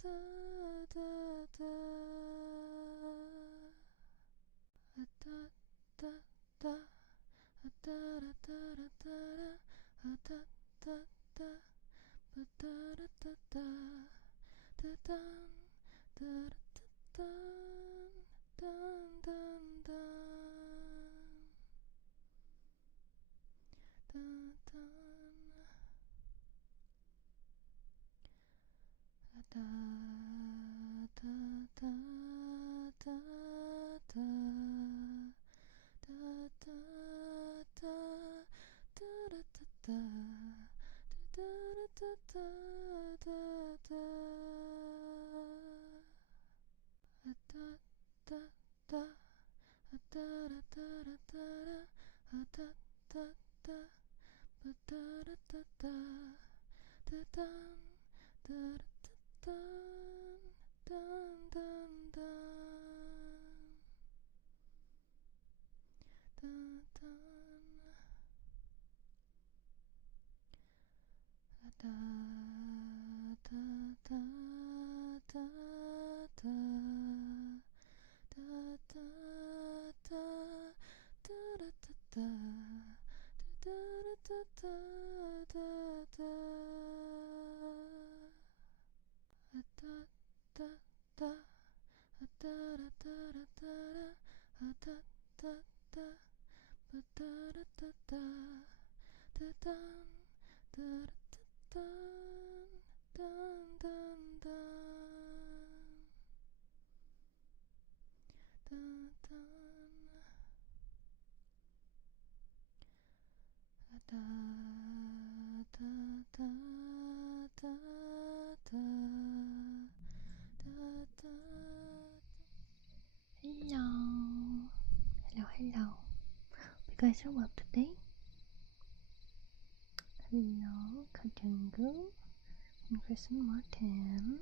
Hello. You guys are well today. Hello, Kajangu and Chris and Martin.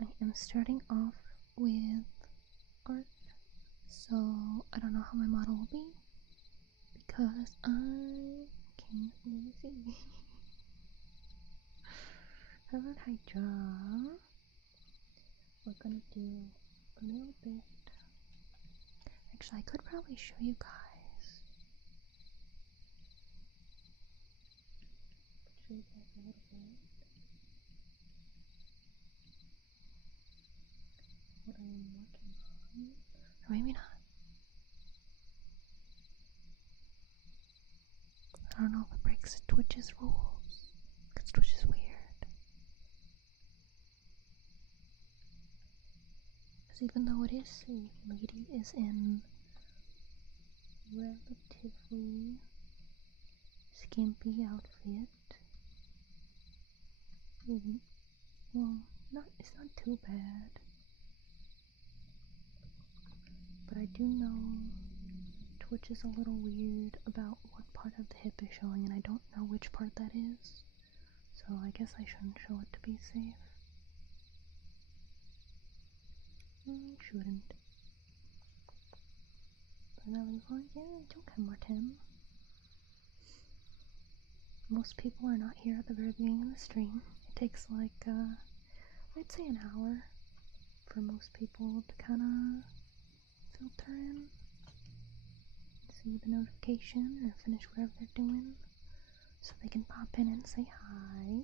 I am starting off with art, so I don't know how my model will be because I can't really see. Haven't I draw? We're gonna do a little bit. Actually, I could probably show you guys. Show you guys a little bit. What I am working on. Or maybe not. I don't know if it breaks Twitch's rules. Because Twitch is weird. Because even though it is safe, Lady is in relatively skimpy outfit. Well, it's not too bad. But I do know Twitch is a little weird about what part of the hip is showing, and I don't know which part that is. So I guess I shouldn't show it to be safe. Shouldn't. But now we're going, yeah, it's okay, Martin. Most people are not here at the very beginning of the stream. It takes like, I'd say an hour for most people to kind of filter in, see the notification, or finish whatever they're doing, so they can pop in and say hi.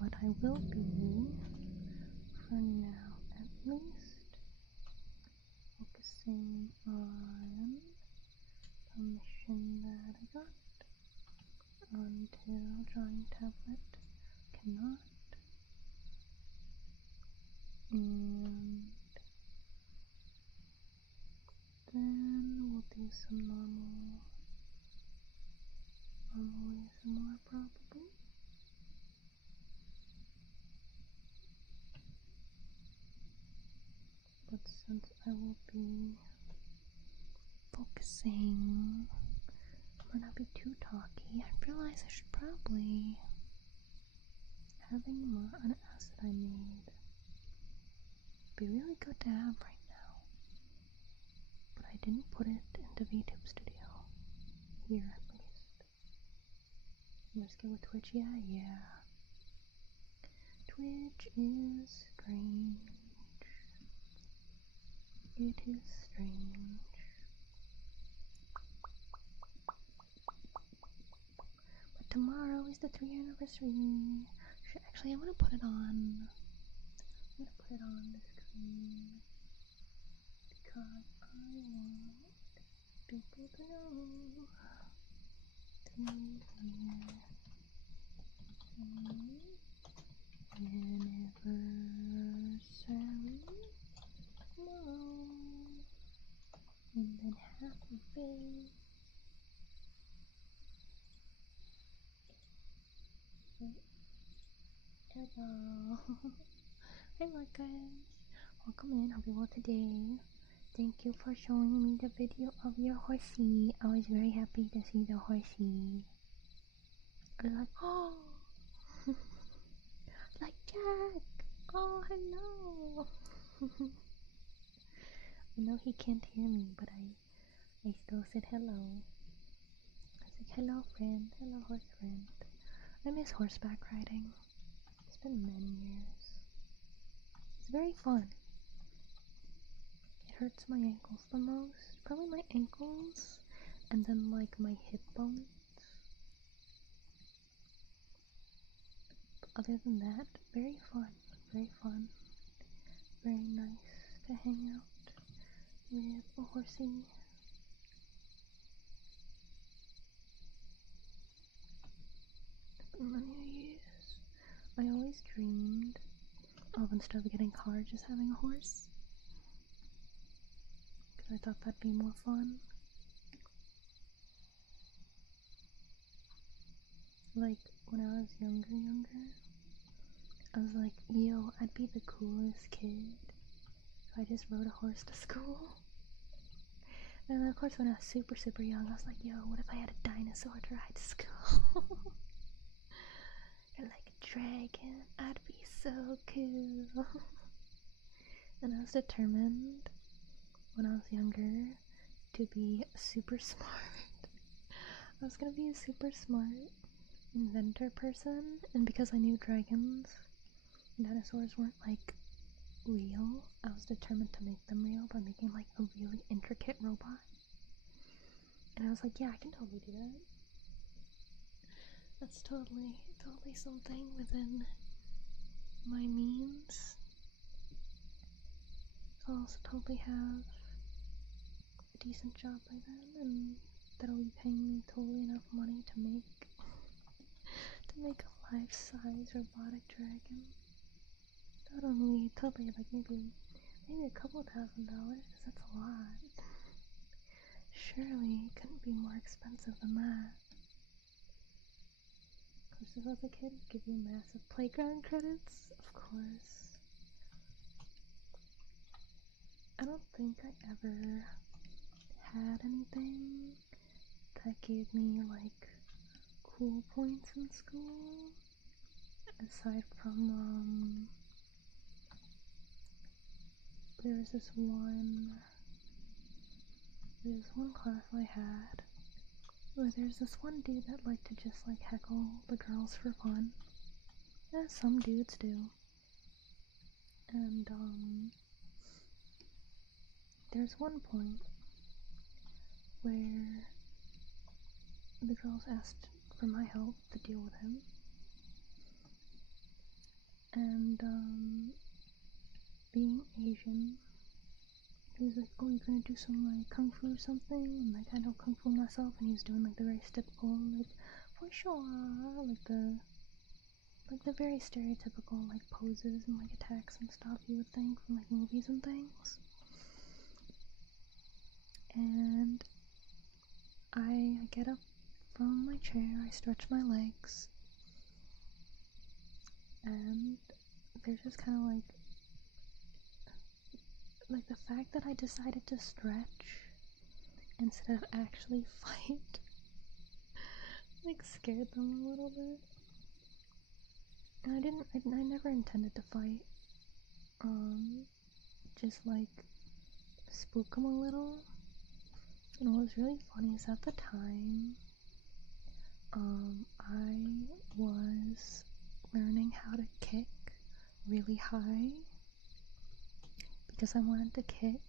But I will be, for now at least, focusing on the mission that I got until drawing tablet cannot. And then we'll do some normal ASMR probably. But since I will be focusing, I might not be too talky. I realize I should probably having more on an asset I made be really good to have right now. But I didn't put it into VTube Studio here at least. Let's go with Twitch. Yeah. Twitch is strange. It is strange. But tomorrow is the 3rd anniversary. Actually, I'm gonna put it on. I'm gonna put it on the screen because I want people to know. 3 year anniversary tomorrow, and then happy face. Hello. Hi Marcus. Welcome in. Hope you're well today. Thank you for showing me the video of your horsey. I was very happy to see the horsey. I was like, oh, like Jack. Oh, hello. I know he can't hear me, but I still said hello. I was like, hello friend, hello horse friend. I miss horseback riding. It's been many years. It's very fun. It hurts my ankles the most. Probably my ankles, and then like my hip bones. But other than that, very fun. Very fun. Very nice to hang out with a horsey. Many years. I always dreamed of, instead of getting a car, just having a horse. Because I thought that'd be more fun. Like, when I was younger, I was like, yo, I'd be the coolest kid if I just rode a horse to school. And then of course when I was super young, I was like, yo, what if I had a dinosaur to ride to school? Or like a dragon, I'd be so cool. And I was determined when I was younger to be super smart. I was gonna be a super smart inventor person, and because I knew dragons and dinosaurs weren't like real, I was determined to make them real by making like a really intricate robot. And I was like, yeah, I can totally do that. That's totally something within my means. I'll also totally have a decent job by then, and that'll be paying me totally enough money to make a life-size robotic dragon. Totally like maybe a couple $1,000, because that's a lot. Surely it couldn't be more expensive than that. Of course, if I was a kid, I'd give you massive playground credits, of course. I don't think I ever had anything that gave me like cool points in school, aside from there was this one class I had where there's this one dude that liked to just like heckle the girls for fun, as some dudes do. And there's one point where the girls asked for my help to deal with him, and being Asian, he was like, oh, you're gonna do some like kung fu or something? And like, I know kung fu myself, and he was doing like the very typical like for sure, like the very stereotypical like poses and like attacks and stuff you would think from like movies and things. And I get up from my chair, I stretch my legs, and there's just kind of like the fact that I decided to stretch instead of actually fight like scared them a little bit. And I never intended to fight, just like spook them a little. And what was really funny is at the time I was learning how to kick really high because I wanted to kick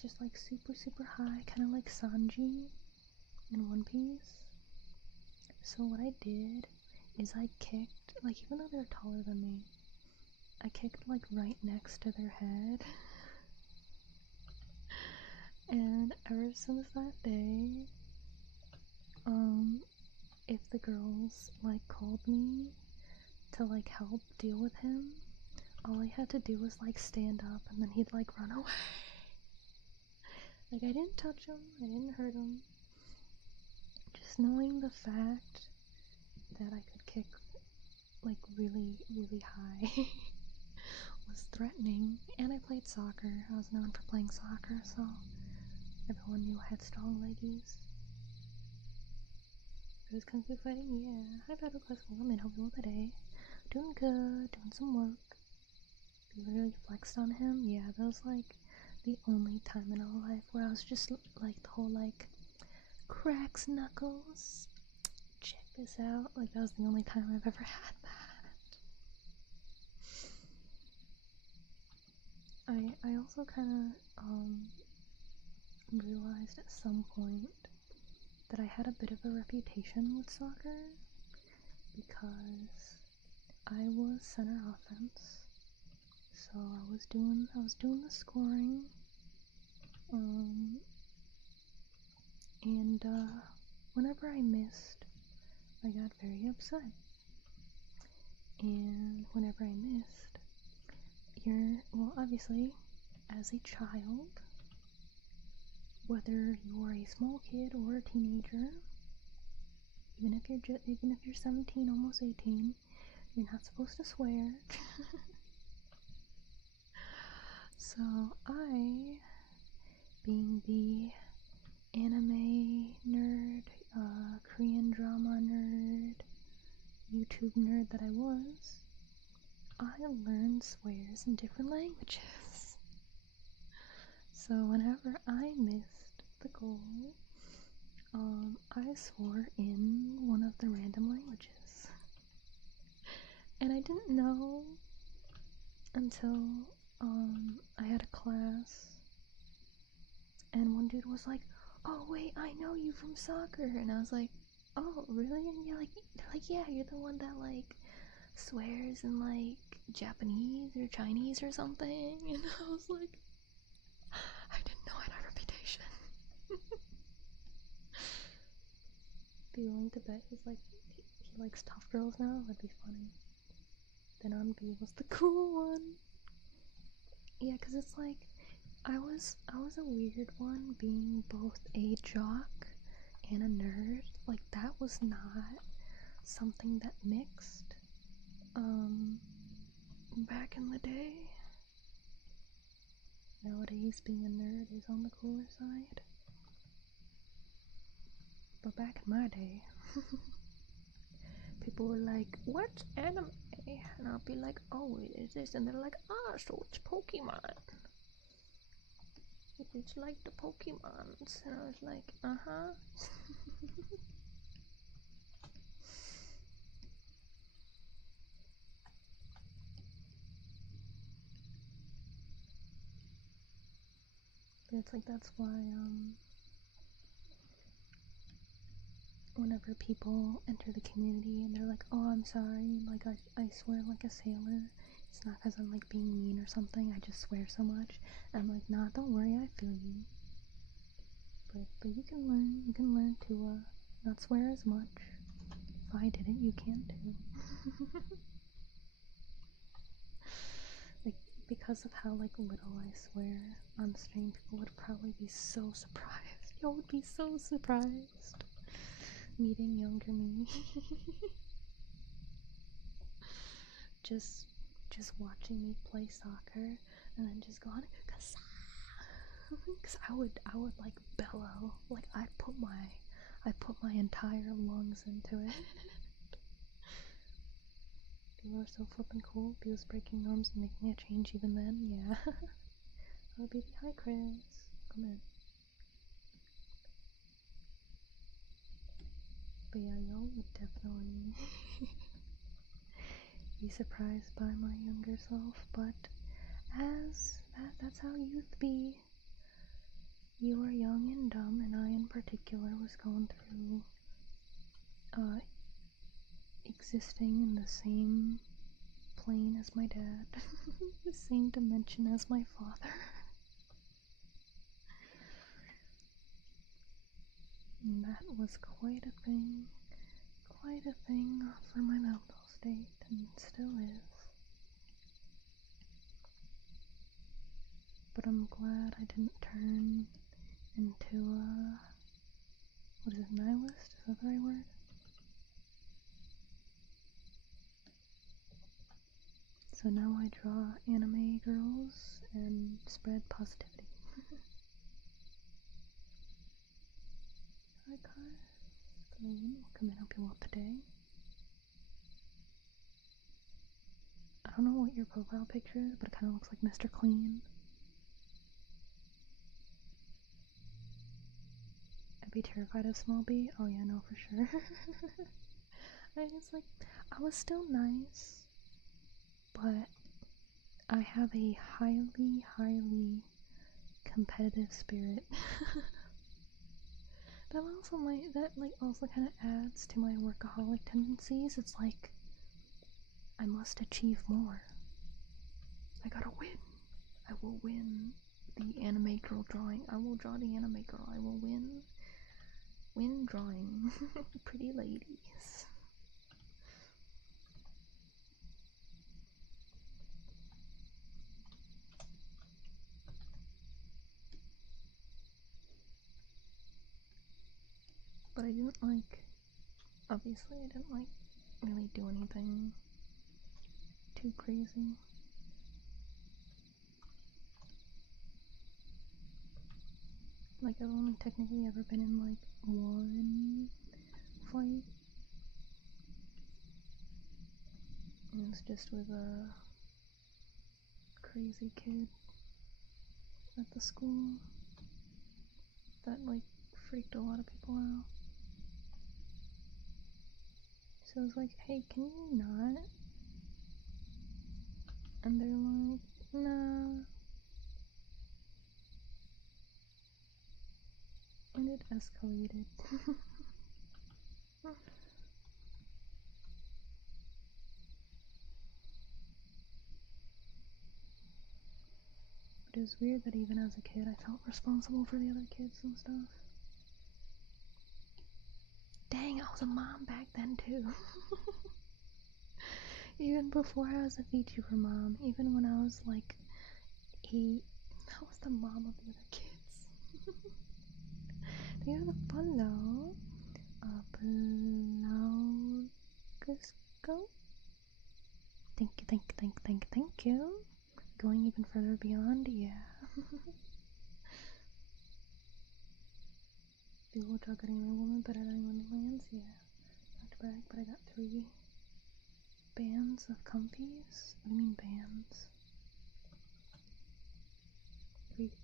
just like super high, kind of like Sanji in One Piece. So what I did is I kicked, like, even though they're taller than me, I kicked like right next to their head. And ever since that day, if the girls like called me to like help deal with him, all I had to do was like stand up and then he'd like run away. Like, I didn't touch him, I didn't hurt him. Just knowing the fact that I could kick like really high was threatening. And I played soccer. I was known for playing soccer, so everyone knew I had strong leggies. It was kung fu fighting, yeah. Hi, Battle Class Woman, hope you all today. Doing good, doing some work. You really flexed on him? Yeah, that was like the only time in our life where I was just like the whole like cracks knuckles. Check this out. Like, that was the only time I've ever had that. I also kind of realized at some point that I had a bit of a reputation with soccer because I was center offense, so I was doing the scoring, and whenever I missed, I got very upset. And whenever I missed, well, obviously, as a child, whether you're a small kid or a teenager, even if you're 17, almost 18, you're not supposed to swear. So I, being the anime nerd, Korean drama nerd, YouTube nerd that I was, I learned swears in different languages. So whenever I missed the goal, I swore in one of the random languages. And I didn't know until I had a class and one dude was like, "Oh wait, I know you from soccer." And I was like, "Oh really?" And they're like, "Yeah, you're the one that like swears in like Japanese or Chinese or something." And I was like, I didn't know I had a reputation. Be willing to bet he likes tough girls now? That'd be funny. Then on B was the cool one. Yeah, cause it's like I was a weird one, being both a jock and a nerd. Like, that was not something that mixed back in the day. Nowadays, being a nerd is on the cooler side. But back in my day, people were like, "What's anime?" And I'll be like, "Oh, it is this." And they're like, "Ah, so it's Pokemon. It's like the Pokemons." And I was like, "Uh-huh." But it's like, that's why, whenever people enter the community and they're like, "Oh, I'm sorry, like, I swear like a sailor. It's not because I'm like being mean or something, I just swear so much." And I'm like, "Nah, don't worry, I feel you. But you can learn to not swear as much. If I did it, you can too." Like, because of how like little I swear on stream, people would probably be so surprised. Y'all would be so surprised meeting younger me. just watching me play soccer and then just going, cause I would like bellow, like I put my entire lungs into it. People are so flippin' cool. He was breaking norms and making a change even then, yeah. Oh, baby, hi Chris. Come in. But yeah, y'all would definitely be surprised by my younger self, but that's how youth be. You were young and dumb, and I in particular was going through existing in the same plane as my dad, the same dimension as my father. And that was quite a thing for my mental state, and still is. But I'm glad I didn't turn into what is it, nihilist? Is that the right word? So now I draw anime girls and spread positivity. Hi, Kai. Come in, hope you're well today. I don't know what your profile picture is, but it kind of looks like Mr. Clean. I'd be terrified of Small B. Oh yeah, no, for sure. I was still nice, but I have a highly competitive spirit. that also kind of adds to my workaholic tendencies. It's like, I must achieve more. I gotta win. I will win the anime girl drawing. I will draw the anime girl. I will win drawing pretty ladies. But I didn't obviously I didn't really do anything too crazy. I've only technically ever been in one fight, and it's just with a crazy kid at the school that freaked a lot of people out. So I was like, hey, can you not? And they're like, nah. And it escalated. But it was weird that even as a kid I felt responsible for the other kids and stuff. Dang, I was a mom back then too. Even before I was a VTuber mom, even when I was 8, I was the mom of the other kids. Do you have a follow? Go. Thank you. Going even further beyond, yeah. People talk getting a woman better than women lands, yeah. Not to brag, but I got 3 bands of comfies. What do you mean bands?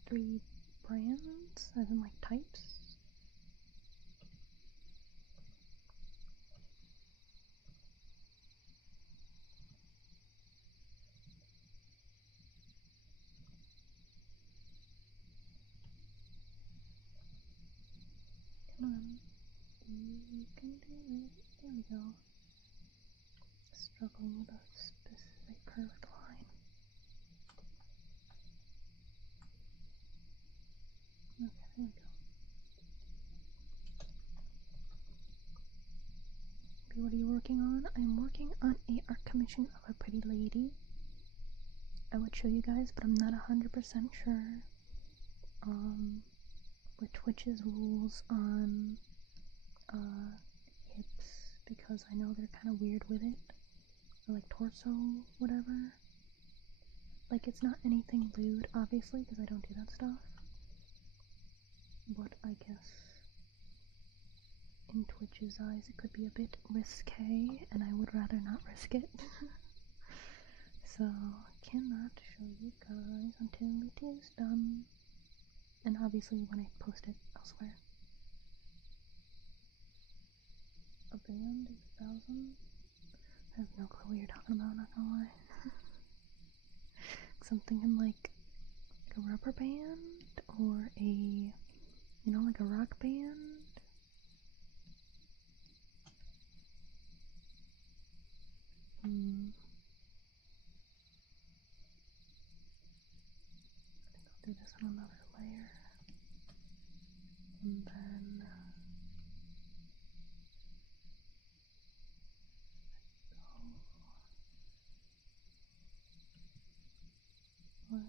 3 brands? As in types? Come on. You can do it. There we go. Struggling with a specific curved line. Okay, there we go. What are you working on? I'm working on a art commission of a pretty lady. I would show you guys, but I'm not 100% sure with Twitch's rules on hips, because I know they're kind of weird with it, or torso, whatever. It's not anything lewd, obviously, because I don't do that stuff, but I guess in Twitch's eyes it could be a bit risque, and I would rather not risk it. So, cannot show you guys until it is done. And obviously when I post it elsewhere. a band is 1,000. I have no clue what you're talking about, not gonna lie. I'm thinking like a rubber band or a, like a rock band. I'll do this on another layer. And then like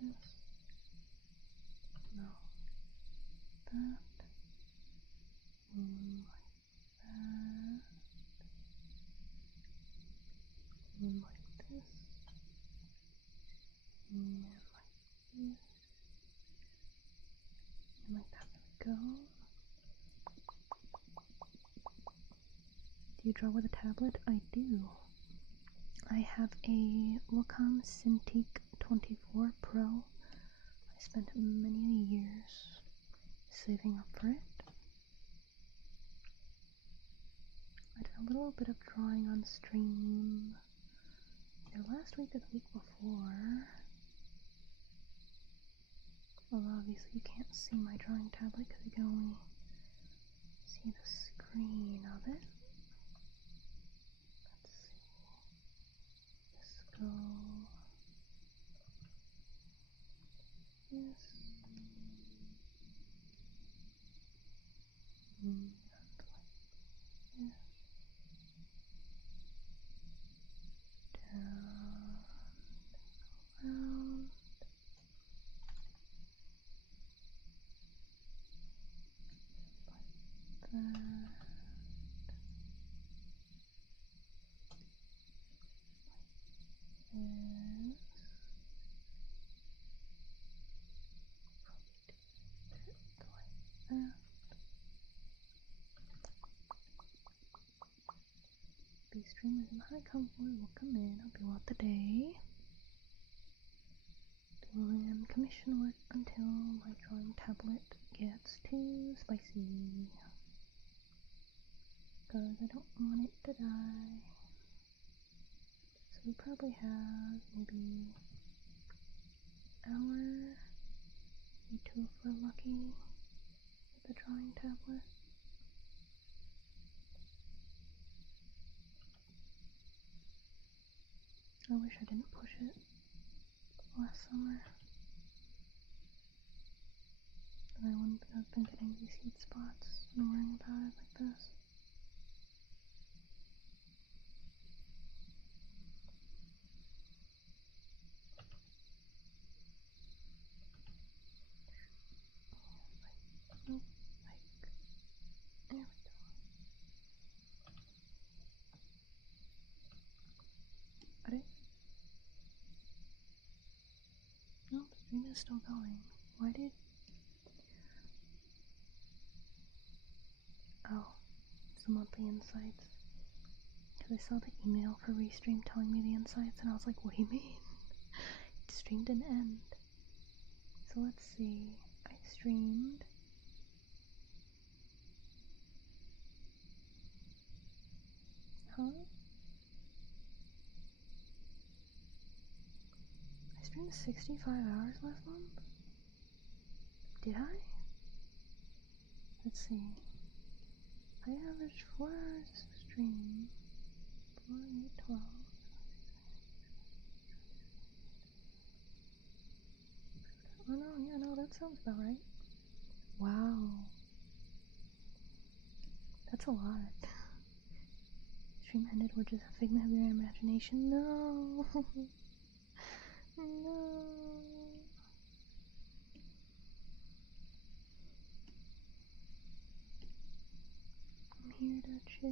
this. No. That. Like that. And like this. And like this. And like that. There we go. Do you draw with a tablet? I do. I have a Wacom Cintiq 24 Pro. I spent many years saving up for it. I did a little bit of drawing on stream either last week or the week before. Although obviously you can't see my drawing tablet because you can only see the screen of it. Let's see. Let's go. This. And like this. Down. Around. Like that. This. Like that. Be streamers in high comfort will come in, help you out the day. Doing commission work until my drawing tablet gets too spicy. Because I don't want it to die. So we probably have maybe an hour, maybe 2 if we're lucky, with the drawing tablet. I wish I didn't push it last summer. Then I wouldn't have been getting these heat spots and worrying about it like this. Nope, there we go. Got it? Nope, stream is still going. Why did... Oh, it's the monthly insights. Because I saw the email for Restream telling me the insights, and I was like, what do you mean? It stream didn't end. So let's see. I streamed... Huh? I streamed 65 hours last month? Did I? Let's see. I averaged 4 hours a stream. 4, 8, 12. Oh no, yeah, no, that sounds about right. Wow. That's a lot. Stream ended, which is a figment of your imagination. No! No! I'm here to chill.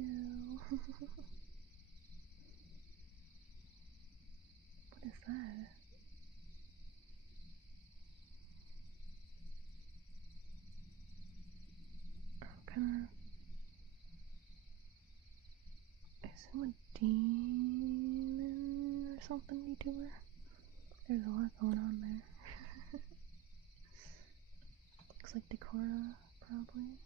What is that? Kind of, I assume a demon or something VTuber. There's a lot going on there. looks like Decora, probably.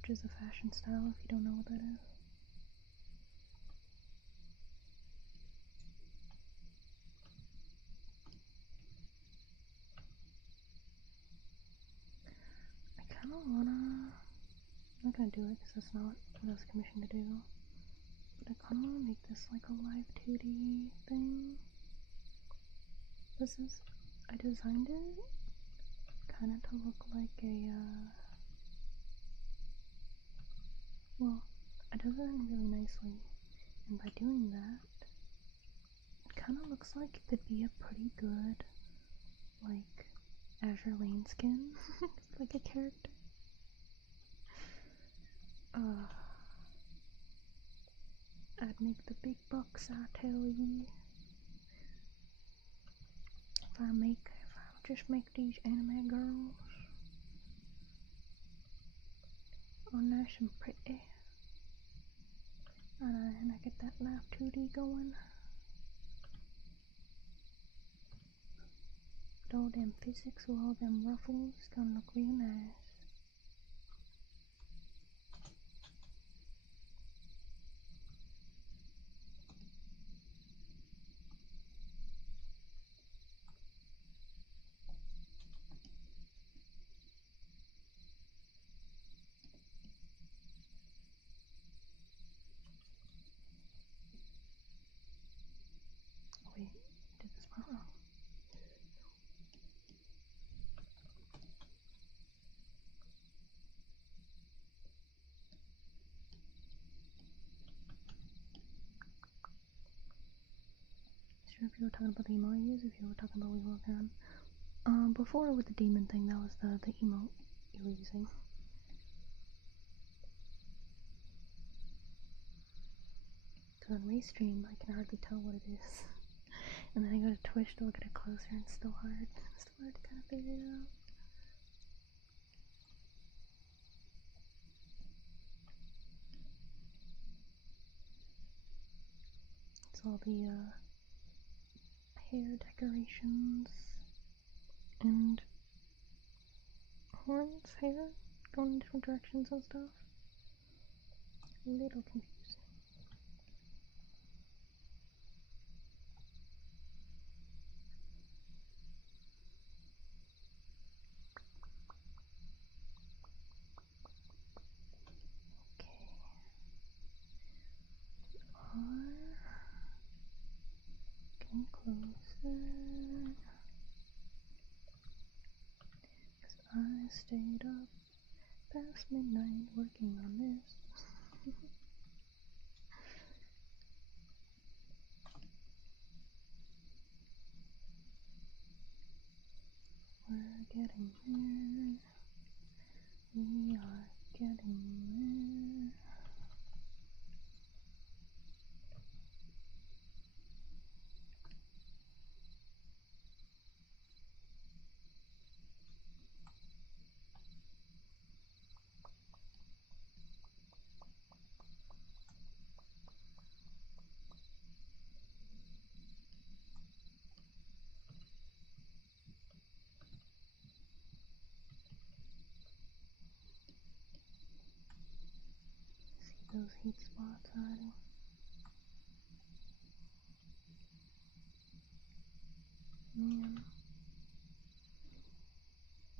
Which is a fashion style if you don't know what that is. I kind of wanna... I'm not gonna do it because that's not what I was commissioned to do. But I kind of want to make this like a live 2D thing. This is... I designed it kind of to look like a, well, I designed it really nicely, and by doing that, it kind of looks like it could be a pretty good, like, Azure Lane skin, like a character. I'd make the big bucks, I tell you. If I just make these anime girls all nice and pretty, and I get that live 2D going. With all them physics with all them ruffles, it's gonna look real nice. Wait, I did this part wrong. Sure if you were talking about the emote I use, if you were talking about what we were working on. Before with the demon thing, that was the emote you were using. So on Restream, I can hardly tell what it is. And then I go to Twitch to look at it closer, and it's still hard. It's still hard to kind of figure it out. It's all the hair decorations and horns, hair, going in different directions and stuff. A little confusing. Okay. Getting closer. Cause I stayed up past midnight working on this. We're getting there. We are getting there. See those heat spots already? Man.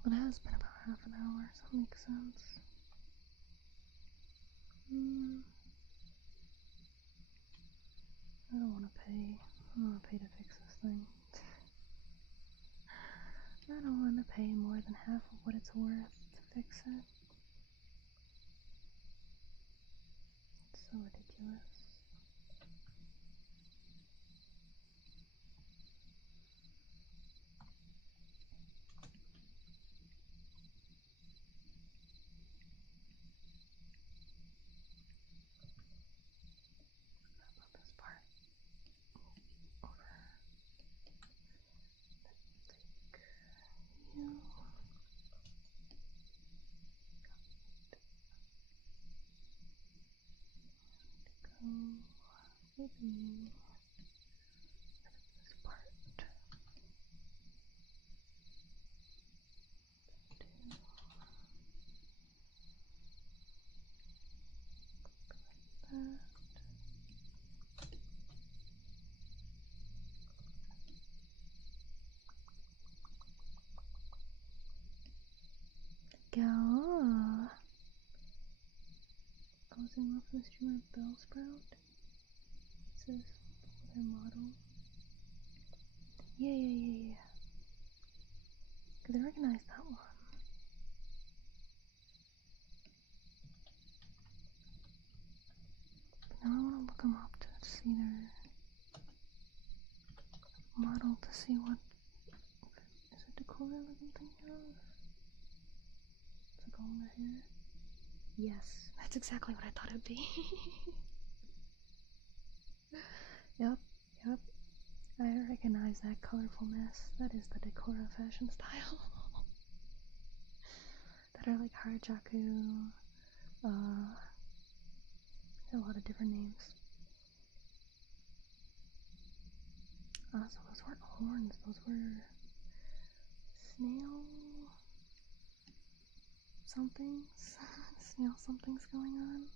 Well, it has been about half an hour, so that makes sense. I don't want to pay. I don't want to pay to fix this thing. I don't want to pay more than half of what it's worth to fix it. It's so ridiculous. How about this part? Over. Take you. Go with you. This part. zoom off the streamer Bellsprout. It says their model. Yeah. Cause I recognize that one. But now I want to look them up to see their model to see what is it Decora that I'm thinking of? It's like all in their hair. Yes, that's exactly what I thought it'd be. Yep. I recognize that colorfulness. That is the Decora fashion style. That are like Harajaku. There are a lot of different names. So those weren't horns. Those were snail somethings. Snail somethings going on.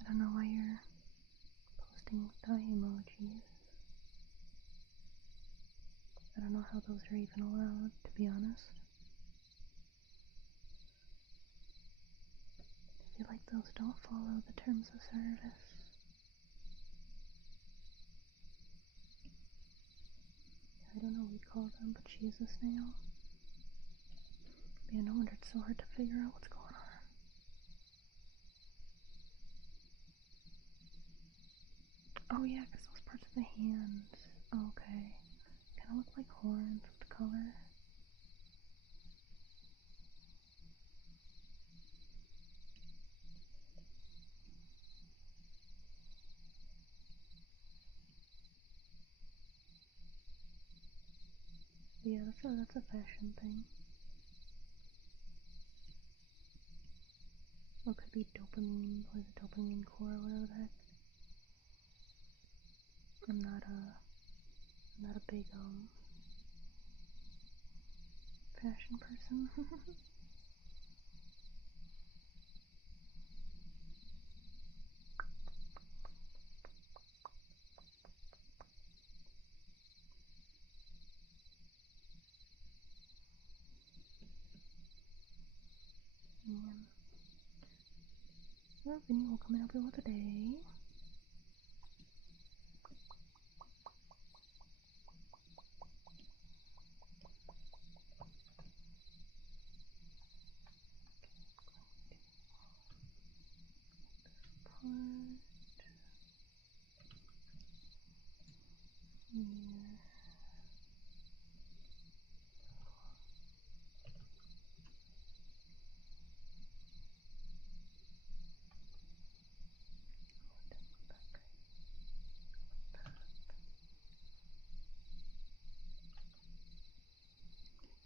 I don't know why you're posting thigh emojis. I don't know how those are even allowed, to be honest. I feel like those don't follow the terms of service. I don't know what we call them, but she is a snail. Yeah, no wonder it's so hard to figure out what's going on. Oh yeah, because those parts of the hands. Okay. Kind of look like horns with the color. Yeah, that's a fashion thing. Or it could be dopamine, or the dopamine core, or whatever the heck. I'm not a big fashion person. Man. Well, Vinny will come out with a day.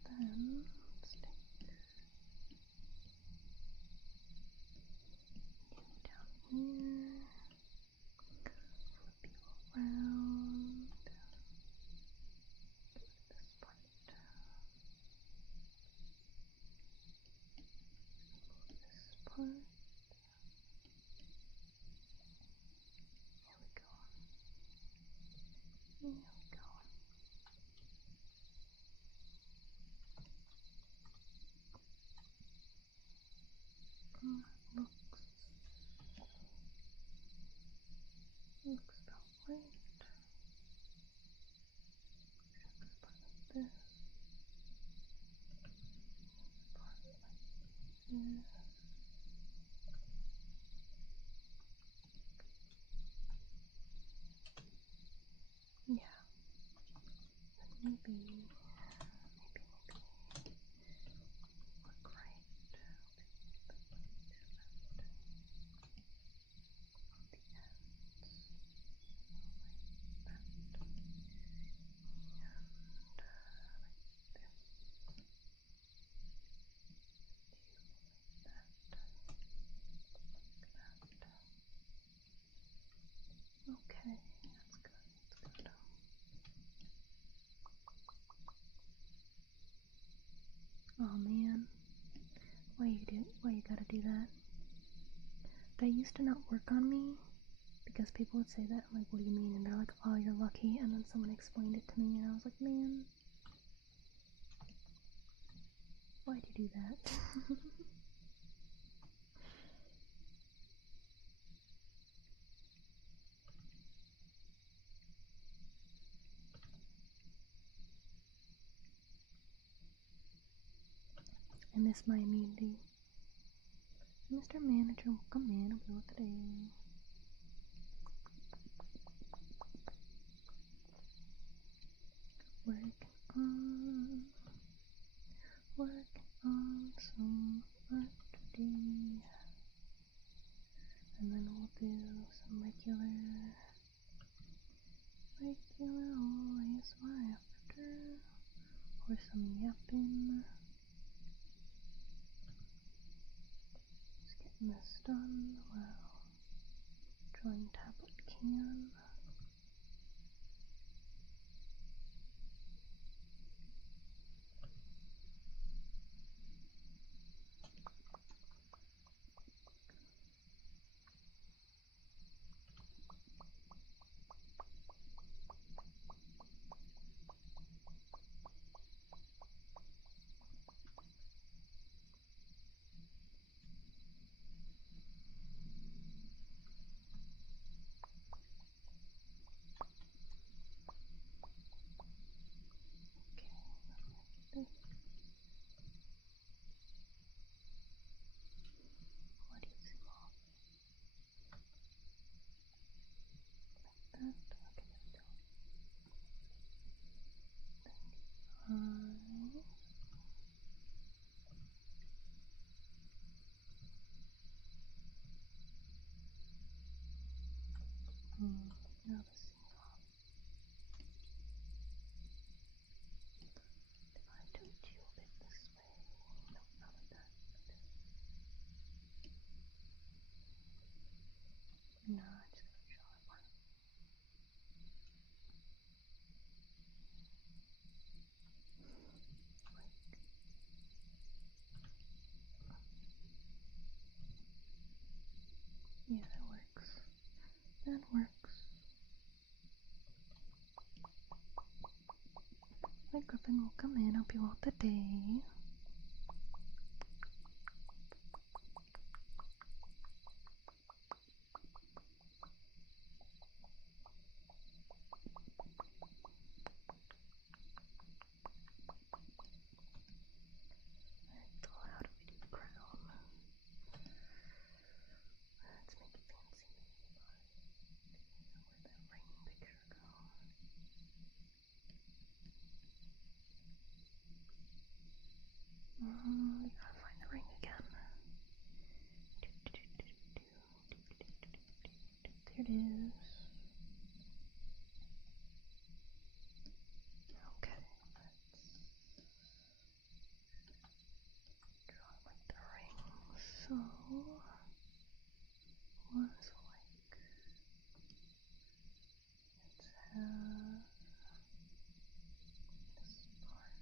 Then let's take down here, flip you around, this part, this part. Here we go. Looks about right. This part like this. Part like this. Yeah. Maybe look right. Okay, that's good. Oh man, why you gotta do that? That used to not work on me because people would say that, I'm like, what do you mean? And they're like, oh, you're lucky. And then someone explained it to me, and I was like, man, why'd you do that? I miss my immunity. Mr. Manager will come in, I'll be with today. Working on some work today. And then we'll do some regular old ASMR after, or some yapping. Just getting this done while drawing tablet can. Okay, what do you see off? Like that? Okay, there we go. Now the seam off. If I tilt you a bit this way, no, not like that. No, I just gotta draw it more. Yeah, that works. That works. My Griffin will come in, help you out the day. Alright, so how do we do the crown? Let's make it fancy. Where'd that ring picture go? We gotta find the ring again. There it is. Okay, let's draw like the ring. So, was like, let's have this part.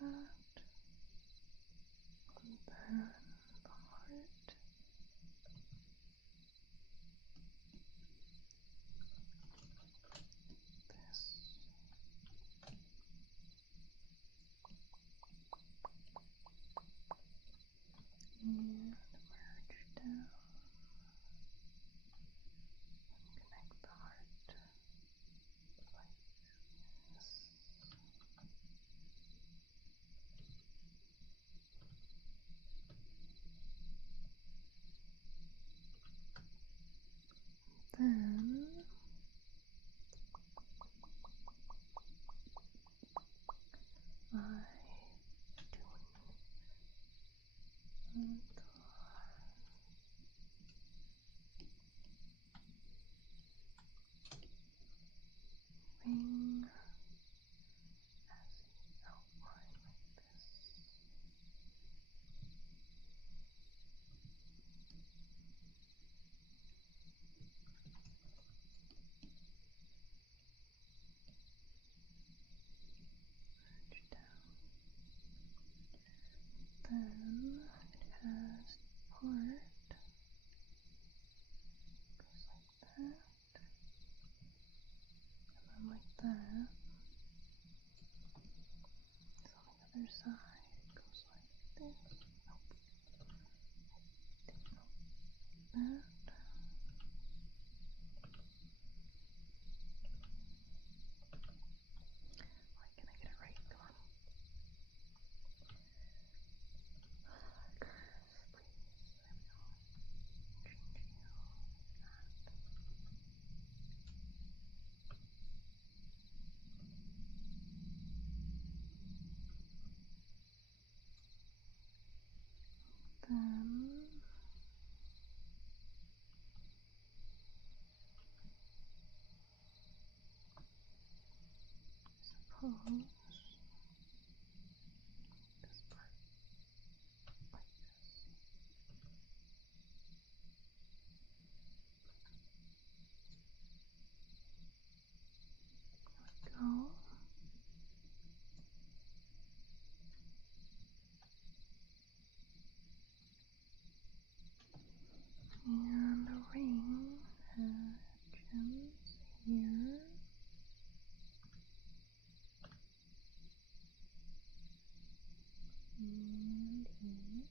That, and then the heart. This. that. So on the other side it goes like this. Nope. That. Why can't I get it right? Come on. Curves, please. There we go. Change you like that. Then suppose this part like this. There we go. And the ring has gems here. And here.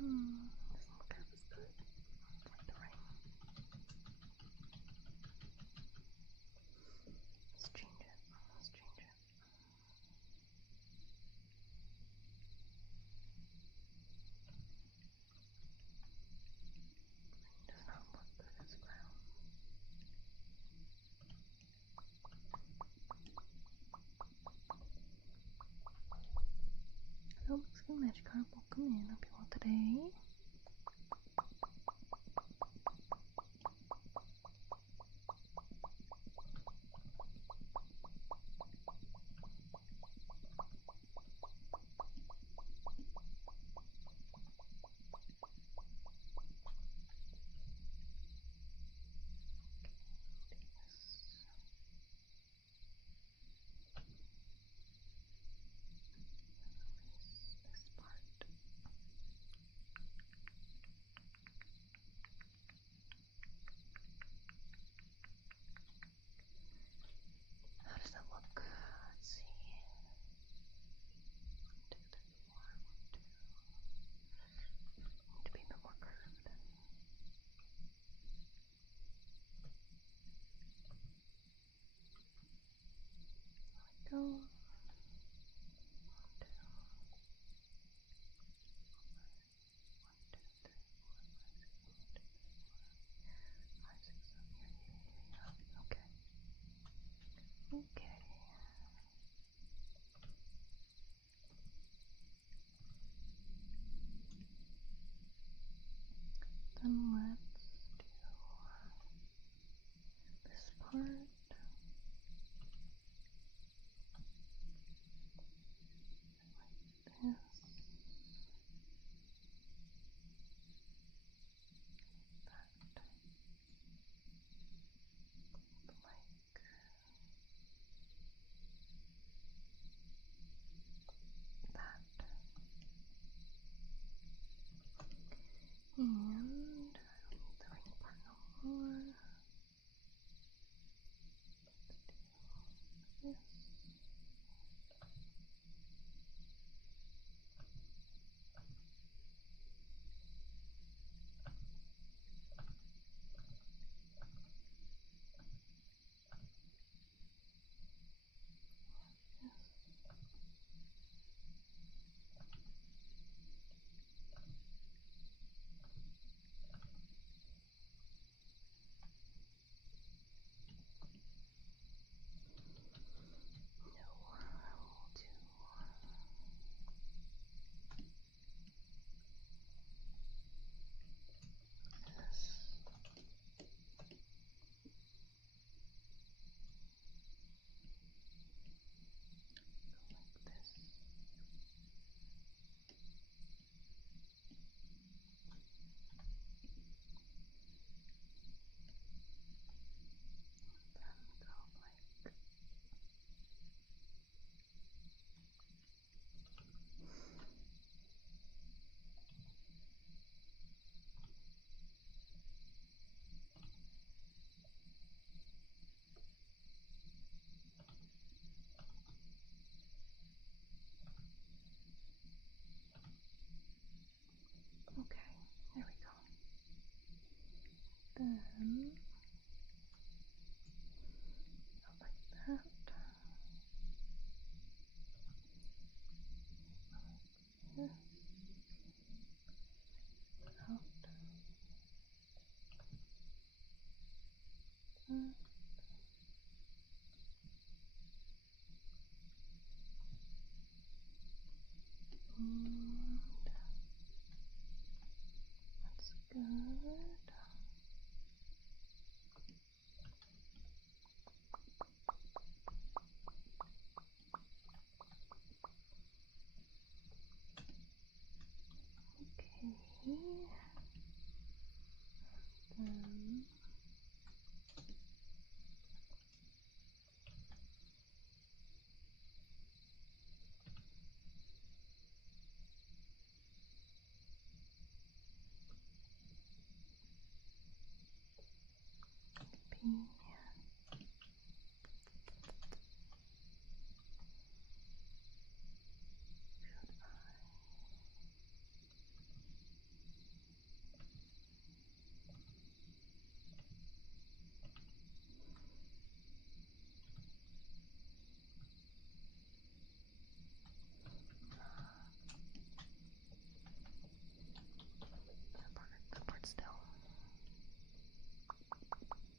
This little curve is good. Like the ring. Let's change it. Let's change it. Ring does not look good as brown. Hello, Mexican Magic Card. Welcome in. Hope you're well today. This part. then like that. Like this. Out. That. And that's good. Okay. Then P. That part still.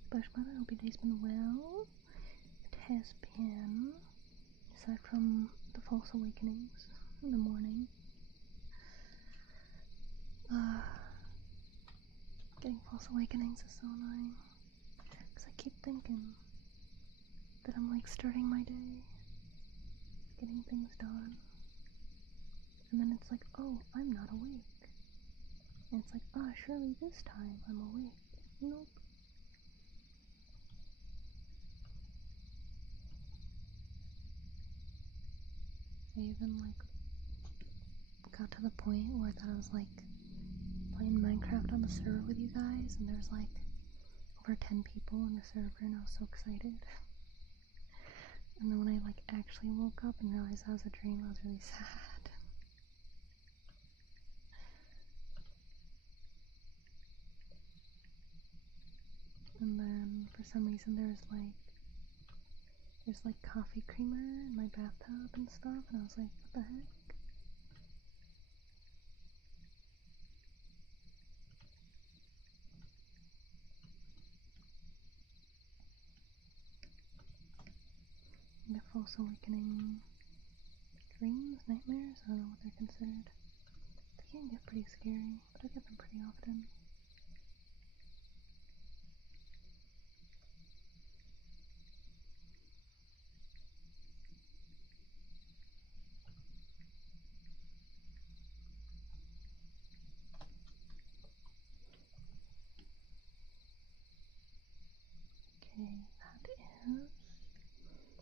Bush brother, hope your day's been well. It has been, aside from the false awakenings in the morning. Getting false awakenings is so annoying. Because I keep thinking that I'm like starting my day, getting things done. And then it's like, oh, I'm not awake. And it's like, ah, surely this time I'm awake. Nope. I even like got to the point where I thought I was like playing Minecraft on the server with you guys, and there's like over 10 people on the server, and I was so excited. And then when I like actually woke up and realized that was a dream, I was really sad. And then for some reason there's like coffee creamer in my bathtub and stuff, and I was like, what the heck? I get false awakening dreams, nightmares, I don't know what they're considered. They can get pretty scary, but I get them pretty often. Okay,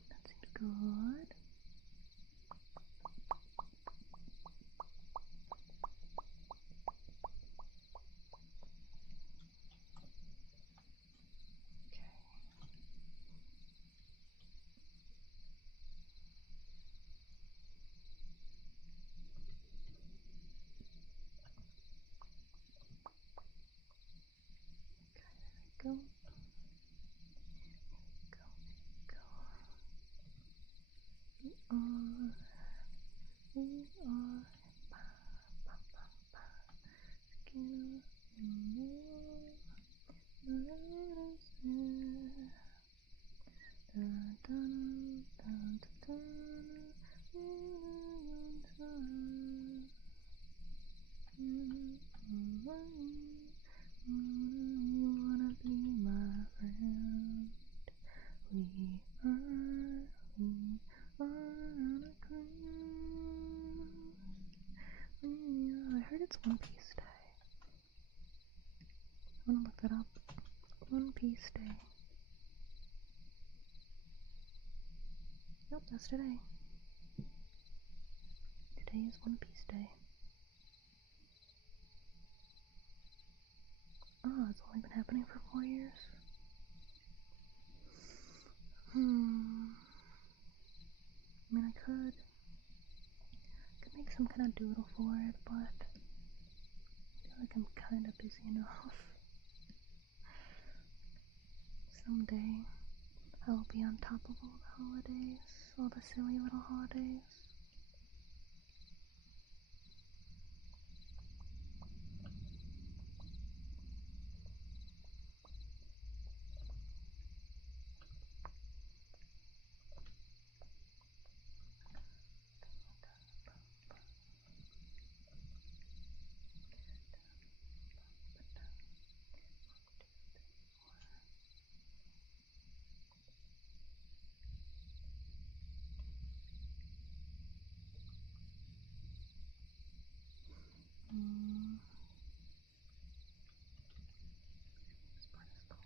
that seems good. Go. Go. We are skin you wanna be my friend. We are on a cruise. I heard it's One Piece Day. I wanna look that up. One Piece Day. Nope, that's today. Today is One Piece Day. Oh, it's only been happening for 4 years. I mean, I could make some kind of doodle for it, but I feel like I'm kind of busy enough. someday I'll be on top of all the holidays, all the silly little holidays. This part is cool.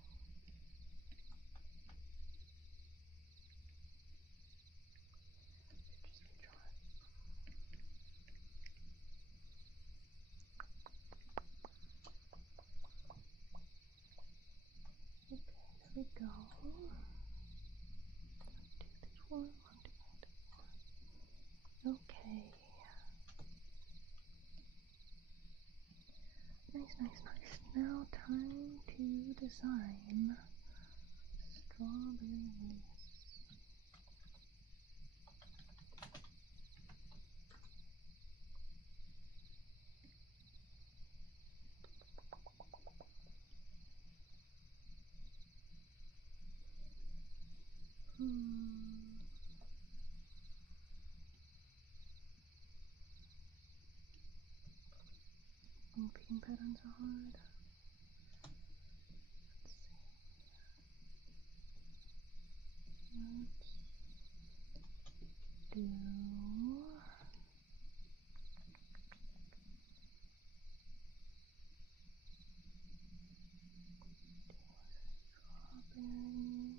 Just redraw it. Okay, there we go. 1, 2, 3, 4. 1, 2, 3, 4. Okay. Nice, nice, nice. Now time to design strawberries. Picking patterns are hard. Let's see. Let's do strawberry.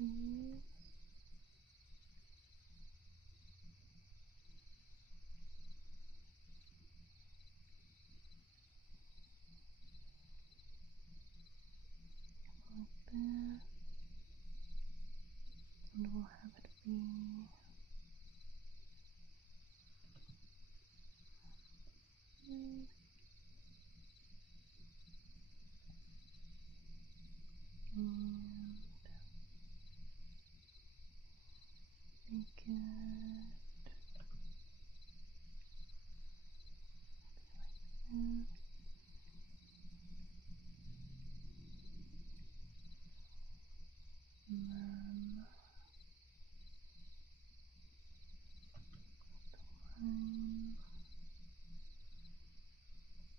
Leaves. Like that. And we'll have it be and make it and then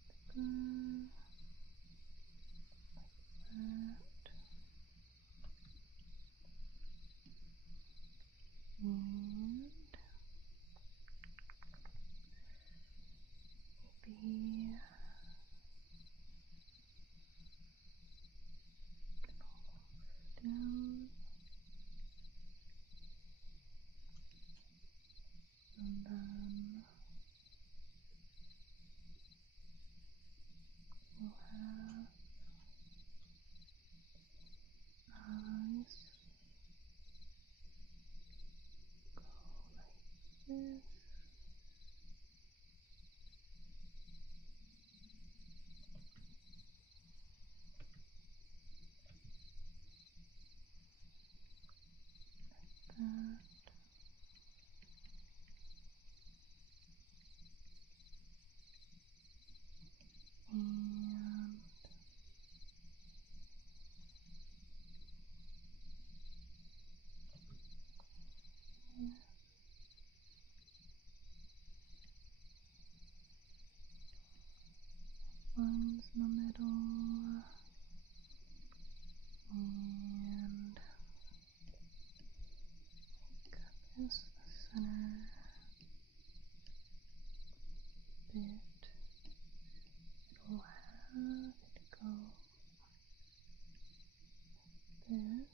line like that. And maybe down, and then we'll have eyes go like this. That. And lines in the middle, and got this the center bit. It'll have it go this.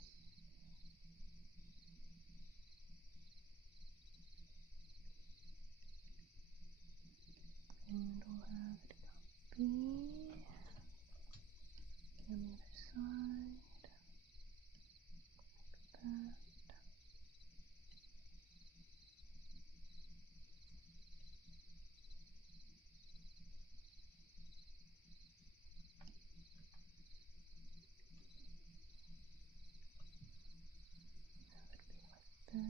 And we'll have it go B on the other side, like that. this.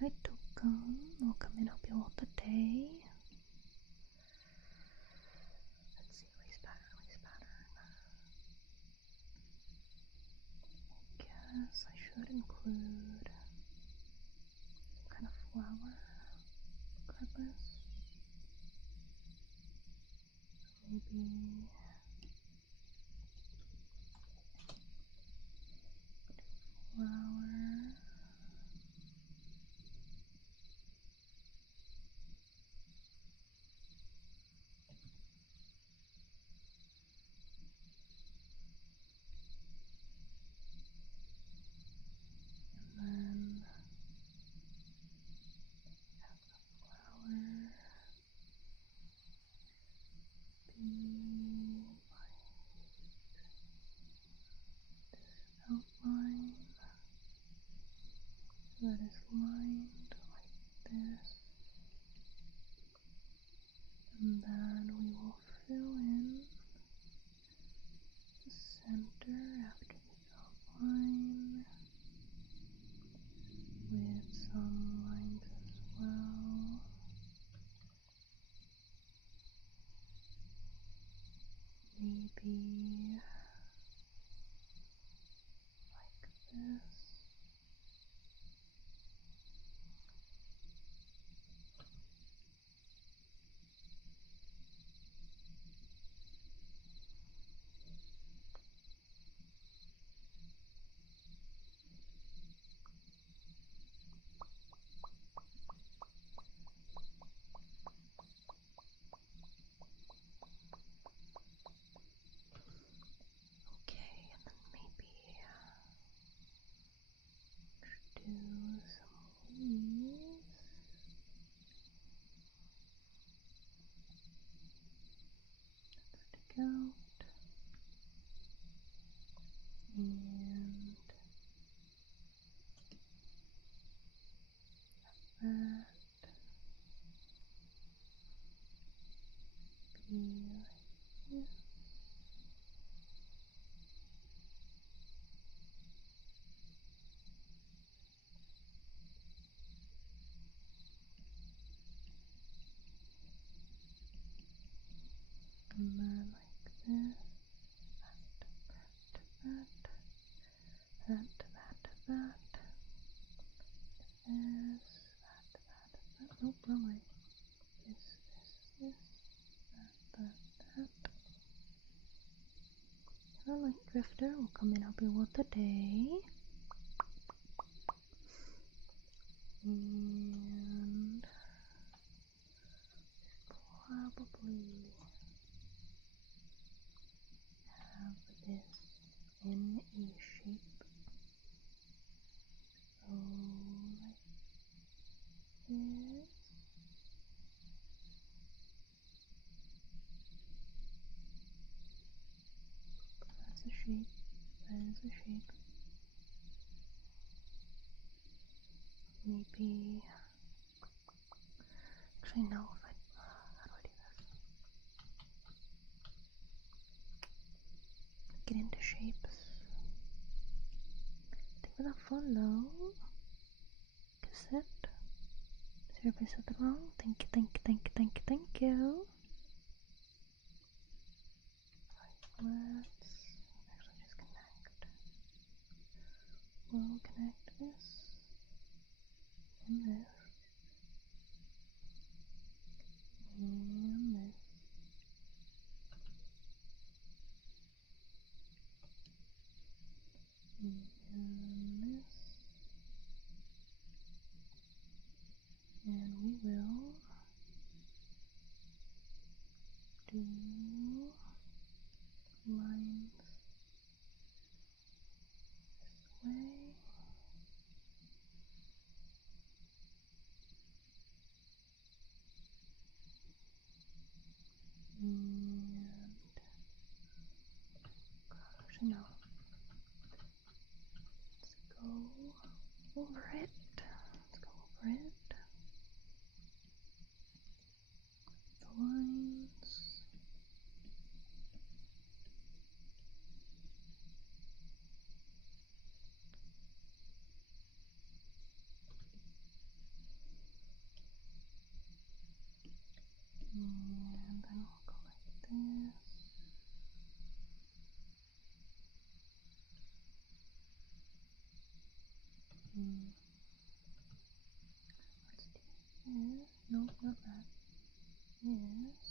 Hi Tokum, welcome in, hope you all the day. Let's see, lace pattern. I guess I should include some kind of flower, regardless. Maybe flower. And then have the flower be like this outline that is lined like this, and then we will fill in the center after the outline with some lines as well. Maybe like this. Okay, and then maybe do some leaves. Stick out. And that be like this. And then like this. That. This, that. Nope, wrong way. This, that. Starlight Drifter will come in, help you with the day. And probably have this in a shape. So like this. That's a shape. That is a shape. Maybe. Actually, no. If I how do I do this? Get into shapes. I think without follow. Cassette. Sorry if I said that wrong. Thank you. Right, let's actually just connect. We'll connect this and this and this. And this. And we will do lines this way. And actually no. Let's go over it. And then we'll go like this. Let's do this. Nope, not that. This.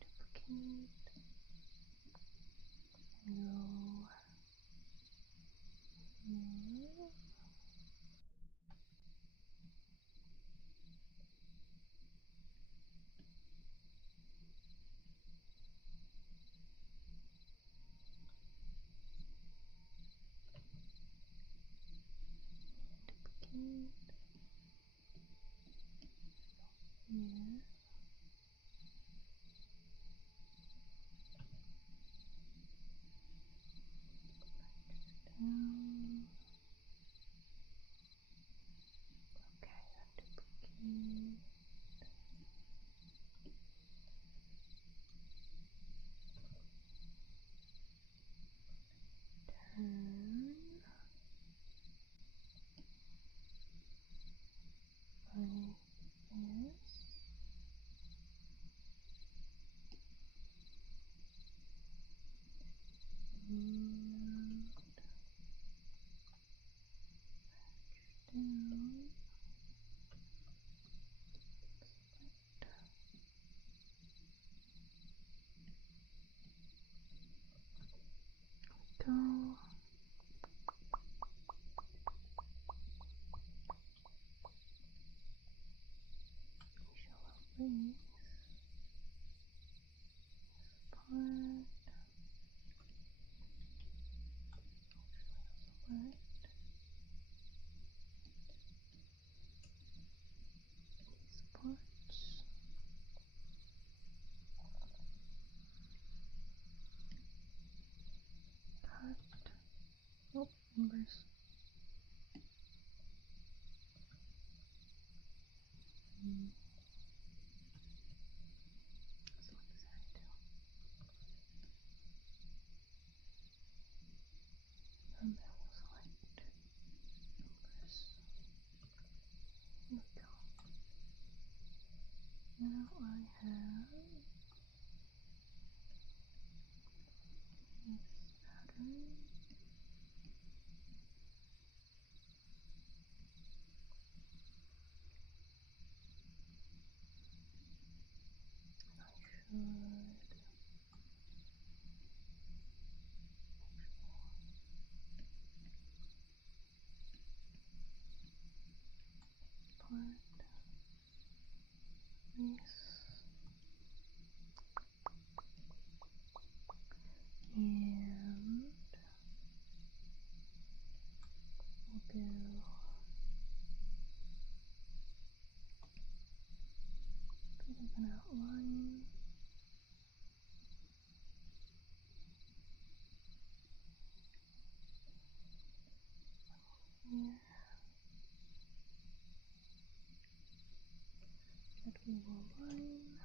Duplicate. And go here. Duplicate. Here. Down. Okay, then duplicate. Turn. Like this. And down. Go. We shall erase part. Select these parts. Cut. Oh, numbers. Select this area too. And then we'll select numbers. Here we go. Now I have this pattern. I should part this and we'll do a bit of an outline. Here that we will line.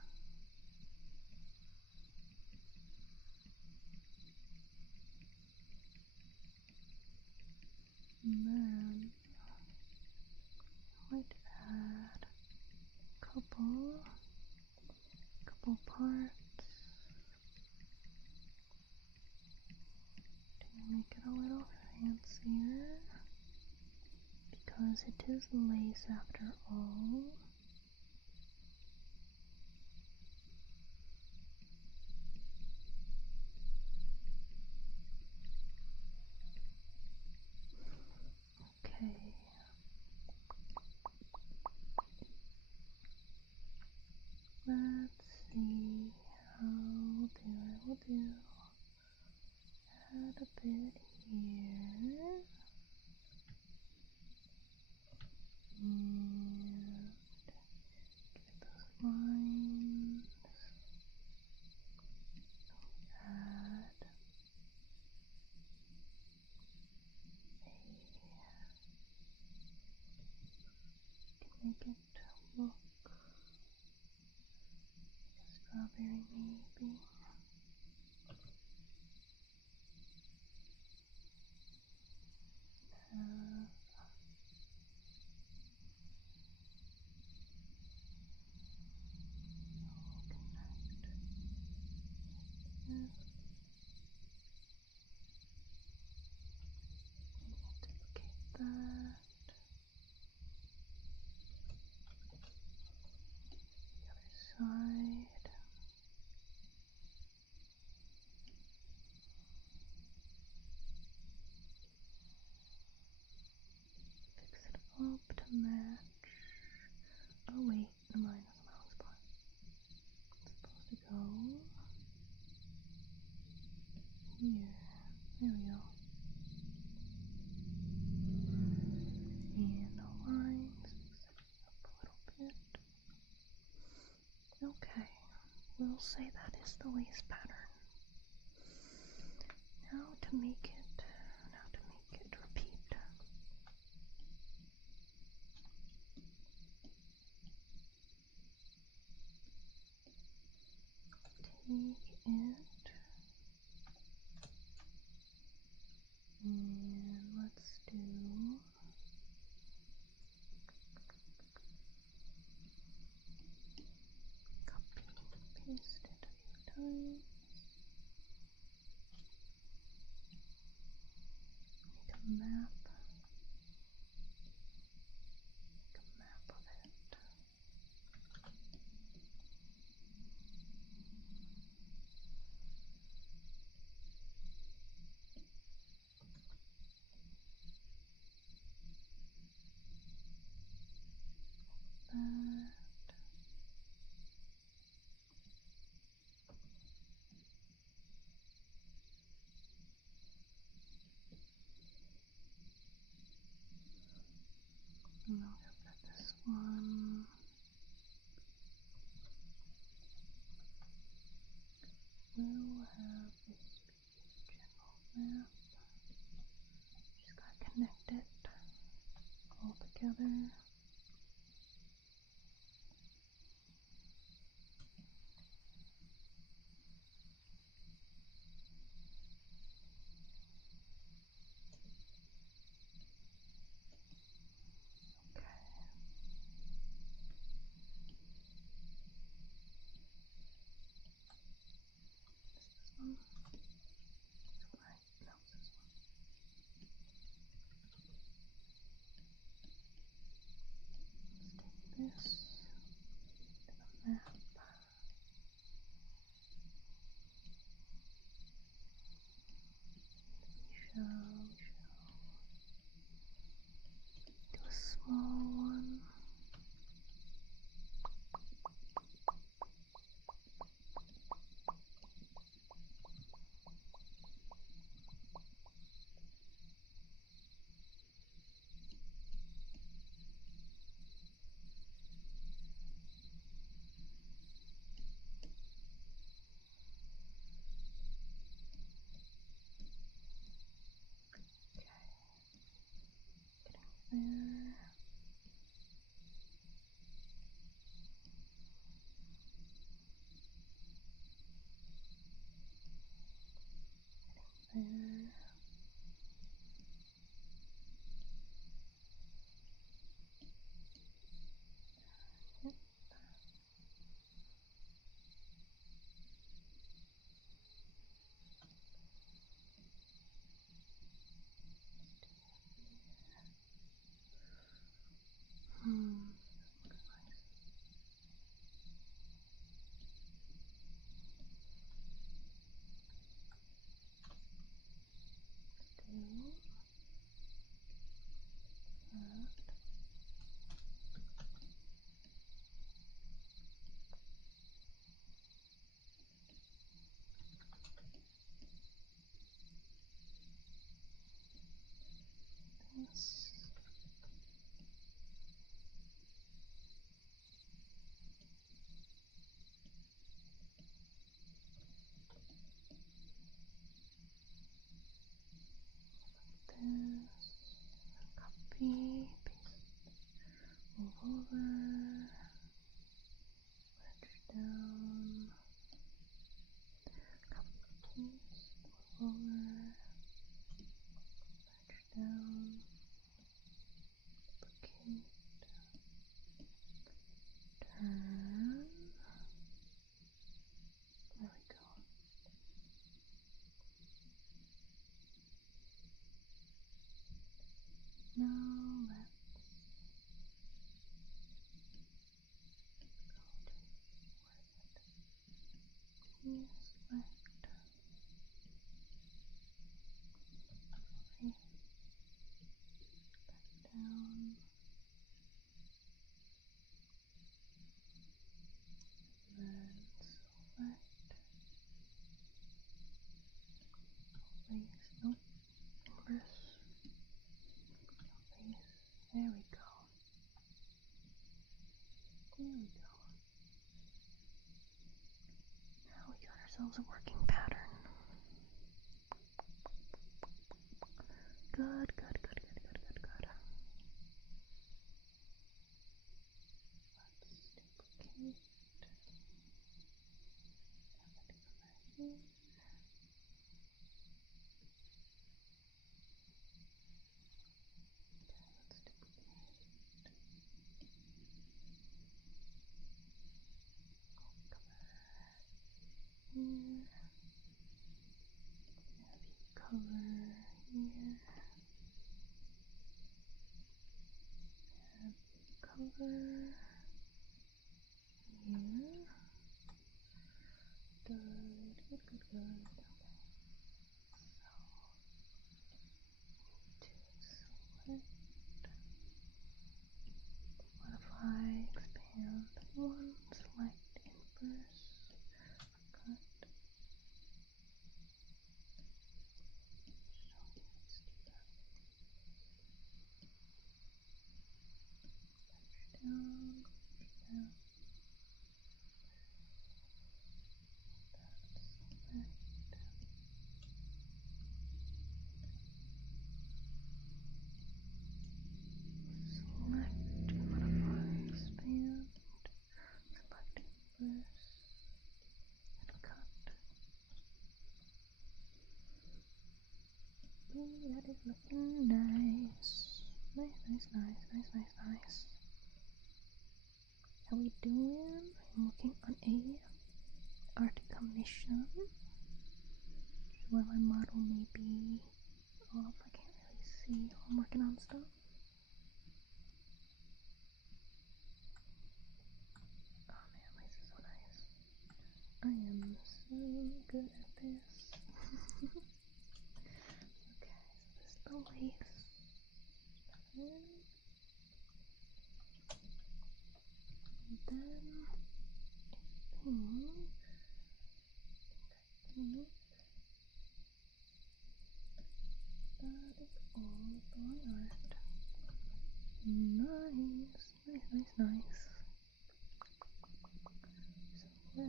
And then I might add a couple parts to make it a little fancier because it is lace after all. Okay. Let's see how we'll do add a bit here and get those lines. Add make it look extra strawberry maybe. Duplicate that. The other side. Fix it up to match. Oh wait, never mind, that's the wrong spot. It's supposed to go here. There we go. And the lines, fix it up a little bit. Okay, we'll say that is the lace pattern. Now to make it repeat. Take it and let's do copy, paste it a few times. Make a map. Make a map of it. That. And I'll get rid of this one. We'll have this be general map. Just gotta connect it all together. This to the map. We shall do a small one. There. There. Yep. There we go. There we go. Now we got ourselves a working pattern. Good, good, good, good, good, good, good. Let's duplicate. Okay, let's cover here, cover here. Good, good, good, good. So, to select, modify, expand one, select inverse, cut. Down, down. Select, modify, expand, select inverse, and cut. Ooh, that is looking nice. Nice, nice, nice, nice, nice, nice. How we doing? I'm looking on a art commission where my model may be off. I can't really see. I'm working on stuff. Oh man, lace is so nice. I am so good at this. Okay, so this is the lace. And then I think that is all of my art. Nice, nice, nice, nice. So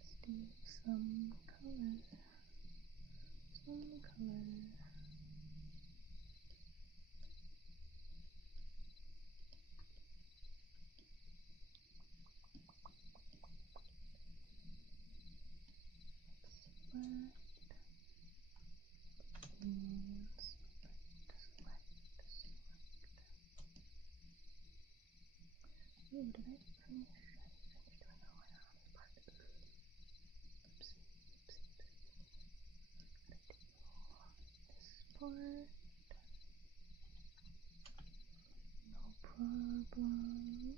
let's do some color. Some color. Ooh, did I finish? I finished doing the line on this part. Oopsie, oopsie, oopsie. This part. No problem.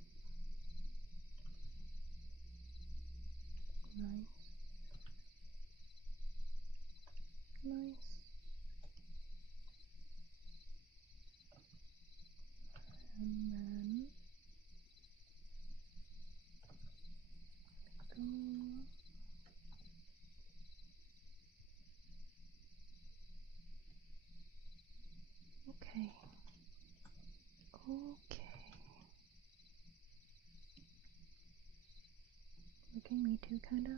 Nice. Nice. And then go. Okay. Okay. Looking me too, kinda.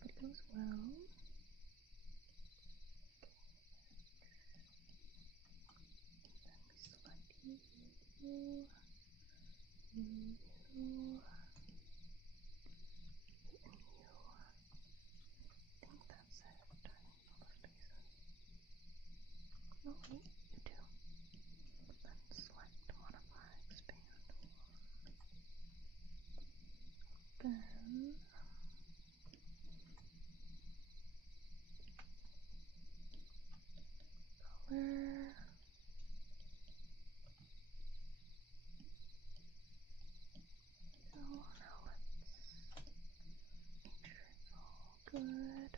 Hope it goes well. Select you, you, you, you, and you. I think that's it. I think all the faces. No, wait, you do. Then select, modify, expand. Then Good.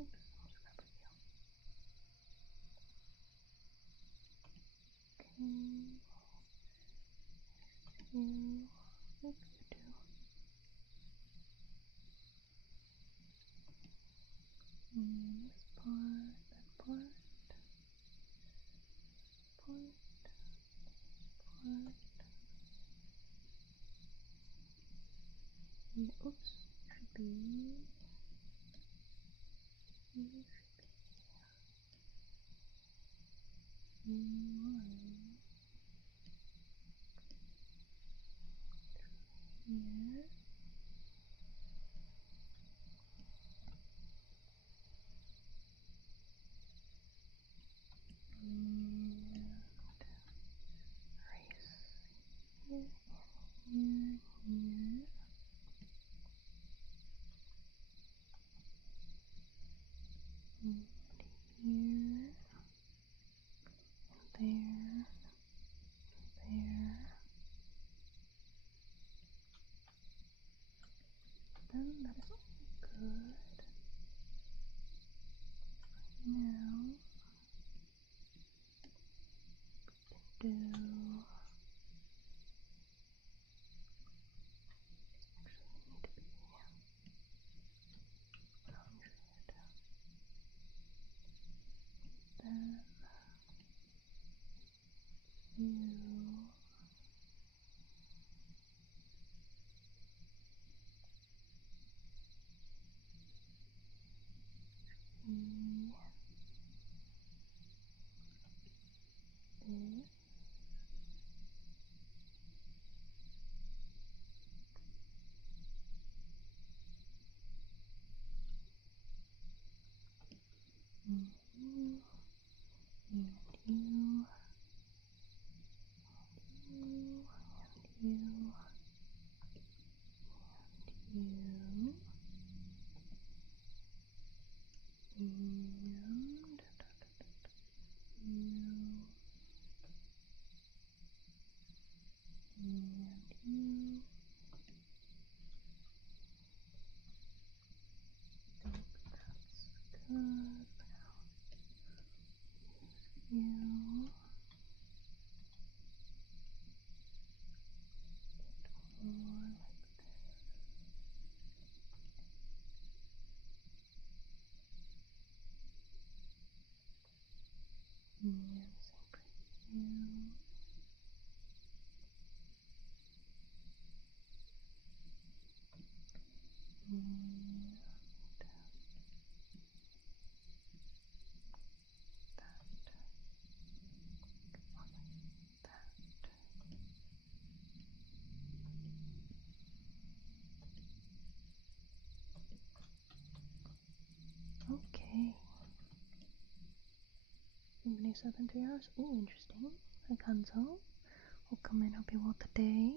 Oops, almost forgot about you. Okay. You. Oops, you too. And this part, that part, part. Yeah, oops, should be. You should be. Here. And race here, here, here. And here. And there. There. Then that is all good. Now do actually need to be 100. Then you see this. And you, and you, and you, and you, and you, and you. I think that's good. You more like this. And same for you. And that. Okay. Evening 3 hours. Oh, interesting. Hi, Kanzo. Welcome in. Hope you're well today.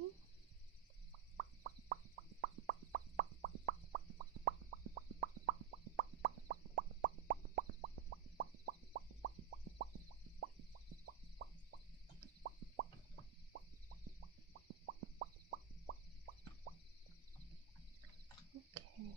Okay.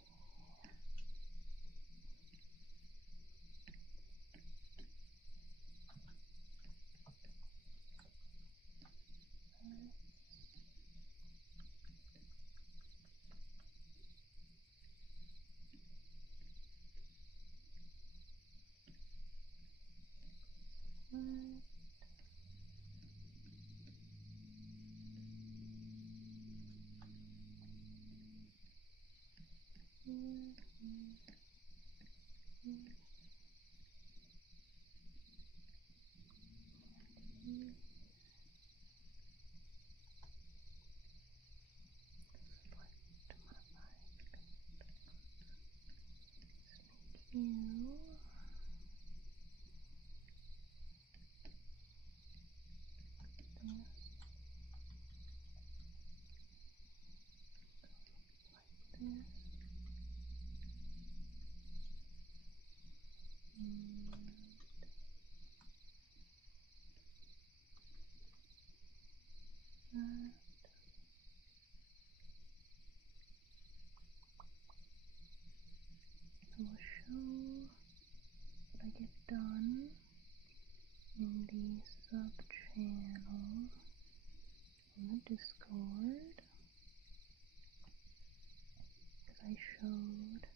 done in the sub-channel in the Discord, because I showed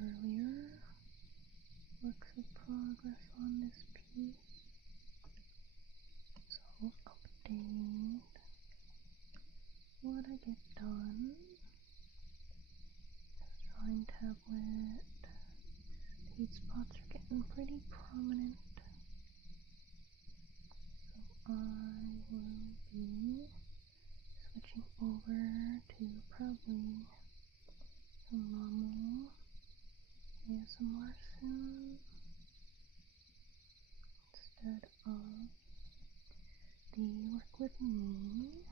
earlier works of progress on this piece. So update what I get done. Drawing tablet. Heat spots are getting pretty prominent. So I will be switching over to probably some normal ASMR soon, instead of the work with me.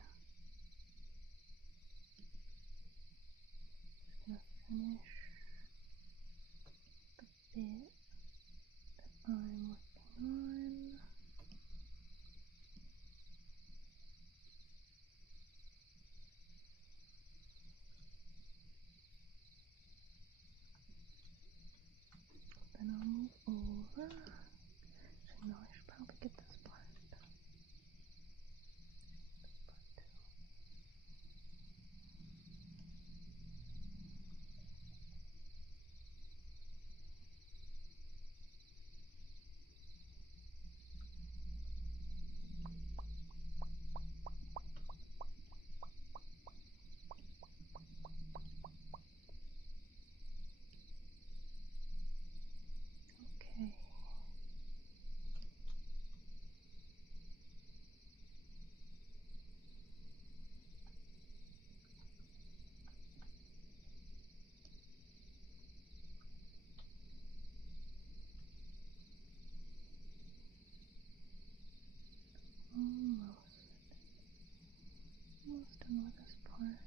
Just gonna finish the bit that I'm working on. Then I'll move over. So no, I should probably get this part. Okay. Almost done with this part.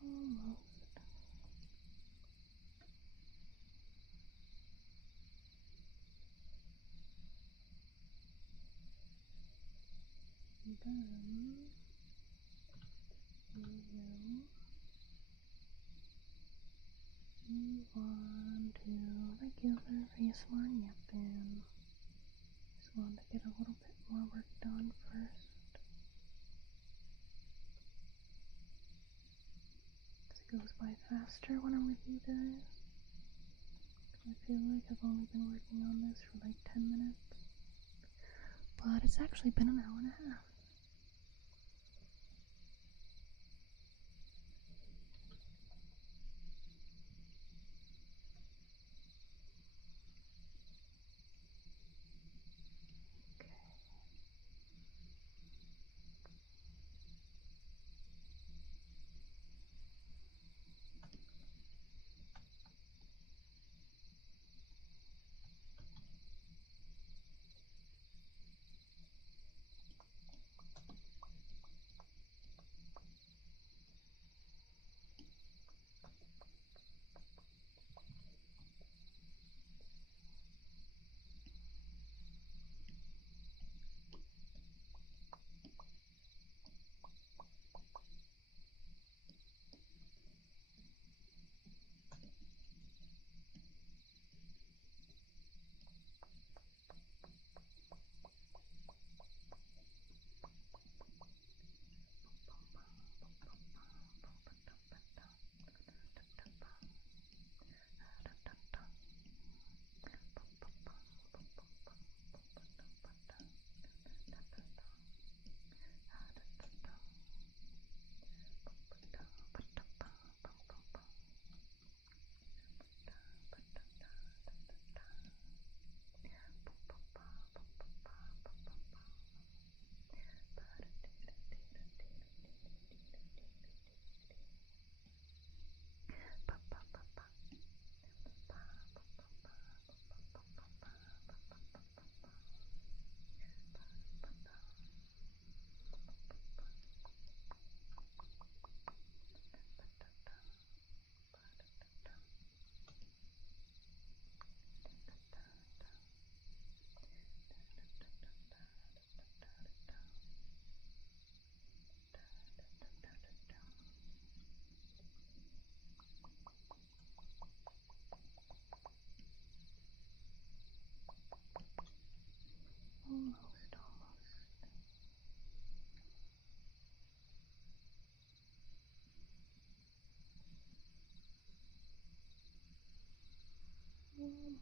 Almost. Then we will move on to regular ASMR yapping. Just wanted to get a little bit more work done first. Because it goes by faster when I'm with you guys. I feel like I've only been working on this for like 10 minutes. But it's actually been an hour and a half.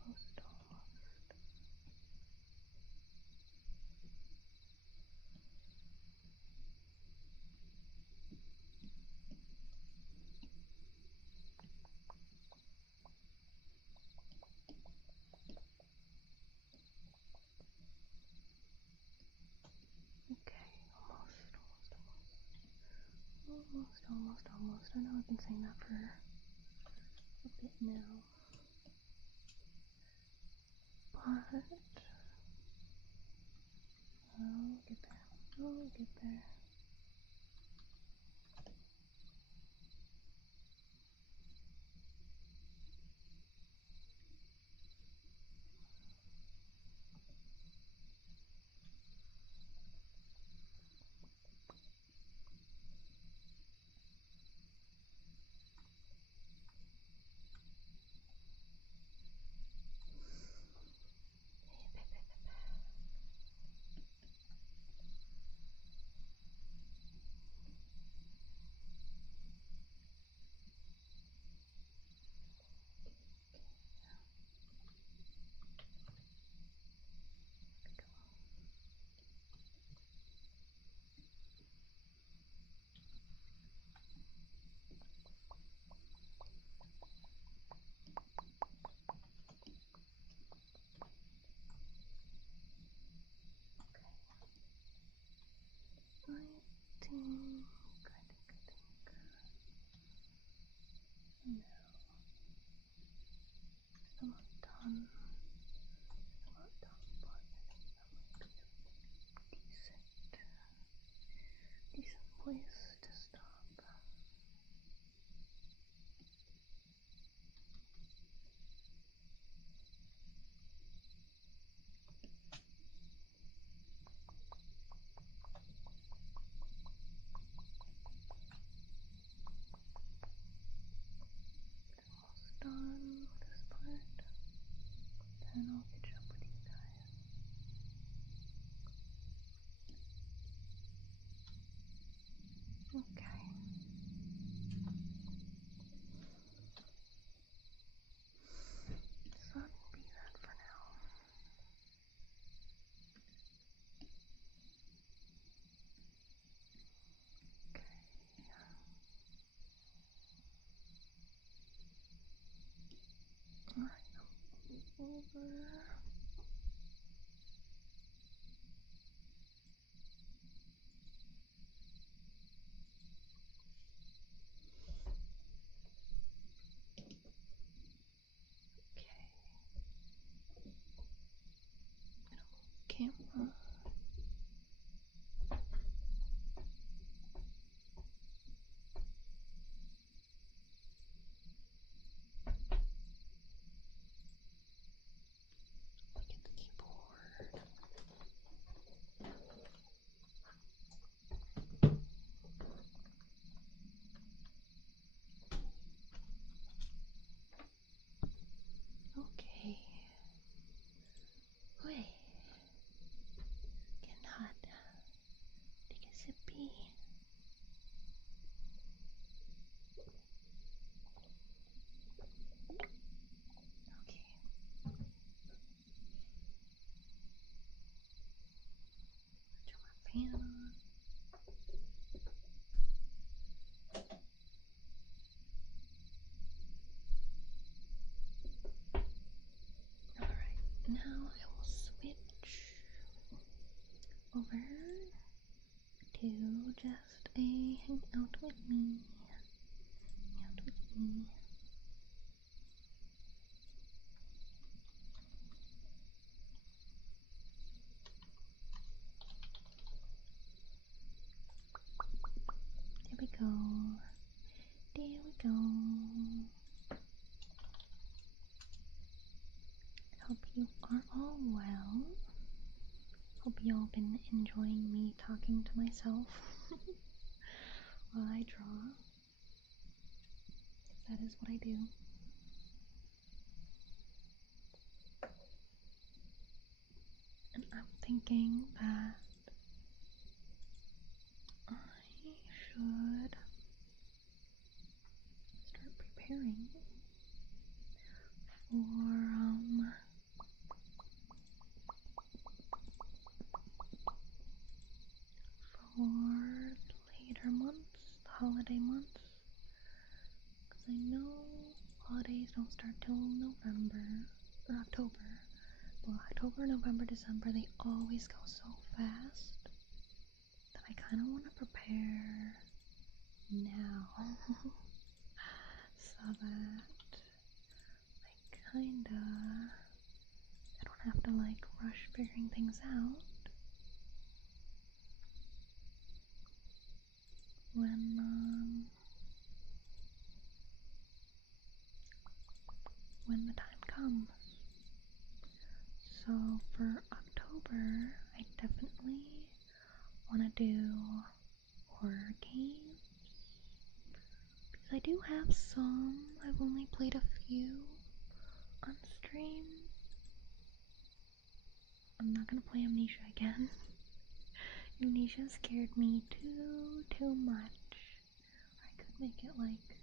Almost. Okay, almost. I know I've been saying that for a bit now. But I'll get there. I think no. Still not done. But I think that might be a decent place to stop. Almost done with this part. Then I'll catch up with you guys. Okay. So that will be that for now. Okay. Alright, over. Okay. Camera. Look at the keyboard. Okay. Wait. Getting hot. Take a sippy. Okay. Turn my fan on. Alright, now I will switch over to just a hang out with me. There we go. Hope you are all well. Hope you all been enjoying me talking to myself while I draw. That is what I do. And I'm thinking that I should start preparing for holiday months, because I know holidays don't start till November or October. Well, October, November, December, they always go so fast that I kind of want to prepare now so that I don't have to like rush figuring things out when the time comes. So for October, I definitely want to do horror games, because I do have some. I've only played a few on stream. I'm not gonna play Amnesia again. Amnesia scared me too much. I could make it like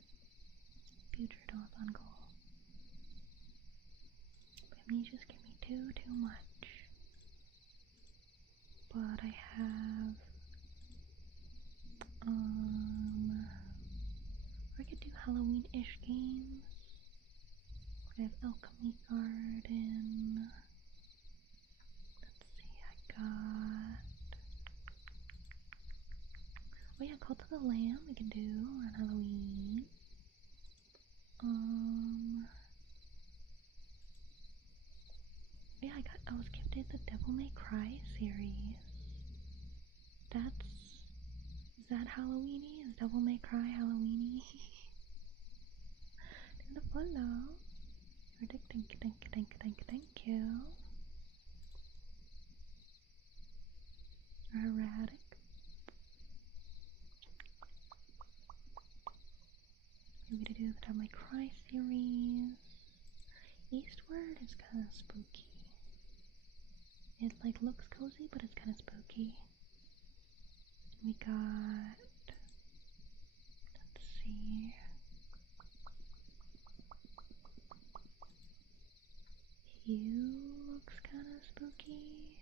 Beatrice on goal. Amnesia scared me too much. But I have I could do Halloween-ish games. I have Alchemy Garden. Let's see, I got... Oh yeah, Cult of the Lamb we can do on Halloween. Yeah, I was gifted the Devil May Cry series. Is that Halloweeny? Is Devil May Cry Halloweeny? Do the follow. Thank you. Erratic. Maybe to do the Devil May Cry series. Eastward is kind of spooky. It like looks cozy, but it's kind of spooky. We got, let's see, Hugh looks kind of spooky.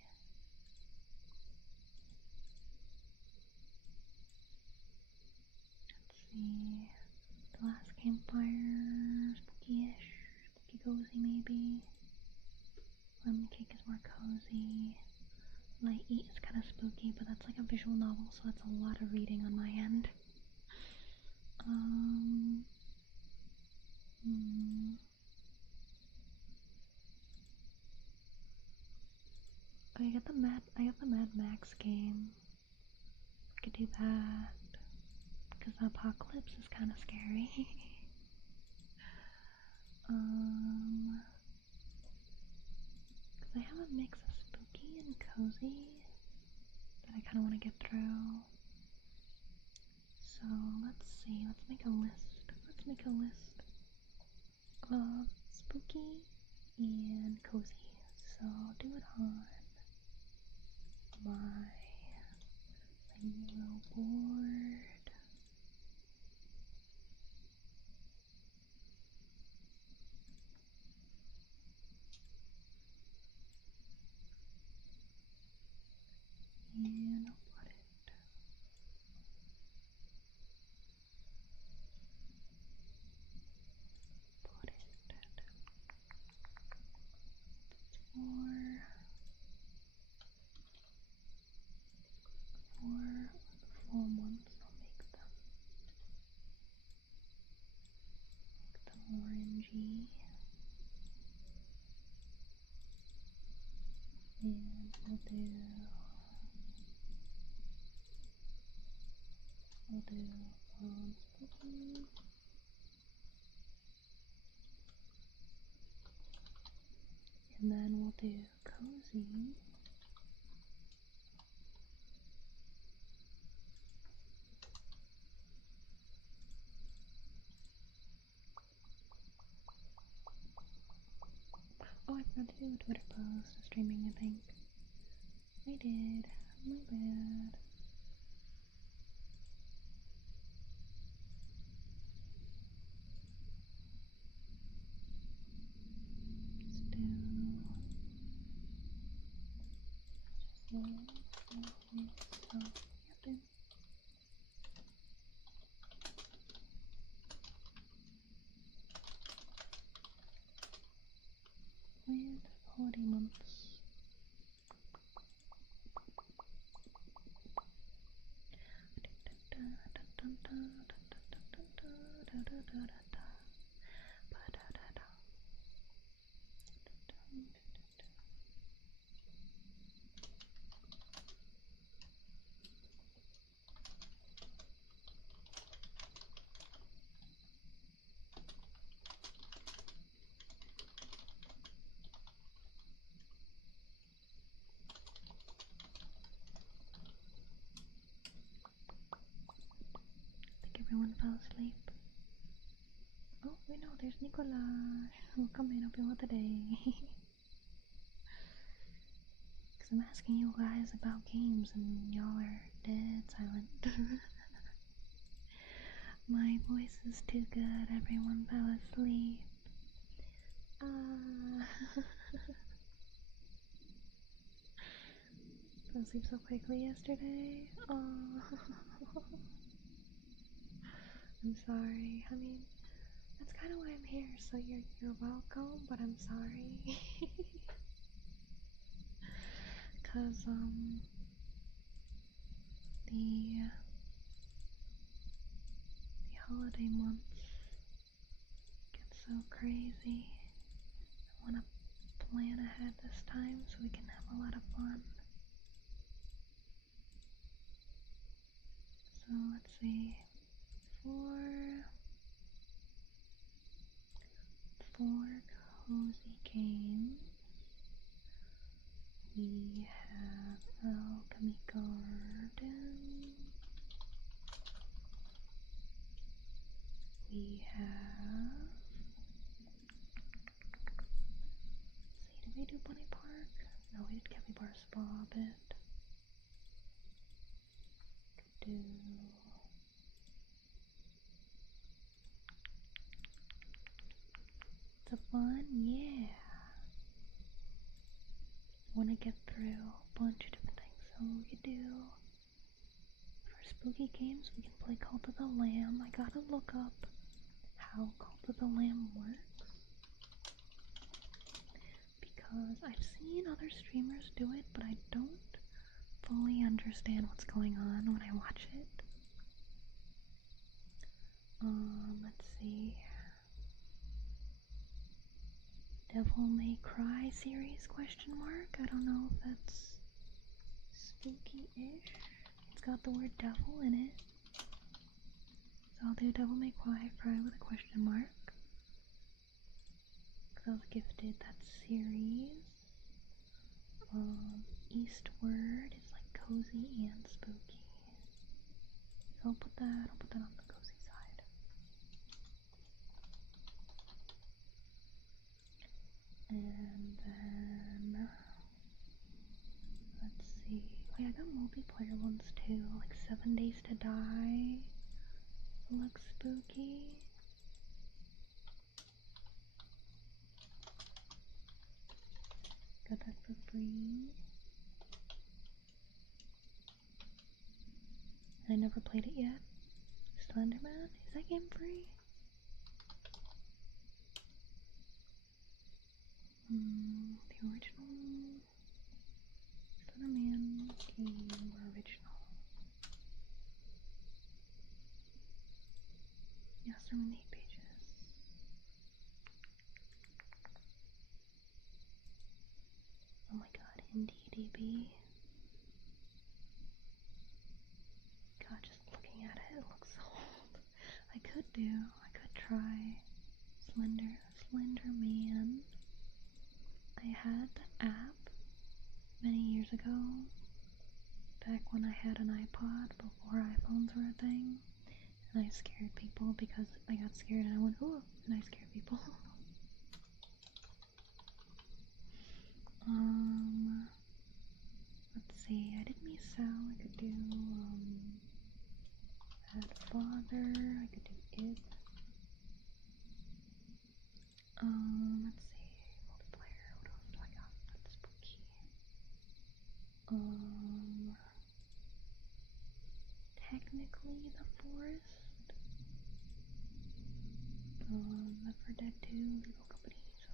Let's see, The Last Campfire, spooky-ish, spooky cozy maybe. Lemon Cake is more cozy. Light Eat is kind of spooky, but that's like a visual novel, so that's a lot of reading on my end. I got the Mad Max game. I could do that, because the apocalypse is kind of scary. Because I have a mix of spooky and cozy that I kind of want to get through. So let's see, let's make a list of spooky and cozy. So I'll do it on my little board. And I'll put it. For full months, I'll make them orangey. And we'll do spooky. And then we'll do cozy. Oh, I forgot to do a Twitter post, streaming, I think. I did. My bad. holiday months. Everyone fell asleep. Oh, wait, no, there's Nicola. Welcome in, hope you want the day. Because I'm asking you guys about games and y'all are dead silent. My voice is too good, everyone fell asleep. Fell asleep so quickly yesterday. Oh. I'm sorry. I mean, that's kind of why I'm here, so you're welcome, but I'm sorry. Cause the holiday months get so crazy. I wanna plan ahead this time so we can have a lot of fun. So let's see. For cozy games, we have Alchemy Garden. We have. Let's see, did we do Bunny Park? No, we did Capybara Spa a bit. Could do. It's a fun, yeah. Want to get through a bunch of different things, so we could do. For spooky games, we can play Cult of the Lamb. I gotta look up how Cult of the Lamb works, because I've seen other streamers do it, but I don't fully understand what's going on when I watch it. Let's see. Devil May Cry series, question mark? I don't know if that's spooky-ish. It's got the word devil in it. So I'll do Devil May Cry with a question mark. Because I was gifted that series. Eastward is like cozy and spooky. So I'll put that on the cozy side. And then let's see. Wait, I got multiplayer ones too, like 7 Days to Die. Looks spooky. Got that for free. I never played it yet. Slenderman? Is that game free? The original Slenderman game original. Yeah, 78 pages. Oh my god, IndieDB. God, just looking at it, it looks so old. I could try Slenderman. I had the app many years ago, back when I had an iPod before iPhones were a thing, and I scared people because I got scared and I went, ooh, and I scared people. Let's see, I did Misao, I could do, Bad Father, I could do It. Let's see, multiplayer, what else do I got that's spooky? Technically The Forest. Left 4 Dead 2, Legal Company, so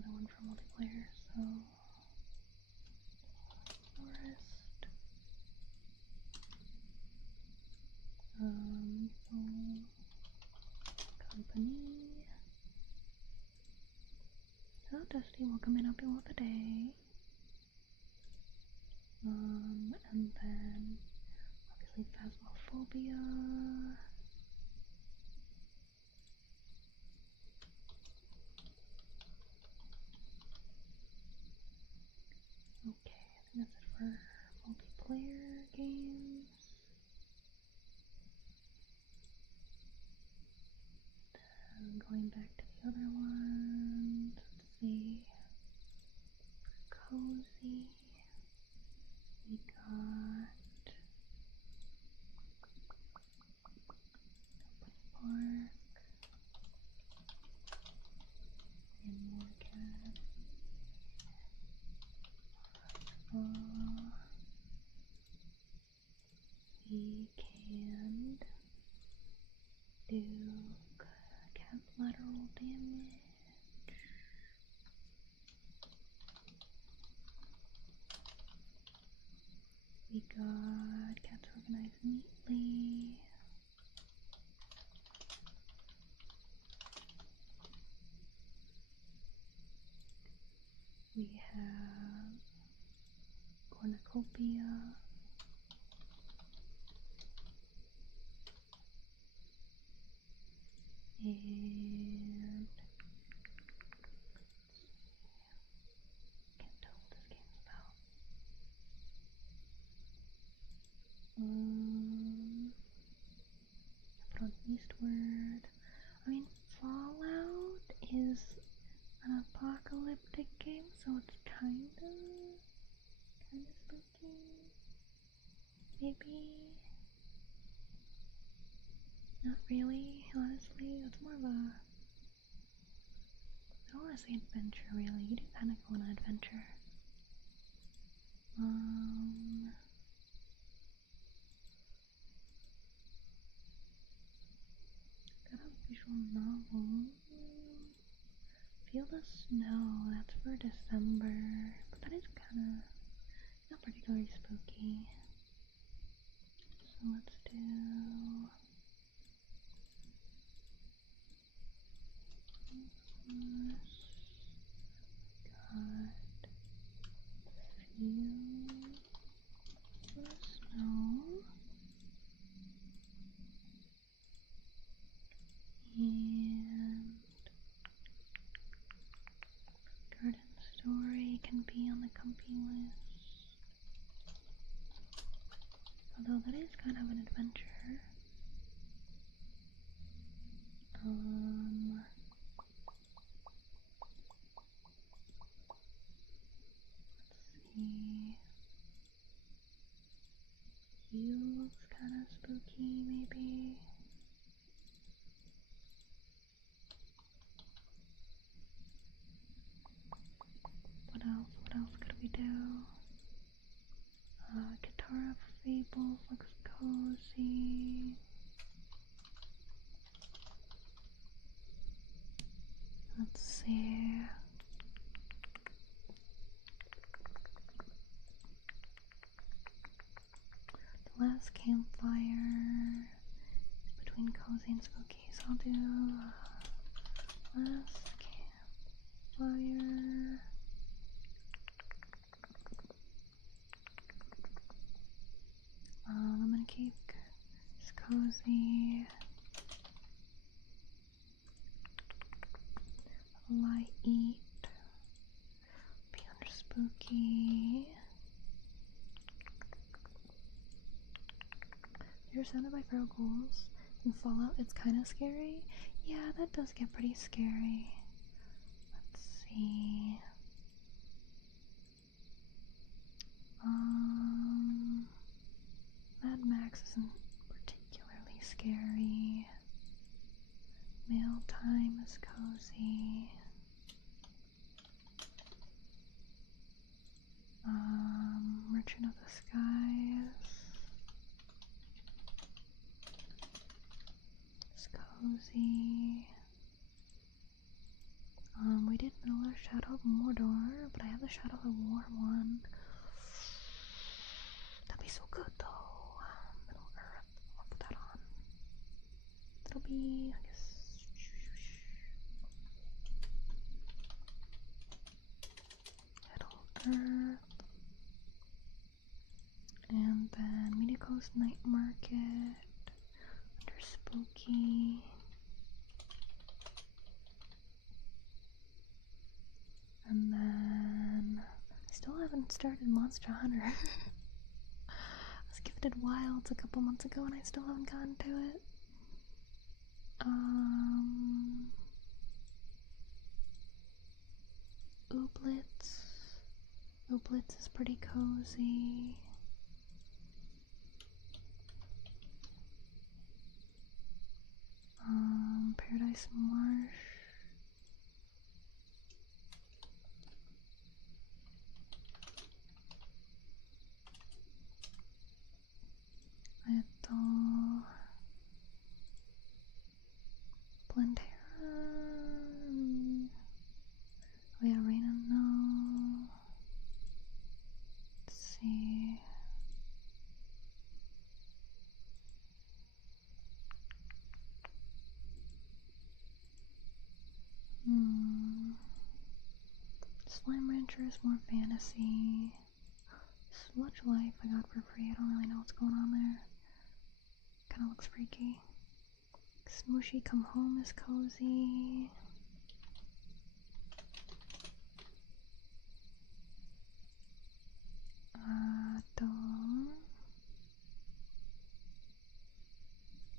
another one for multiplayer, so forest. Company. Hello Dusty, welcome in, hope you want the day. And then obviously phasmophobia. Okay, I think that's it for multiplayer games. Then going back to the other ones, let's see. Cozy. We got Park and more cats. We can do cat lateral damage. We got cats organized neatly. We have cornucopia. And can't tell what this game's about. Put on Eastward. I mean, Fallout is an apocalyptic game, so it's kinda spooky. Maybe. Not really, honestly. It's more of a, I don't want to say adventure, really. You do kind of go on an adventure. Got a visual novel. Feel the Snow, that's for December. But that is kind of not particularly spooky. So let's do Feel the Snow. And Garden Story can be on the comfy list. Although that is kind of an adventure. Let's see. You looks kind of spooky, maybe. What else? What else could we do? Guitar of Fables looks cozy. Let's see. The Last Campfire is between cozy and spooky, so I'll do Last Campfire. Lemon cake is cozy. Lie Eat be under spooky. You're surrounded by feral ghouls. In Fallout, it's kind of scary. Yeah, that does get pretty scary. Let's see. Mad Max isn't particularly scary. Mail Time is cozy. Merchant of the Skies is cozy. We did Middle-earth Shadow of Mordor, but I have the Shadow of War one. That'd be so good though. Middle-earth, I'll put that on. That'll be, I guess, Middle-earth. And then Media Coast Night Market under Spooky. And then I still haven't started Monster Hunter. I was gifted Wilds a couple months ago and I still haven't gotten to it. Ooblets. Ooblets is pretty cozy. Paradise Marsh. Plantera. Oh yeah, Reina, no. Let's see. Slime Rancher is more fantasy. Sludge Life I got for free. I don't really know what's going on there. Kinda looks freaky. Smooshy Come Home is cozy.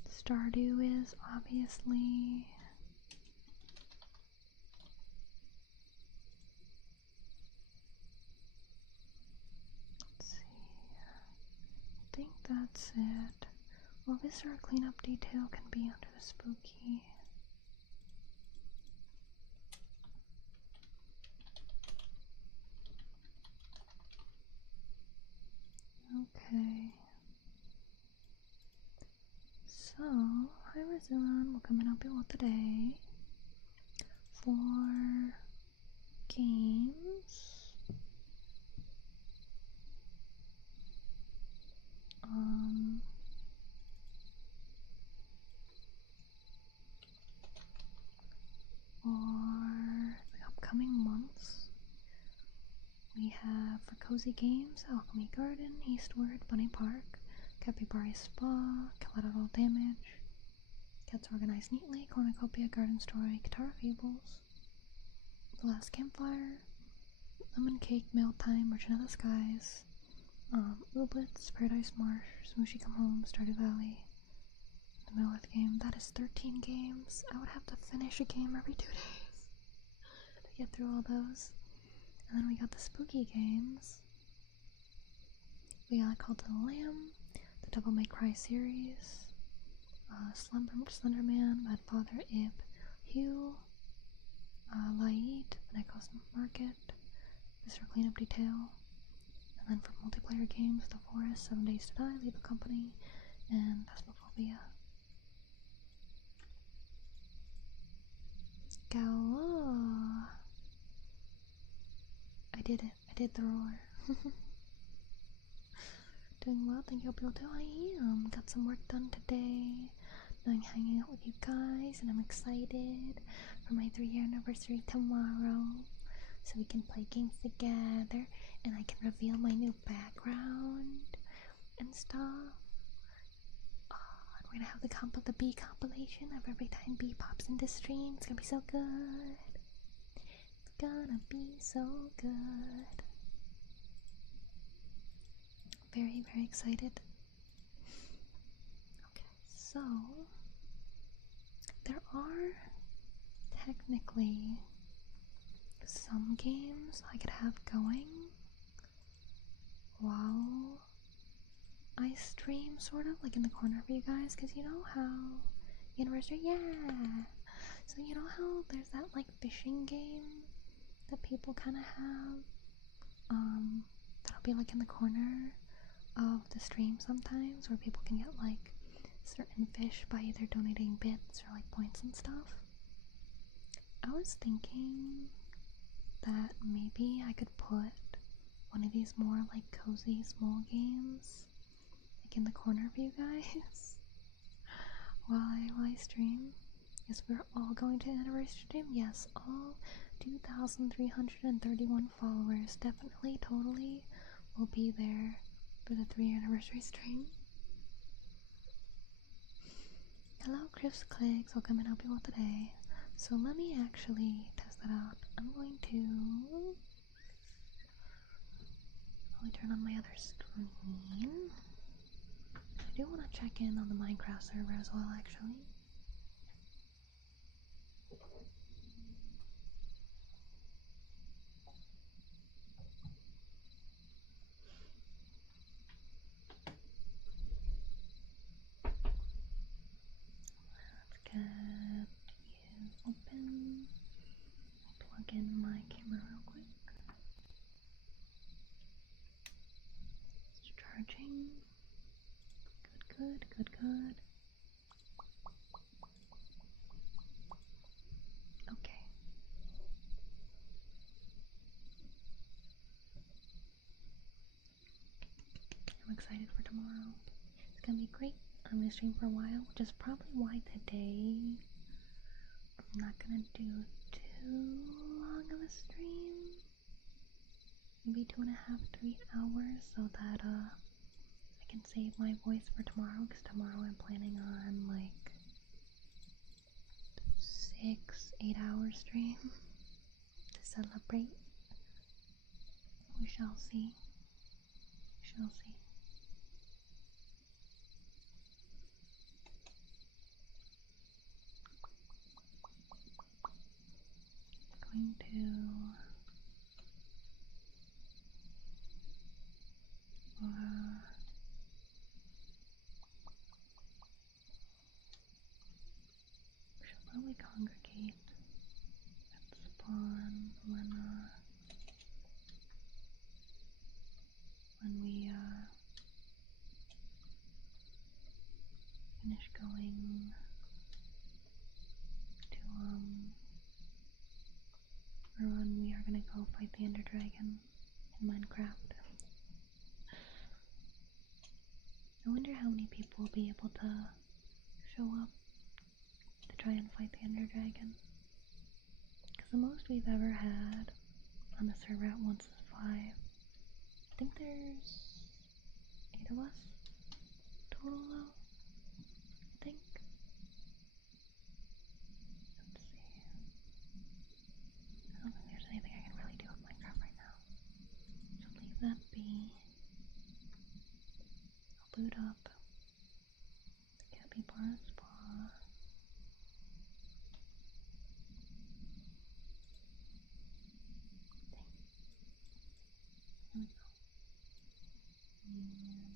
Stardew is obviously. Let's see. I think that's it. Well, Viscera Cleanup Detail can be under the Spooky. Okay. So, hi Razan, we're coming up here today for games. For the upcoming months, we have for Cozy Games, Alchemy Garden, Eastward, Bunny Park, Capybara Spa, Collateral Damage, Cats Organized Neatly, Cornucopia, Garden Story, Katara Fables, The Last Campfire, Lemon Cake, Mealtime, Merchant of the Skies, Ooblets, Paradise Marsh, Smooshy Come Home, Stardew Valley, the Middle-earth game. That is 13 games. I would have to finish a game every 2 days to get through all those. And then we got the spooky games. We got Call to the Lamb, the Devil May Cry series, Slenderman, Mad Father, Ib, Hugh, Laid, the Night Coast Market, Mr. Cleanup Detail, and then for multiplayer games, The Forest, 7 Days to Die, Leave a Company, and Phasmophobia. Gala! I did it. I did the roar. Doing well, thank you. Hope you'll do. I am. Got some work done today. Now I'm hanging out with you guys, and I'm excited for my 3-year anniversary tomorrow, so we can play games together, and I can reveal my new background and stuff. And we're gonna have the B compilation of every time B pops into stream. It's gonna be so good. It's gonna be so good. Very, very excited. Okay, so there are technically some games I could have going while I stream, sort of, like in the corner for you guys, because you know how anniversary, yeah! So you know how there's that like fishing game that people kind of have, that'll be like in the corner of the stream sometimes, where people can get like certain fish by either donating bits or like points and stuff. I was thinking that maybe I could put one of these more like cozy small games like in the corner for you guys while I stream. Yes, we're all going to anniversary stream. Yes, all 2,331 followers definitely, totally will be there for the 3 anniversary stream. Hello, Chris Clicks. I'll come and help you out today. So let me actually test that out. I'm going to probably turn on my other screen. I do want to check in on the Minecraft server as well, actually. Let's get you open. Plug in my camera real quick. It's charging. Good, good, good. Okay. I'm excited for tomorrow. It's gonna be great. I'm gonna stream for a while, which is probably why today I'm not gonna do too long of a stream. Maybe 2.5, 3 hours so that I can save my voice for tomorrow, because tomorrow I'm planning on like 6-8 hour stream to celebrate. We shall see. We shall see. I'm going to we should probably congregate at spawn when we finish going to or when we are gonna go fight the Ender Dragon in Minecraft. I wonder how many people will be able to show up to try and fight the Ender Dragon. Because the most we've ever had on the server at once is 5. I think there's 8 of us total though. I think. Let's see. I don't think there's anything I can really do with Minecraft right now. So leave that be. I'll boot up the Capybara Spa. There we go. And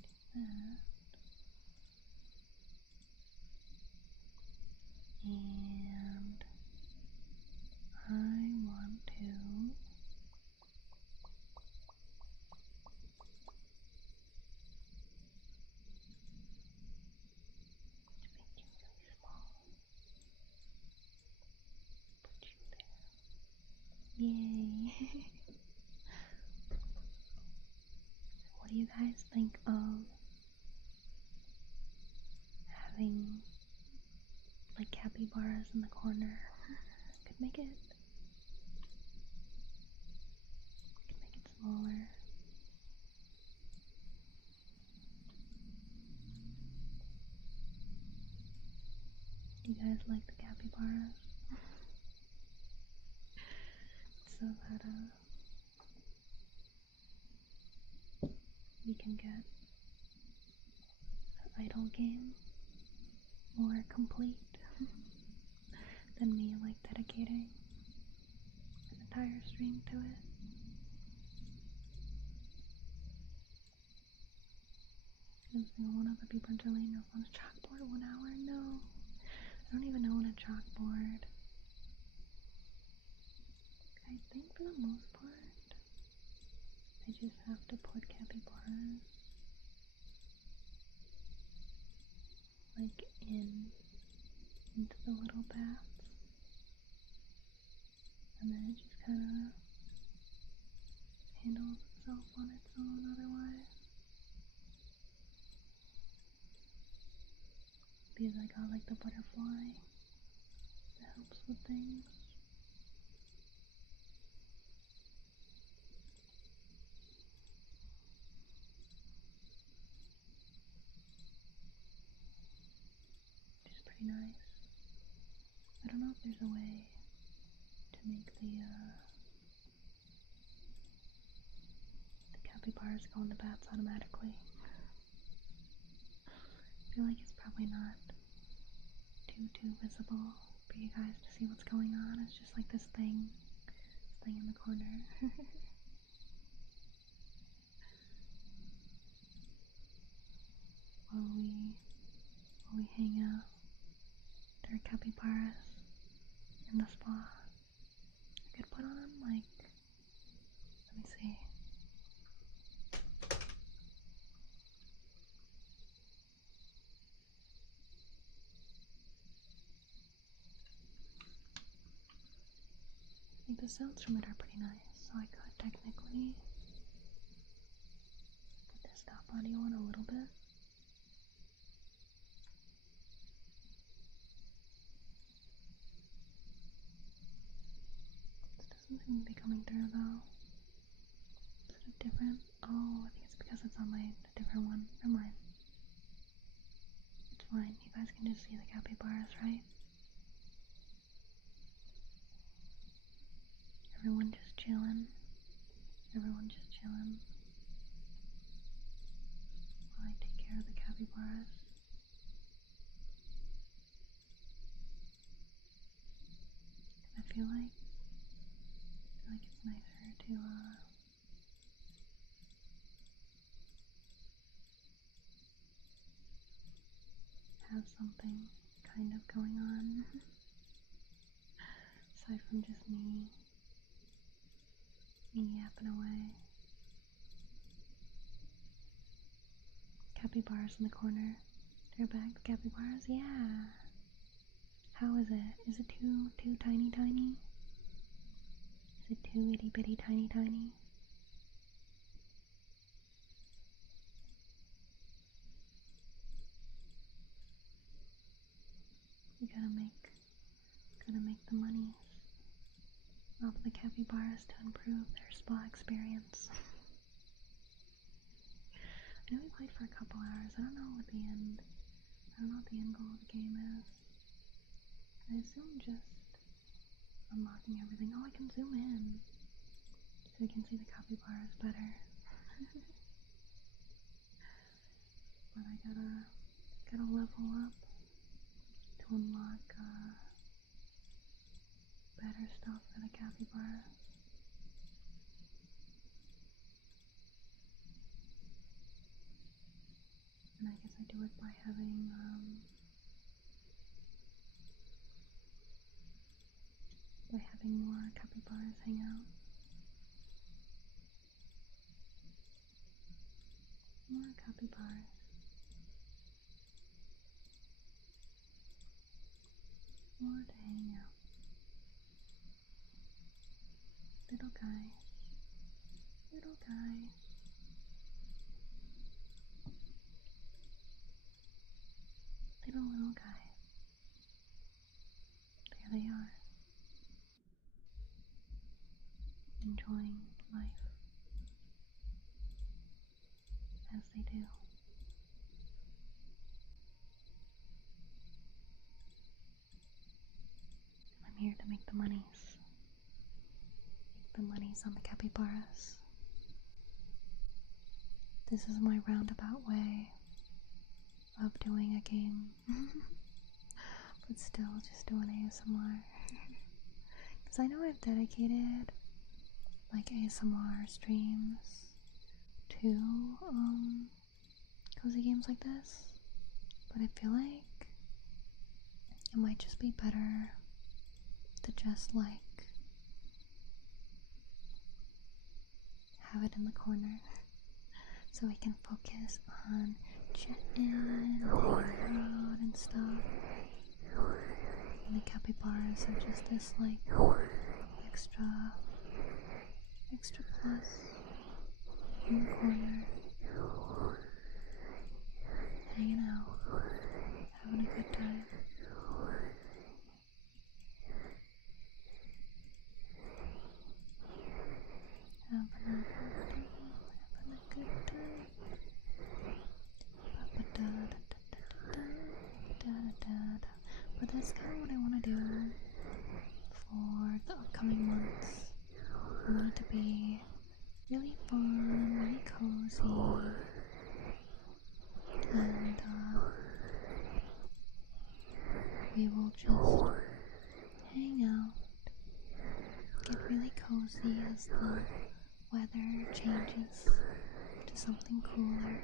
do that. And I want to make you really small. Put you there. Yay! What do you guys think of having like capybaras in the corner? Could make it smaller. Do you guys like the capybaras? So that we can get the idle game more complete than me like dedicating an entire stream to it. One of the Beaberns are laying up on a chalkboard 1 hour? No. I don't even own a chalkboard. I think for the most part, I just have to put capybaras like into the little baths. and then it just kind of handles itself on its own otherwise. Because I got like the butterfly that helps with things. Which is pretty nice. I don't know if there's a way to make the capybaras go in the bats automatically. I feel like it's probably not too visible for you guys to see what's going on. It's just like this thing in the corner. while we hang out, there are capybaras in the spa. I could put on like, let me see. I think the sounds from it are pretty nice, so I could technically put the stop audio on a little bit. This doesn't seem to be coming through though. Is it different? Oh, I think it's because it's on a different one. Never mind. It's fine. You guys can just see the capybaras, right? Everyone just chilling. Everyone just chilling. While I take care of the capybaras. I feel like it's nicer to have something kind of going on aside from just me yapping away. Capybaras in the corner. They're back, the capybaras? Yeah. How is it? Is it too tiny? Is it too itty bitty tiny? You gotta make the monies off the capybaras to improve their spa experience. I know we played for a couple hours. I don't know what the end goal of the game is. I assume just unlocking everything. Oh, I can zoom in so you can see the capybaras better. But I gotta level up to unlock better stuff for the capybaras. And I guess I do it by having more capybaras hang out. More capybaras. More to hang out. Little guys. Little guys. Little guys. There they are. Enjoying life as they do. I'm here to make the monies. Make the monies on the capybaras. This is my roundabout way of doing a game. But still just doing ASMR. Because I know I've dedicated like ASMR streams to cozy games like this, but I feel like it might just be better to just like have it in the corner so I can focus on chatting and hanging out and stuff. And the capybaras are just this like extra plus in the corner, hanging out, having a good time. Having a good time. But that's kind of what I want to do for the upcoming months. I want it to be really fun, really cozy, and we will just hang out, get really cozy as the weather changes to something cooler.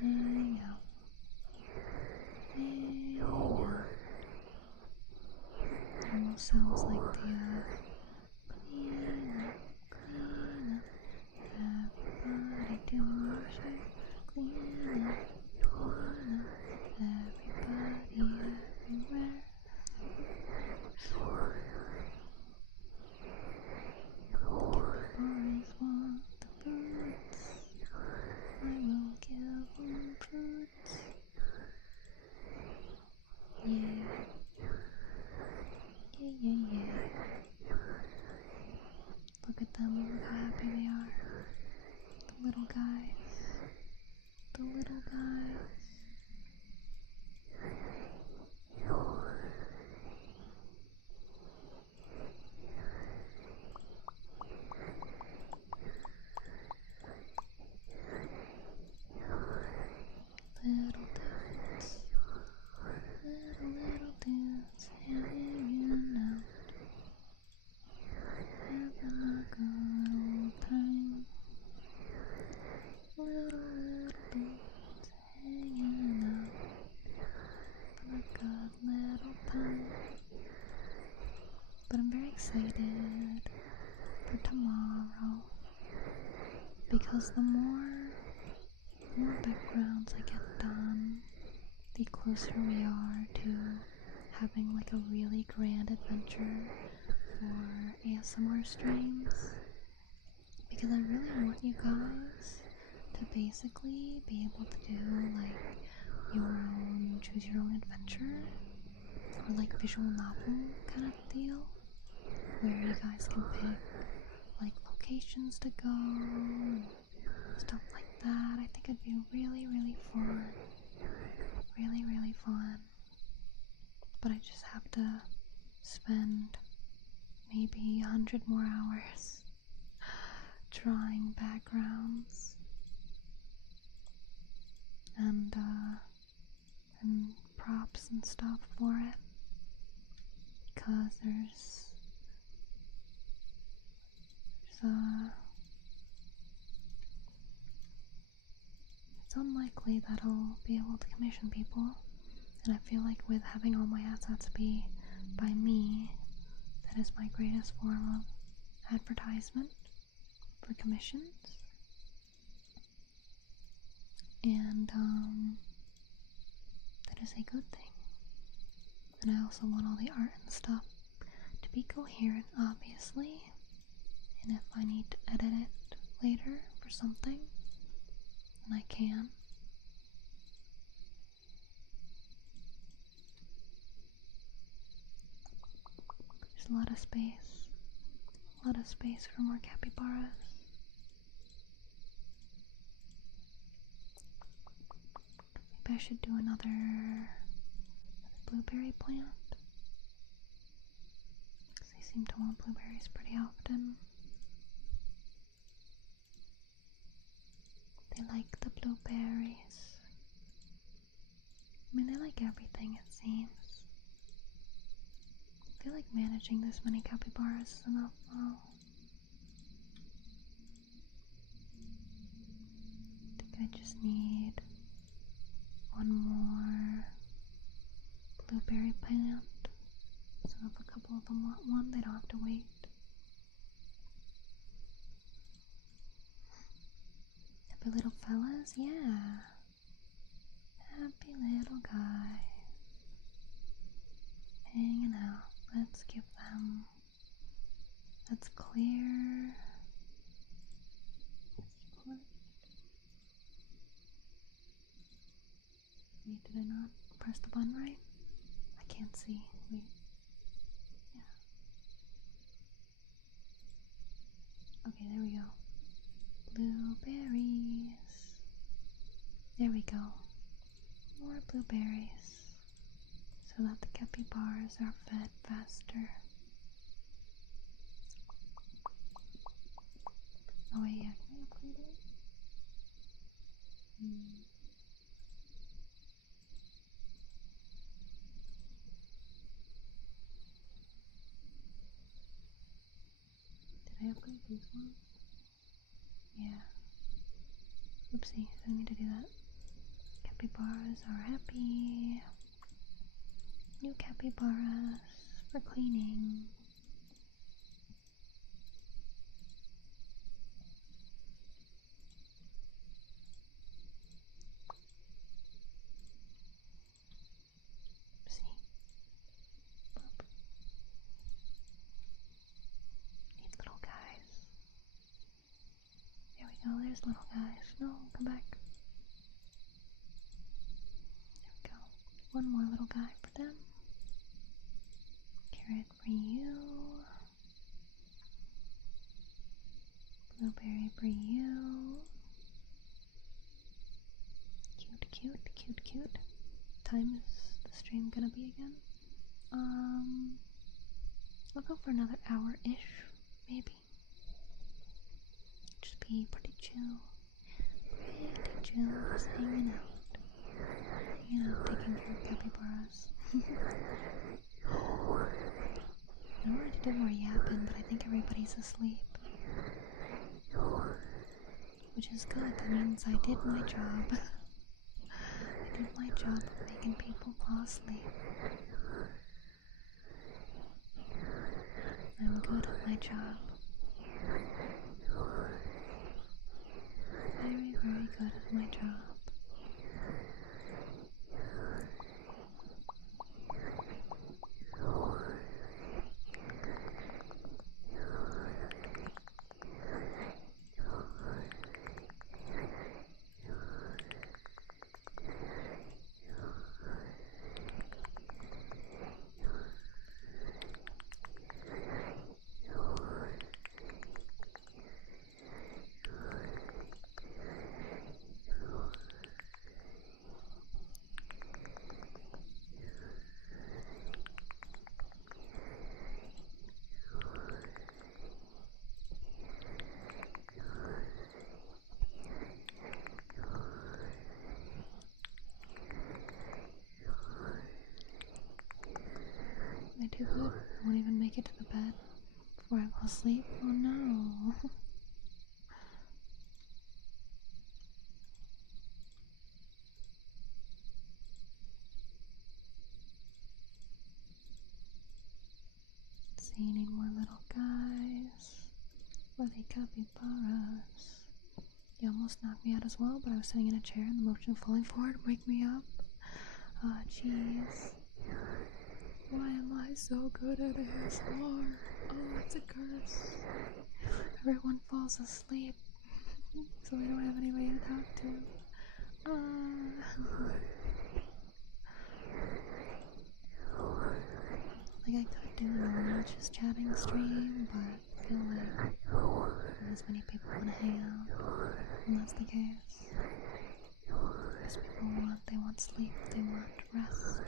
Hang out. Almost sounds like the clean up. Everybody do your share. Clean up. Everybody everywhere. Boys want the fruits. I will give them fruits. Yeah. Look at them, look how happy they are. The little guys. The little guys. Little dudes. Little dudes hanging out. Having a good old time. Little dudes hanging out. Having a good little time. But I'm very excited for tomorrow, because the more backgrounds I get done, the closer we are to having like a really grand adventure for ASMR streams, because I really want you guys to basically be able to do like your own choose your own adventure, or like visual novel kind of deal, where you guys can pick like locations to go and stuff like that. I think it'd be really, really fun. Really, really fun. But I just have to spend maybe 100 more hours drawing backgrounds and props and stuff for it, because it's unlikely that I'll be able to commission people, and I feel like with having all my assets be by me, that is my greatest form of advertisement for commissions. And that is a good thing. And I also want all the art and stuff to be coherent, obviously, and if I need to edit it later for something, then I can. There's a lot of space for more capybaras. Maybe I should do another blueberry plant, because they seem to want blueberries pretty often. They like the blueberries. I mean, they like everything, it seems. I feel like managing this many capybaras is enough now. I think I just need one more blueberry plant. So if a couple of them want one, they don't have to wait. Happy little fellas, yeah. Happy little guy. Hanging out. Let's give them. Let's clear. Wait, did I not press the button right? I can't see. Wait. Yeah. Okay, there we go. Blueberries. There we go. More blueberries. So that the capybaras are fed faster. Oh wait, yeah, can I upgrade it? Did I upgrade these ones? Yeah. Oopsie, I didn't mean to do that. Capybaras are happy. New capybaras for cleaning. Oopsie. Boop. Need little guys. There we go, there's little guys. No, come back. There we go. One more little guy for them. Carrot for you. Blueberry for you. Cute, cute, cute, cute. Time is the stream gonna be again? I'll go for another hour-ish, maybe. Just be pretty chill. Pretty chill, just hanging out. Hanging out, taking care of capybaras. I wanted to do more yapping, but I think everybody's asleep. Which is good, that means I did my job. I did my job of making people fall asleep. I'm good at my job. Very, very good at my job. I do good. I won't even make it to the bed before I fall asleep. Oh no. Let's see, need more little guys. Or they capybaras. You almost knocked me out as well, but I was sitting in a chair and the motion of falling forward wake me up. Ah, jeez. Why am I so good at ASMR? Oh, it's a curse. Everyone falls asleep, so I don't have anybody to talk to. Like I could do a just chatting stream, but I feel like not as many people want to hang out, and that's the case. Because they want sleep, they want rest,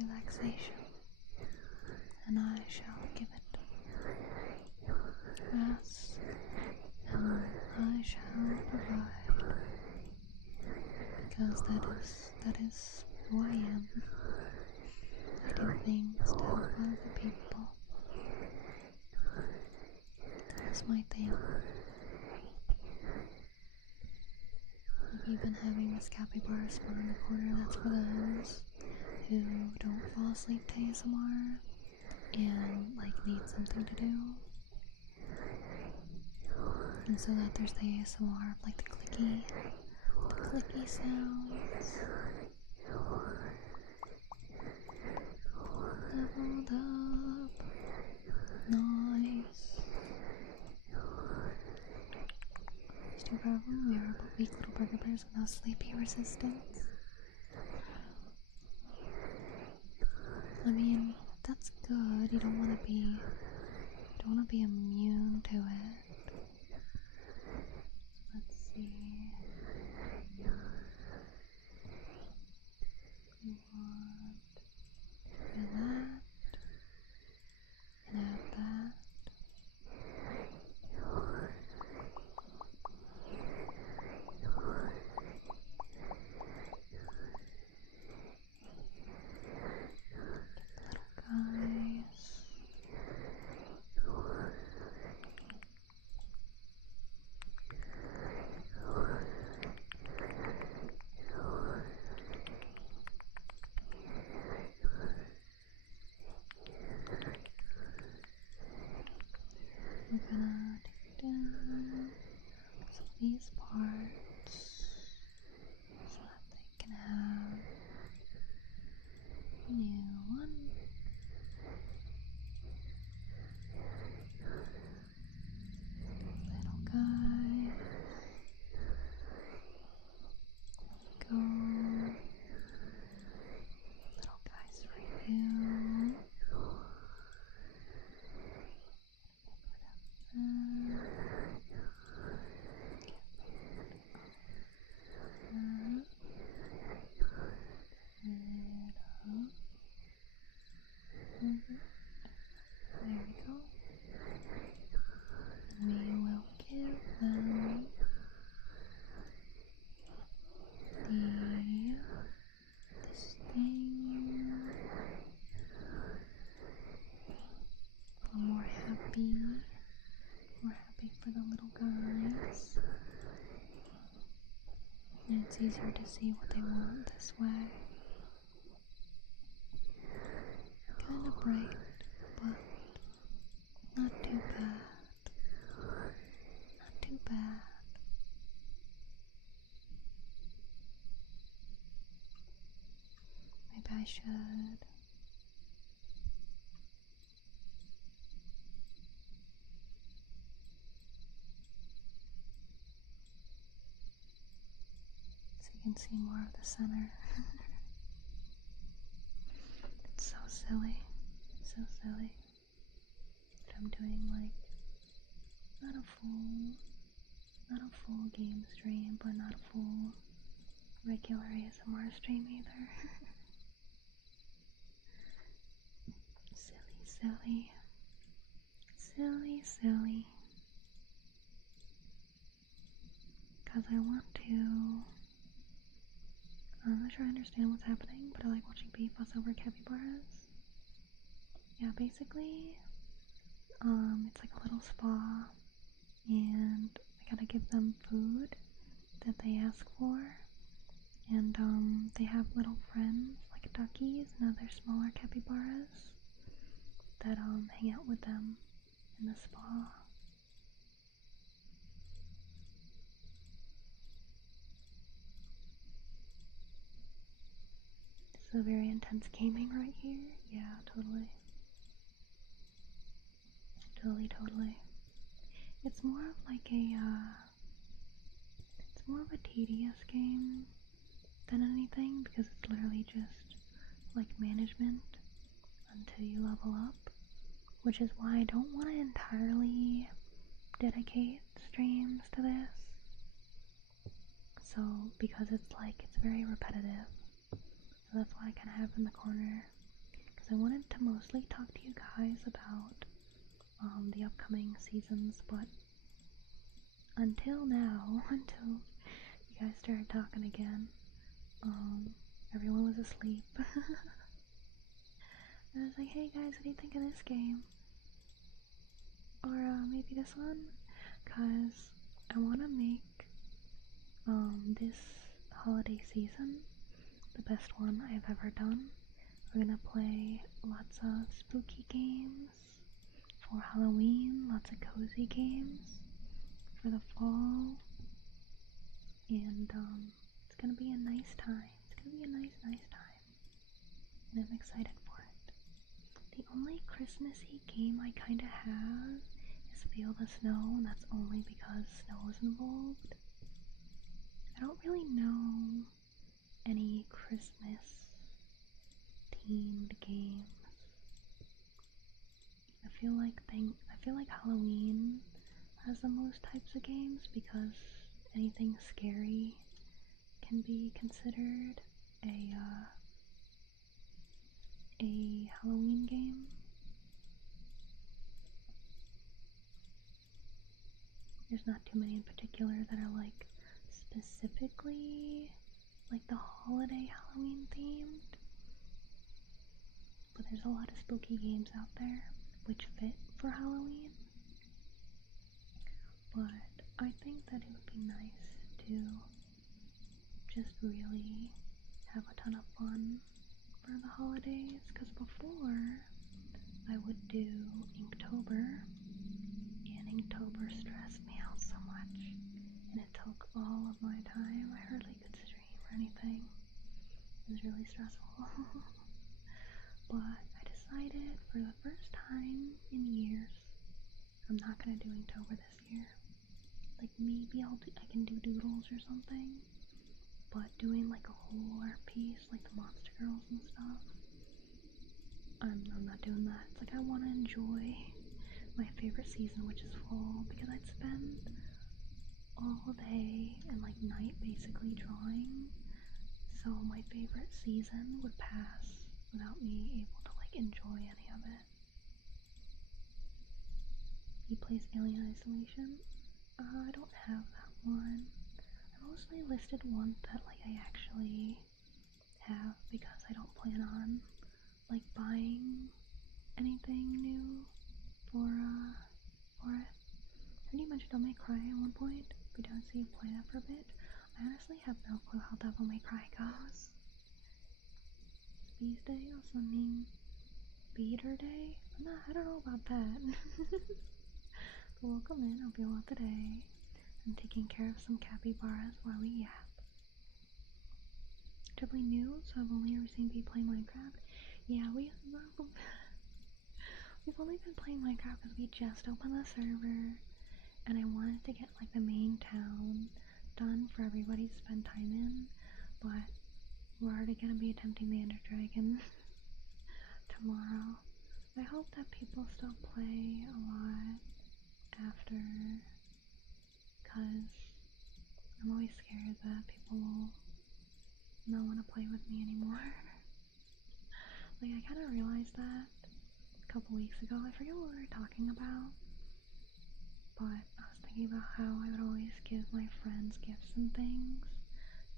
relaxation, and I shall give it. Rest, and I shall provide. Because that is who I am. I do things to help other people. That is my thing. Like even having this capybara spawn in the corner, that's for those who don't fall asleep to ASMR and like need something to do. And so that there's the ASMR of like the clicky clicky sounds. Leveled up. Nice. Still problem, we are but weak little burger bears with no sleepy resistance. I mean, that's good. You don't want to be immune to it. Let's see. We want that and add that. We're gonna take down some of these parts so that they can have a new one. Little guy. Go. Little guys for you. There we go. We will give them this thing. More happy for the little guys. And it's easier to see what they want this way. Kind of bright, but not too bad. Not too bad. Maybe I should. So you can see more of the center. It's so silly. So silly. But I'm doing like not a full game stream, but not a full regular ASMR stream either. Silly. Because I want to, I'm not sure I understand what's happening, but I like watching people fuss over capybaras. Yeah, basically, it's like a little spa, and I gotta give them food that they ask for, and they have little friends, like duckies and other smaller capybaras, that hang out with them in the spa. This is a very intense gaming right here. Yeah, totally. Totally. It's more of like it's more of a tedious game than anything, because it's literally just like management until you level up, which is why I don't want to entirely dedicate streams to this. So, because it's very repetitive. So that's why I kind of have in the corner. Because I wanted to mostly talk to you guys about the upcoming seasons, but until now, until you guys started talking again, everyone was asleep. And I was like, hey guys, what do you think of this game? Or maybe this one? Because I want to make this holiday season the best one I've ever done. We're gonna play lots of spooky games for Halloween, lots of cozy games for the fall, and it's gonna be a nice time. It's gonna be a nice time. And I'm excited for it. The only Christmassy game I kinda have is Feel the Snow, and that's only because snow is involved. I don't really know any Christmas themed games. I feel like Halloween has the most types of games because anything scary can be considered a Halloween game. There's not too many in particular that are like specifically like the holiday Halloween themed, but there's a lot of spooky games out there which fit for Halloween. But I think that it would be nice to just really have a ton of fun for the holidays, because before I would do Inktober, and Inktober stressed me out so much, and it took all of my time. I hardly could stream or anything. It was really stressful. But I decided for the first time in years, I'm not gonna do Inktober this year. Like maybe I can do doodles or something, but doing like a whole art piece like the Monster Girls and stuff, I'm not doing that. It's like I want to enjoy my favorite season, which is fall, because I'd spend all day and like night basically drawing, so my favorite season would pass without me able to like enjoy any of it. He plays Alien Isolation. I don't have that one. I mostly listed ones that like I actually have because I don't plan on like buying anything new for it. I heard you mentioned Devil May Cry at one point. We don't see you play that for a bit. I honestly have no clue how Devil May Cry goes. Bees Day also mean Beater Day? I don't know about that. But welcome in, hope you're well today. I'm taking care of some capybaras while we yap. Relatively new, so I've only ever seen people play Minecraft. Yeah, we've only been playing Minecraft because we just opened the server, and I wanted to get like the main town done for everybody to spend time in, but we're already gonna be attempting the Ender Dragon tomorrow. I hope that people still play a lot after, because I'm always scared that people will not want to play with me anymore. Like, I kind of realized that a couple weeks ago. I forget what we were talking about, but I was thinking about how I would always give my friends gifts and things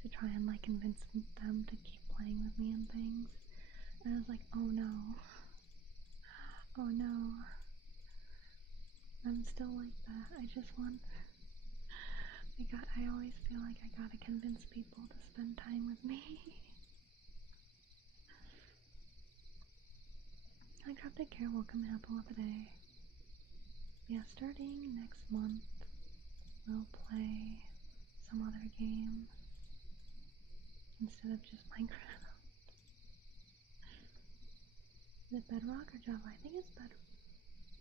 to try and like convince them to keep playing with me and things. And I was like, oh no. Oh no. I'm still like that. I just want... I always feel like I gotta convince people to spend time with me. Minecraft Take Care, welcome in, Apple of the Day. Yeah, starting next month, we'll play some other games instead of just Minecraft. Is it Bedrock or Java? I think it's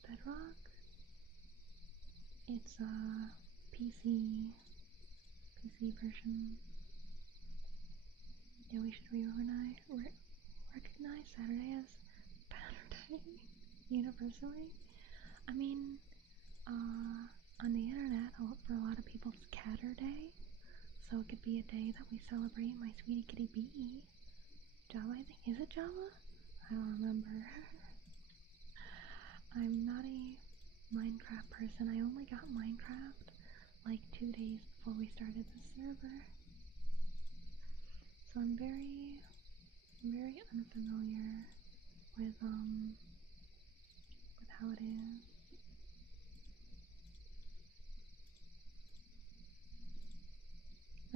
Bedrock. It's a PC version. Yeah, we should recognize Saturday as Banner Day universally. I mean, on the internet, for a lot of people, it's Catter Day, so it could be a day that we celebrate my sweetie kitty bee. Java, I think. Is it Java? I don't remember. I'm not a Minecraft person. I only got Minecraft like 2 days before we started the server, so I'm very unfamiliar with how it is.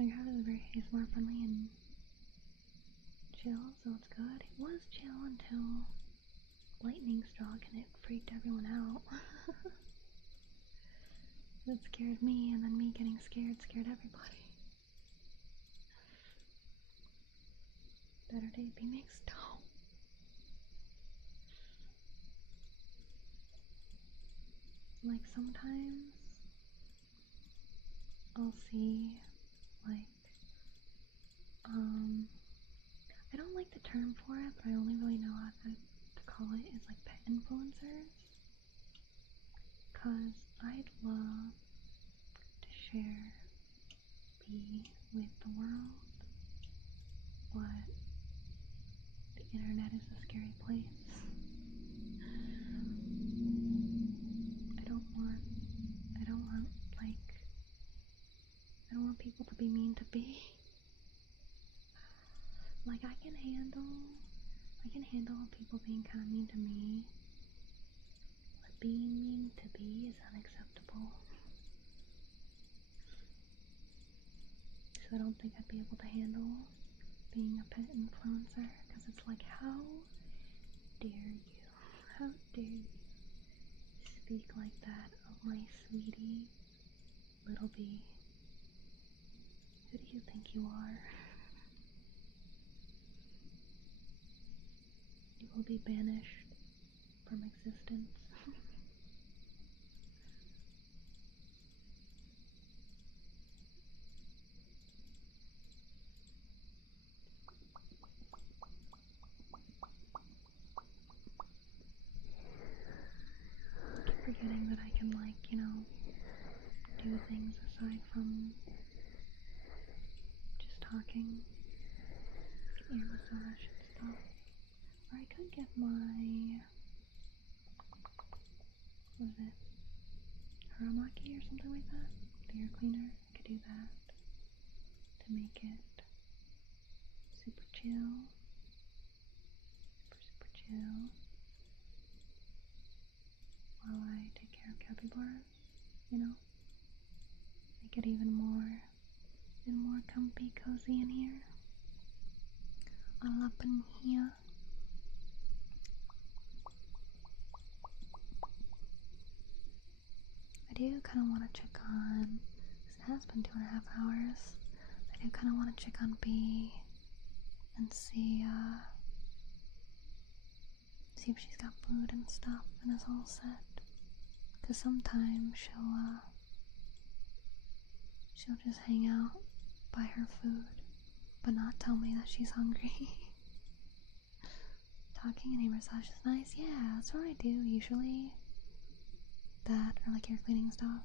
Minecraft is very ASMR friendly and chill, so it's good. It was chill until lightning struck and it freaked everyone out. It scared me, and then me getting scared everybody. Saturday be mixed up. Like sometimes I'll see like I don't like the term for it, but I only really know how to call it is like pet influencers. Cause I'd love to share, be with the world, but the internet is a scary place. I don't want people to be mean to be. Like I can handle people being kind of mean to me, but being mean to be is unacceptable. So I don't think I'd be able to handle being a pet influencer, because it's like, how dare you speak like that of my sweetie little bee? Who do you think you are? You will be banished from existence. I keep forgetting that I can, like, do things aside from just talking, ear massage and stuff. Or I could get my, what is it, Haramaki or something like that, the air cleaner. I could do that to make it super chill, super chill, while I take care of capybaras, make it even more comfy, cozy in here, all up in here. I do kind of want to check on, because it has been 2.5 hours, I do kind of want to check on B and see if she's got food and stuff and is all set. Because sometimes she'll just hang out by her food, but not tell me that she's hungry. Talking and ear massage is nice. Yeah, that's what I do usually. That, or like ear cleaning stuff.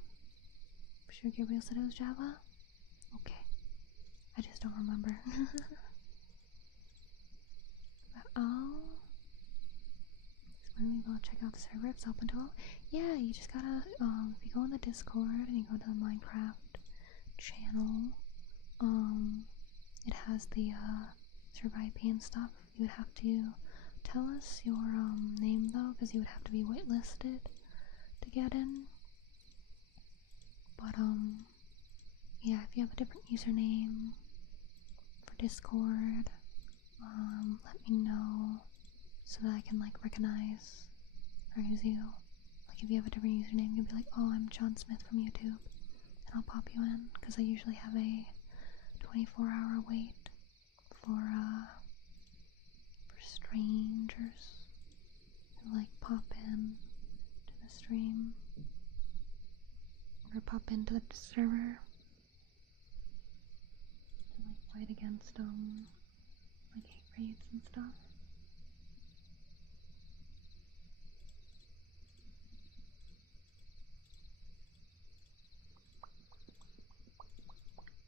Sure Gabriel said it was Java? Okay. I just don't remember. But maybe we'll check out the server. It's open to all. Yeah, you just gotta, if you go in the Discord and you go to the Minecraft channel, it has the, server IP and stuff. You would have to tell us your, name though, because you would have to be whitelisted to get in. But, yeah, if you have a different username for Discord, let me know so that I can, like, recognize you. Like, if you have a different username, you'll be like, oh, I'm John Smith from YouTube, and I'll pop you in, because I usually have a 24-hour wait for strangers who, like, pop in to the stream, or pop into the server to, like, fight against, like, hate raids and stuff.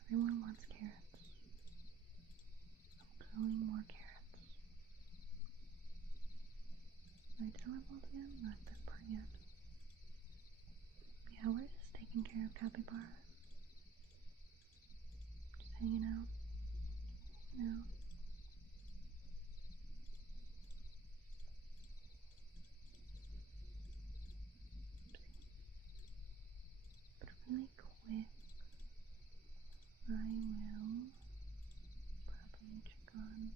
Everyone wants carrots. I'm growing more carrots. Wait, did I level up again? Not this part yet. Yeah, we're just taking care of capybaras. Just hanging out. But really quick, I will probably check on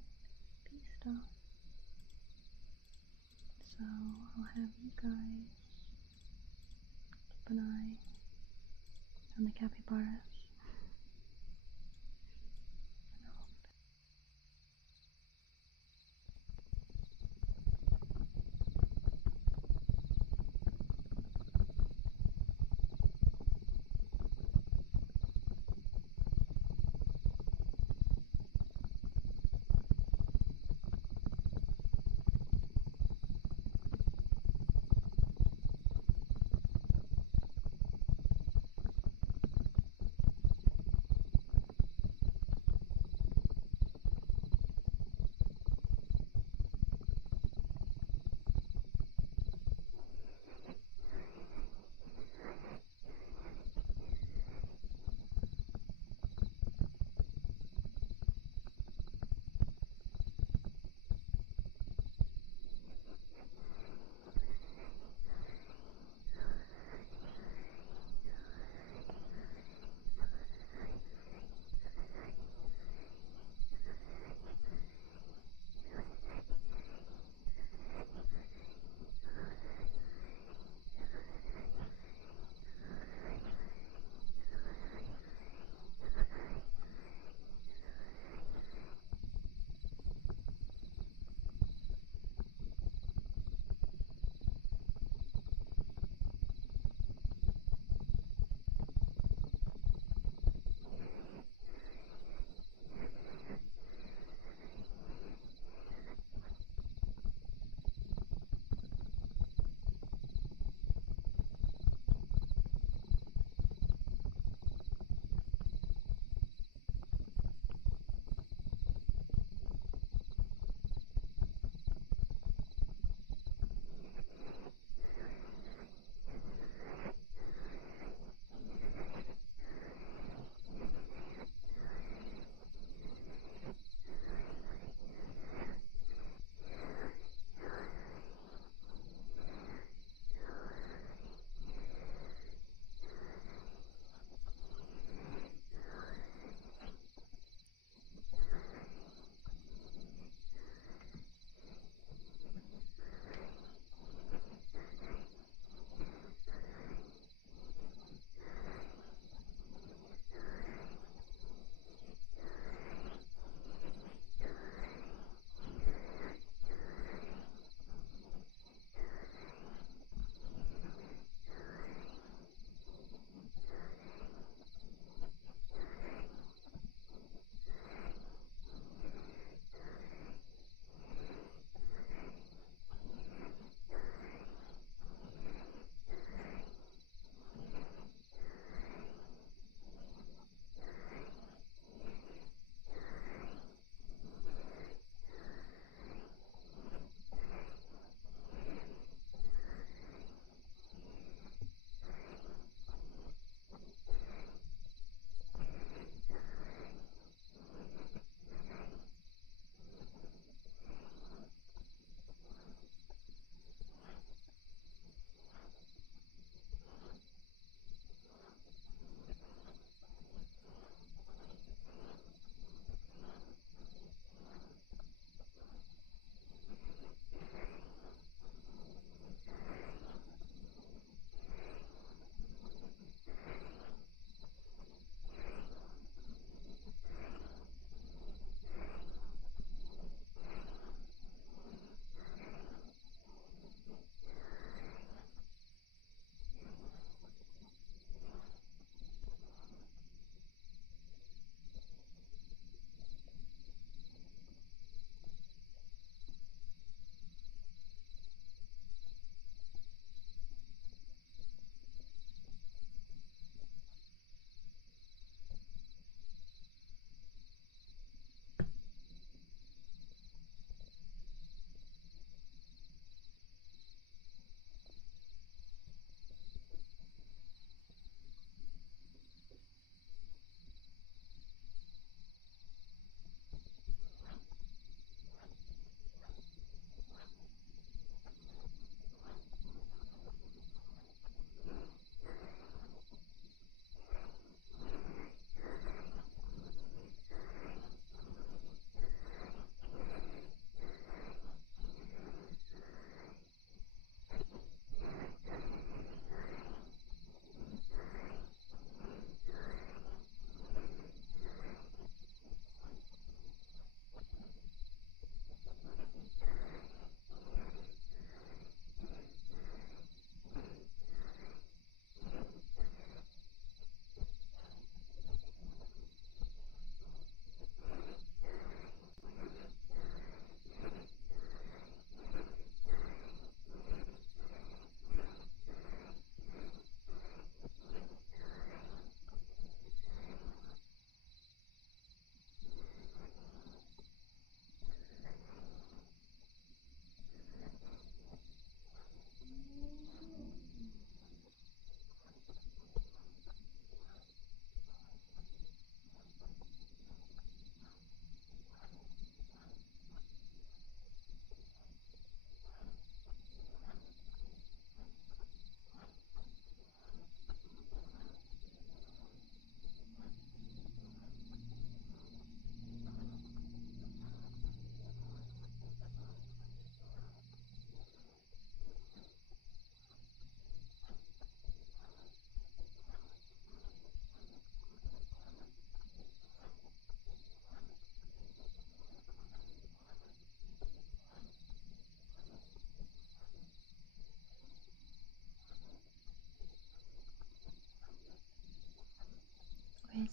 bee stuff. So I'll have you guys keep an eye on the capybaras.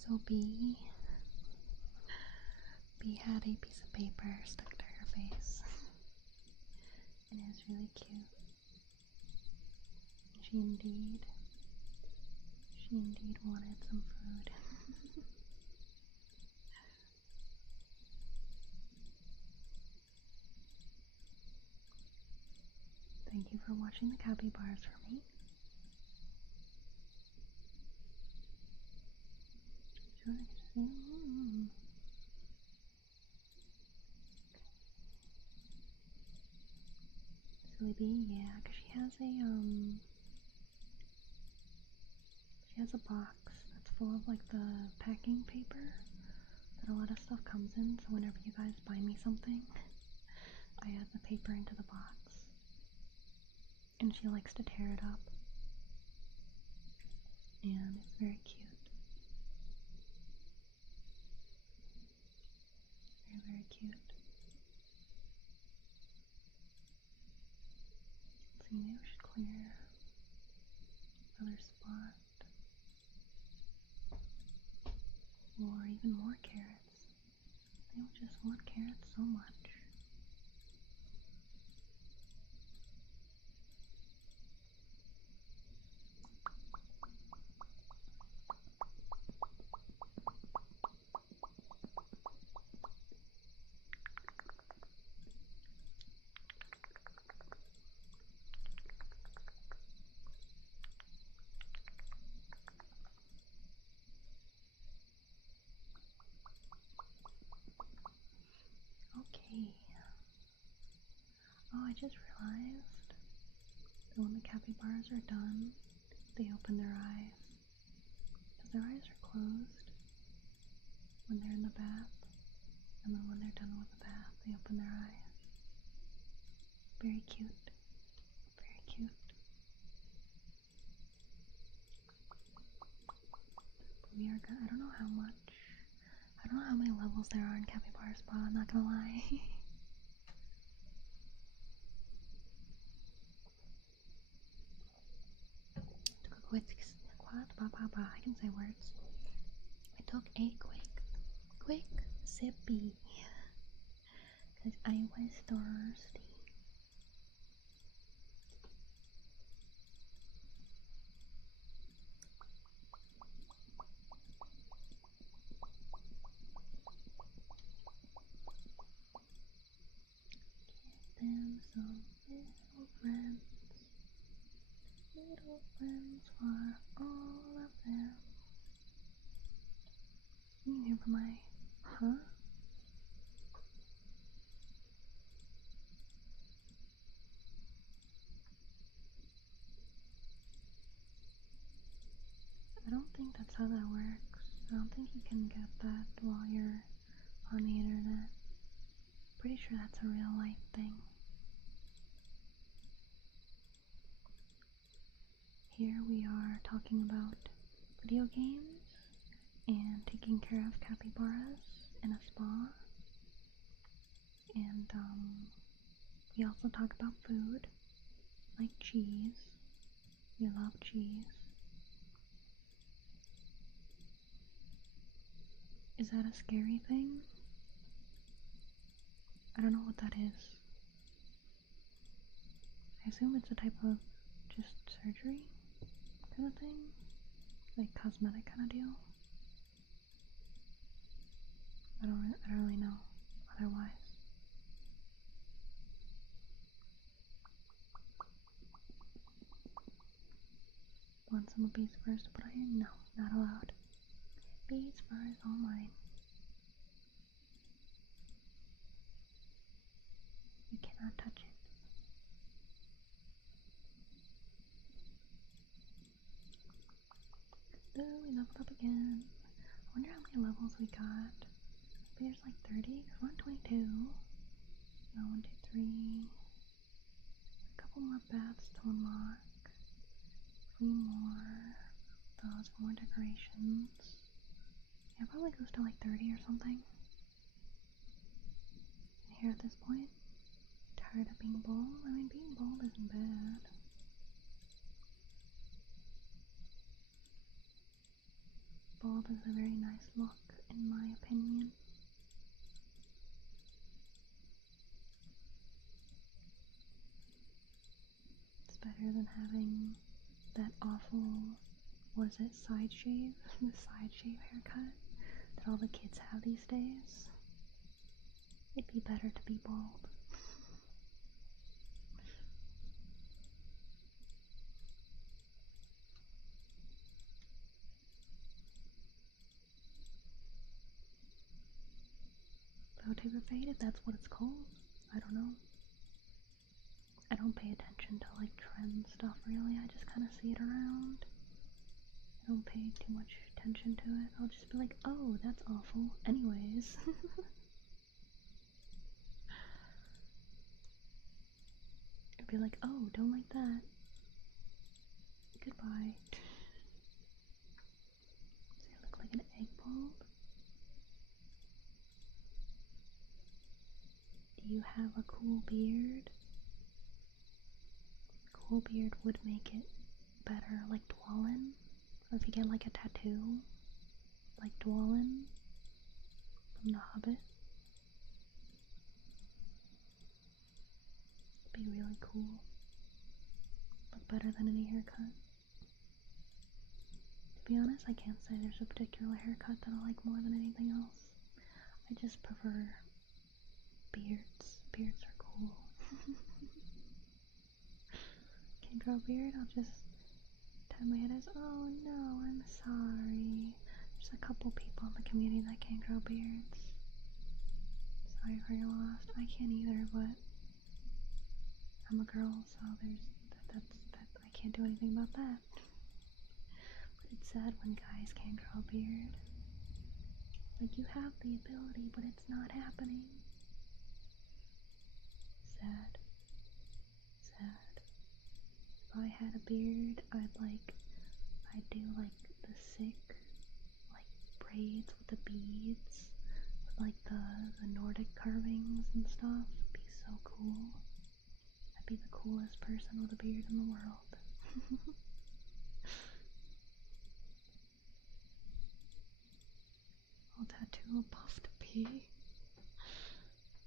So B had a piece of paper stuck to her face. And it was really cute. She indeed wanted some food. Thank you for watching the capybaras for me. Silly bee, yeah, because she has a box that's full of like the packing paper that a lot of stuff comes in, so whenever you guys buy me something, I add the paper into the box. And she likes to tear it up. And it's very cute. Very, very cute. Let's see, maybe we should clear another spot. Or even more carrots. They don't just want carrots so much. Okay. Oh, I just realized that when the capybaras are done, they open their eyes. Because their eyes are closed when they're in the bath. And then when they're done with the bath, they open their eyes. Very cute. Very cute. But we are good. I don't know how many levels there are in Capybara Spa, I'm not gonna lie. Took a I can say words. I took a quick sippy. Because I was thirsty. Get them some little friends for all of them. You here for my, huh? I don't think that's how that works. I don't think you can get that while you're on the internet. Pretty sure that's a real life thing. Here we are talking about video games and taking care of capybaras in a spa. And we also talk about food, like cheese. We love cheese. Is that a scary thing? I don't know what that is. I assume it's a type of just surgery kind of thing? Like cosmetic kind of deal? I don't really know otherwise. Want some of B's first, but no, not allowed. B's fur is all mine. You cannot touch it. Ooh, we leveled up again. I wonder how many levels we got. Maybe there's like 30, because we're on 22. No, 1, 2, 3. A couple more baths to unlock. 3 more. Those, more decorations. Yeah, probably goes to like 30 or something. And here at this point, tired of being bold? I mean, being bold isn't bad. bald is a very nice look, in my opinion. It's better than having that awful, what is it, side shave? The side shave haircut that all the kids have these days. It'd be better to be bald. Brow taper fade, if that's what it's called. I don't know. I don't pay attention to like trend stuff really, I just kind of see it around. I don't pay too much attention to it. I'll just be like, oh, that's awful. Anyways. I'd be like, oh, don't like that. Goodbye. Does it look like an egg bulb? Do you have a cool beard? Cool beard would make it better, like Dwalin. Or if you get like a tattoo, like Dwalin from The Hobbit. It'd be really cool. Look better than any haircut. To be honest, I can't say there's a particular haircut that I like more than anything else. I just prefer beards. Beards are cool. Can't grow a beard, I'll just tap my head as, oh no, I'm sorry. There's a couple people in the community that can't grow beards. Sorry for your loss. I can't either, but I'm a girl, so that's I can't do anything about that. But it's sad when guys can't grow a beard. Like, you have the ability, but it's not happening. Sad. Sad. If I had a beard, I'd do like the sick, like braids with the beads, with like the Nordic carvings and stuff. It'd be so cool. I'd be the coolest person with a beard in the world. I'll tattoo a puffed pea.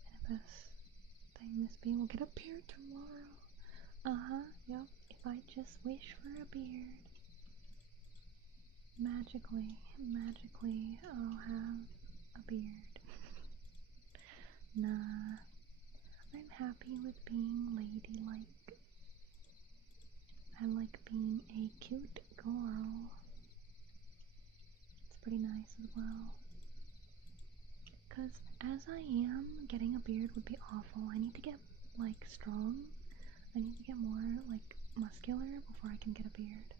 And best thing Miss B will get a beard tomorrow. Yep. If I just wish for a beard, magically I'll have a beard. Nah. I'm happy with being ladylike. I like being a cute girl. It's pretty nice as well. Because as I am, getting a beard would be awful. I need to get, like, strong. I need to get more, like, muscular before I can get a beard.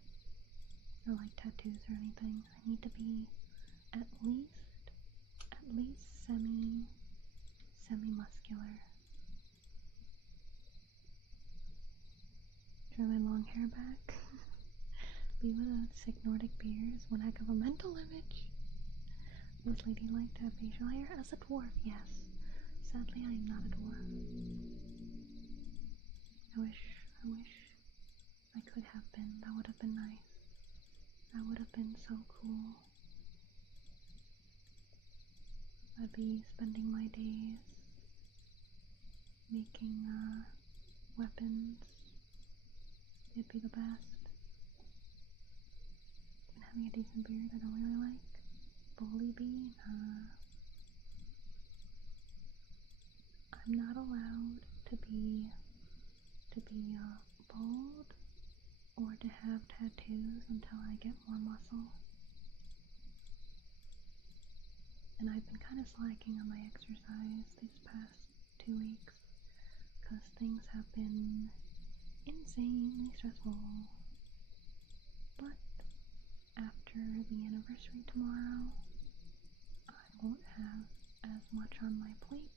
Or, like, tattoos or anything. I need to be at least semi-muscular. Try my long hair back. Be with a sick Nordic beard is one heck of a mental image. Would lady like to have facial hair as a dwarf? Yes. Sadly, I am not a dwarf. I wish I could have been. That would have been nice. That would have been so cool. I'd be spending my days making weapons. It'd be the best. And having a decent beard I don't really like. Bully bee? I'm not allowed to be bald or to have tattoos until I get more muscle. And I've been kind of slacking on my exercise these past 2 weeks because things have been insanely stressful. But after the anniversary tomorrow, I won't have as much on my plate.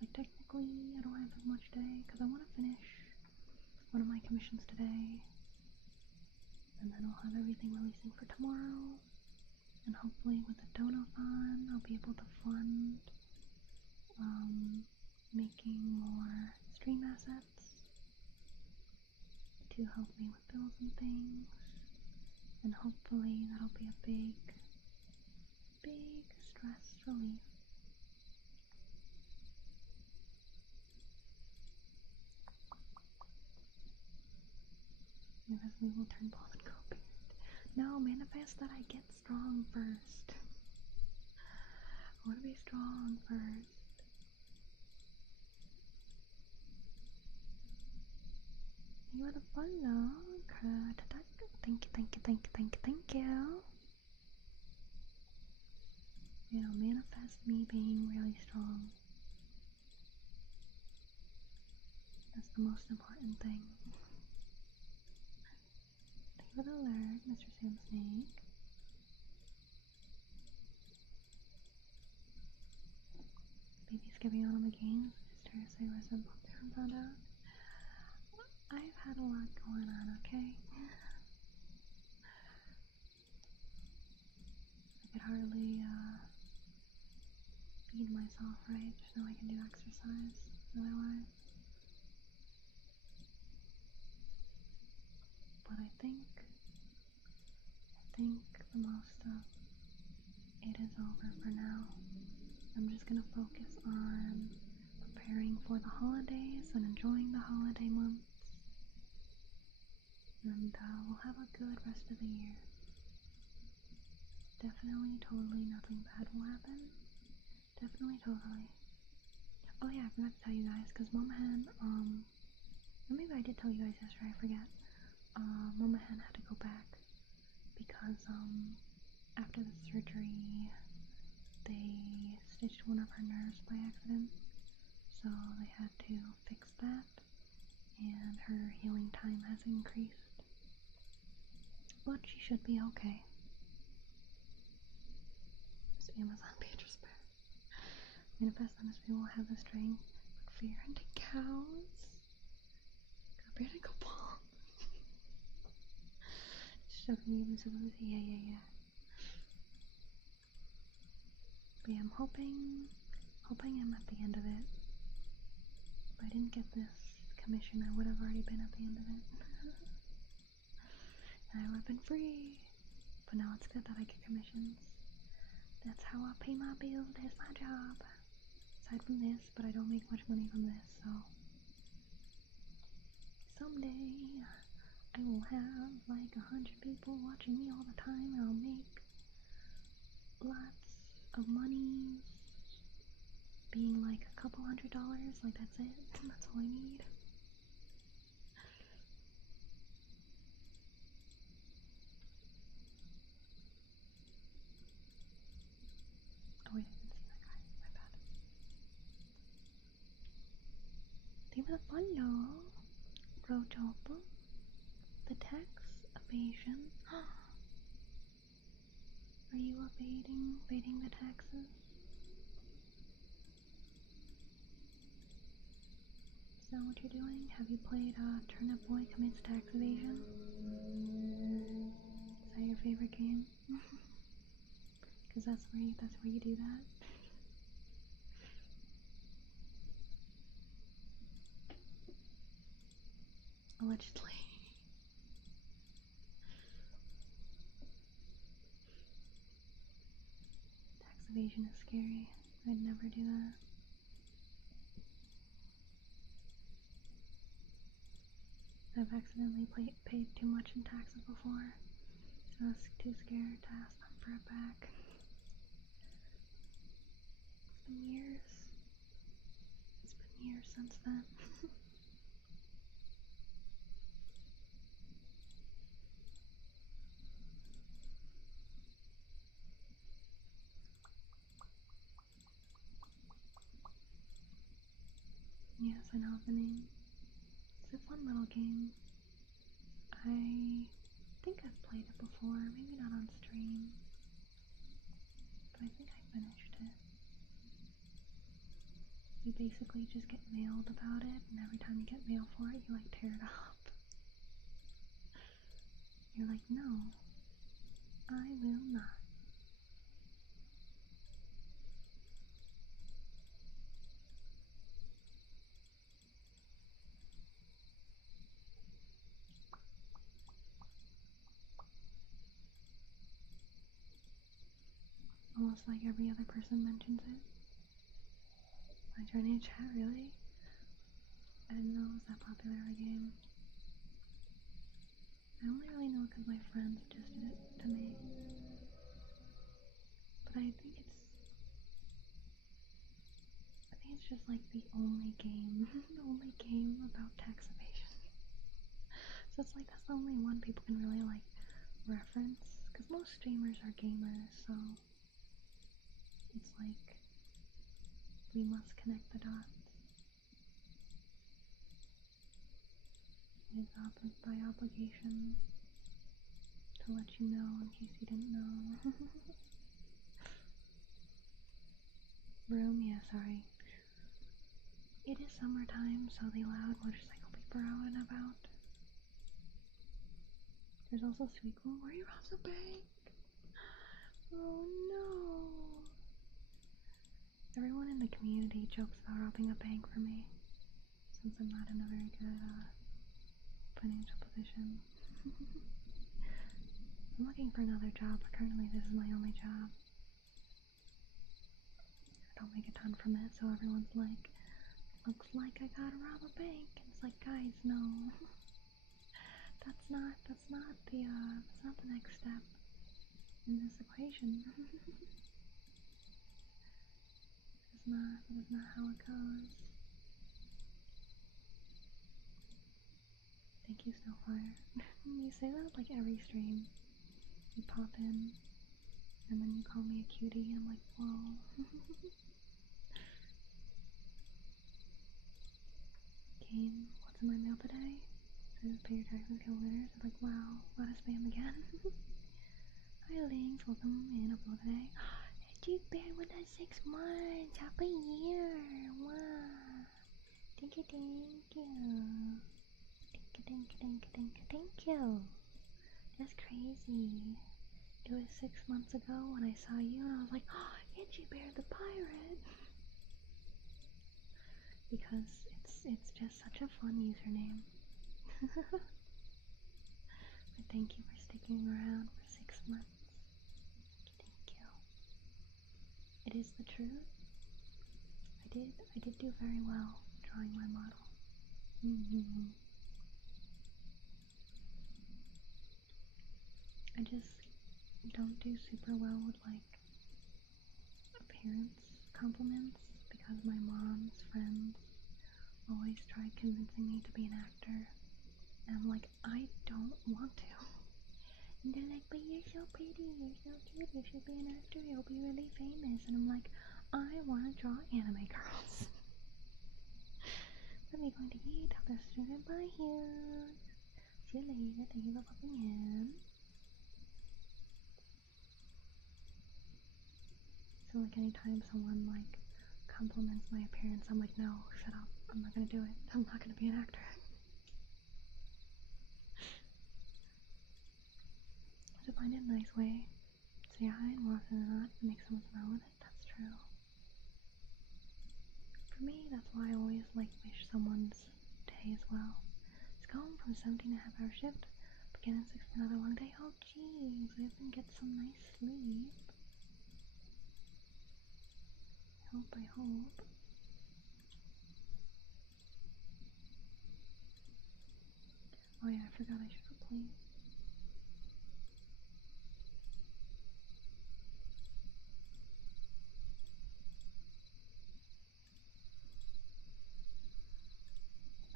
Like, technically, I don't have as much today because I want to finish one of my commissions today, and then I'll have everything releasing for tomorrow, and hopefully with the donathon I'll be able to fund making more stream assets to help me with bills and things, And hopefully that'll be a big stress relief. Because we will turn bald and grow a beard. No, manifest that I get strong first. I want to be strong first. You are the follow. Thank you. You know, manifest me being really strong. That's the most important thing. Thank you for the alert, Mr. Sam Snake. Baby's giving on him again. Sister, say where's the book there and found out. I've had a lot going on, okay? I could hardly feed myself right. There's no way I can do exercise otherwise. But I think the most of it is over for now. I'm just gonna focus on preparing for the holidays and enjoying the holiday months. And we'll have a good rest of the year. Definitely, totally nothing bad will happen. Definitely, totally. Oh yeah, I forgot to tell you guys, because Mama Hen, or maybe I did tell you guys yesterday, I forget. Mama Hen had to go back because, after the surgery, they stitched one of her nerves by accident. So they had to fix that, and her healing time has increased. But she should be okay. This Amazon Beatrice bear. Manifest on this we will have the strength, but fear into cows. Go bear and go ball. Shoving even so yeah. But yeah, I'm hoping I'm at the end of it. If I didn't get this commission, I would have already been at the end of it. And I would have been free. But now it's good that I get commissions. That's how I pay my bills. That's my job. Aside from this, but I don't make much money from this, so someday I will have like 100 people watching me all the time, and I'll make lots of money, being like a couple $100, like that's it. That's all I need. Oh wait, I didn't see that guy. My bad. Thank you for the follow, Rotopo. The tax evasion. Are you evading the taxes? Is that what you're doing? Have you played Turnip Boy Commits Tax Evasion? Is that your favorite game? Because that's where you do that. Allegedly. Tax evasion is scary. I'd never do that. I've accidentally paid too much in taxes before, so I was too scared to ask them for it back. It's been years. It's been years since then. Yes, I know the name. It's a fun little game. I think I've played it before, maybe not on stream, but I think I finished it. You basically just get mailed about it, and every time you get mail for it, you like tear it up. You're like, no, I will not. almost like every other person mentions it. My joining a chat, really? I didn't know it was that popular of a game. I only really know it because my friends suggested it to me. But I think it's just like the only game, about tax evasion. So it's like that's the only one people can really like reference, because most streamers are gamers, so it's like we must connect the dots. It is by obligation to let you know in case you didn't know. Room, yeah, sorry. It is summertime, so the loud motorcycle people are out and about. There's also Sweetcool where he robs a bank. Oh no. Everyone in the community jokes about robbing a bank for me, since I'm not in a very good financial position. I'm looking for another job, but currently this is my only job. I don't make a ton from it, so everyone's like, looks like I gotta rob a bank. And it's like, guys, no. That's not the next step in this equation. That is not how it goes. Thank you, Snowfire. You say that like every stream. You pop in, and then you call me a cutie, and I'm like, whoa. Kane, what's in my mail today? Says pay your taxes, kill litters. I'm like, wow, what a spam again. Hi, Links, welcome in upload today. Dude Bear with us 6 months. Happy year. Wow. Thank you. Thank you. That's crazy. It was 6 months ago when I saw you and I was like, oh, Itchy Bear the pirate. Because it's just such a fun username. But thank you for sticking around for 6 months. Thank you. It is the truth. I did do very well drawing my model. I just don't do super well with like appearance compliments because my mom's friends always try convincing me to be an actor. And I'm like, I don't want to. And they're like, but you're so pretty, you're so cute, you should be an actor, you'll be really famous. And I'm like, I want to draw anime girls. What are we going to eat? Have this sugar by here. See you later, thank you for popping in. So like anytime someone like compliments my appearance, I'm like, no, shut up, I'm not gonna do it. I'm not gonna be an actor. To find it a nice way, say hi and walk in the knot and make someone smile with it, that's true. For me, that's why I always like wish someone's day as well. It's going from 17.5 hour shift, but getting 6 for another long day. Oh jeez, I didn't get some nice sleep. I hope. Oh yeah, I forgot I should go play.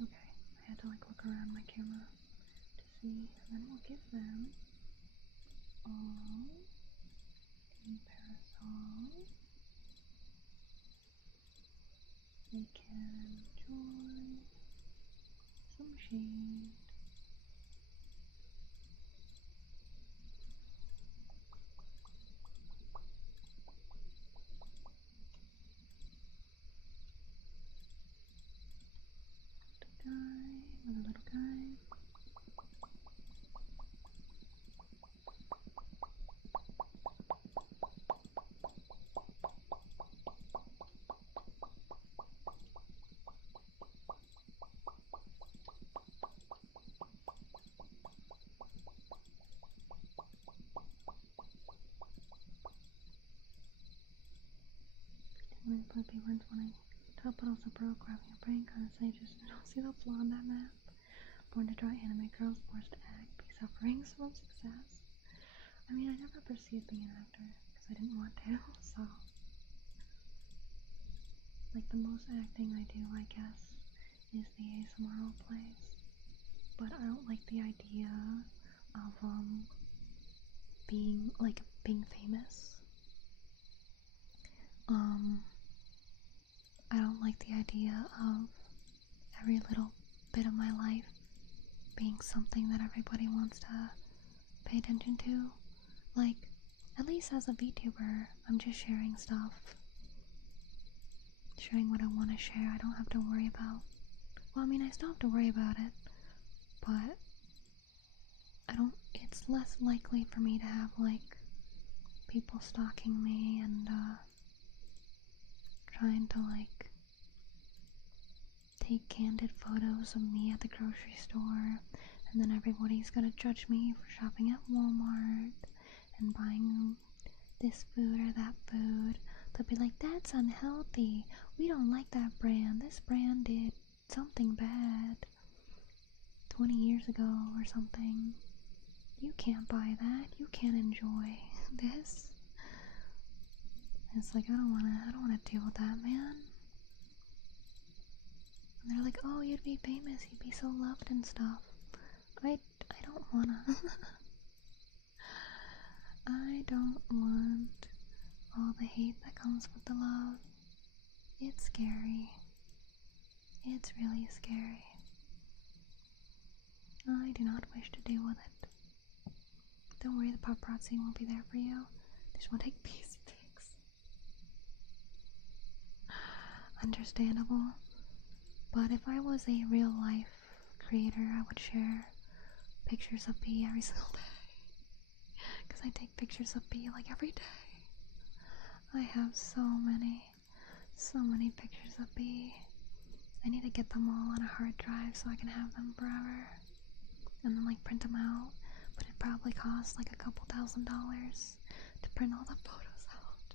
Okay, I had to like look around my camera to see, and then we'll give them all the parasol. They can enjoy some shade. Another little guy. blue Beaberns when I top, but also broke, grabbing your brain, cause I just don't see the flaw in that map. Born to draw anime girls, forced to act, be suffering from success. I mean, I never perceived being an actor, because I didn't want to, so. Like, the most acting I do, I guess, is the ASMR role plays. But I don't like the idea of, being famous. I don't like the idea of every little bit of my life being something that everybody wants to pay attention to. Like, at least as a VTuber, I'm just sharing stuff. Sharing what I want to share. I don't have to worry about. Well, I mean, I still have to worry about it, but it's less likely for me to have, like, people stalking me and, trying to, like, take candid photos of me at the grocery store, and then everybody's gonna judge me for shopping at Walmart and buying this food or that food. They'll be like, that's unhealthy. We don't like that brand. This brand did something bad 20 years ago or something. You can't buy that. You can't enjoy this. It's like, I don't wanna deal with that, man. And they're like, oh, you'd be famous. You'd be so loved and stuff. I don't wanna. I don't want all the hate that comes with the love. It's scary. It's really scary. I do not wish to deal with it. Don't worry, the paparazzi won't be there for you. They just want to take pics. Understandable. But if I was a real life creator, I would share pictures of B every single day. Because I take pictures of B like every day. I have so many pictures of B. I need to get them all on a hard drive so I can have them forever. And then, like, print them out. But it probably costs like a couple $1,000 to print all the photos out.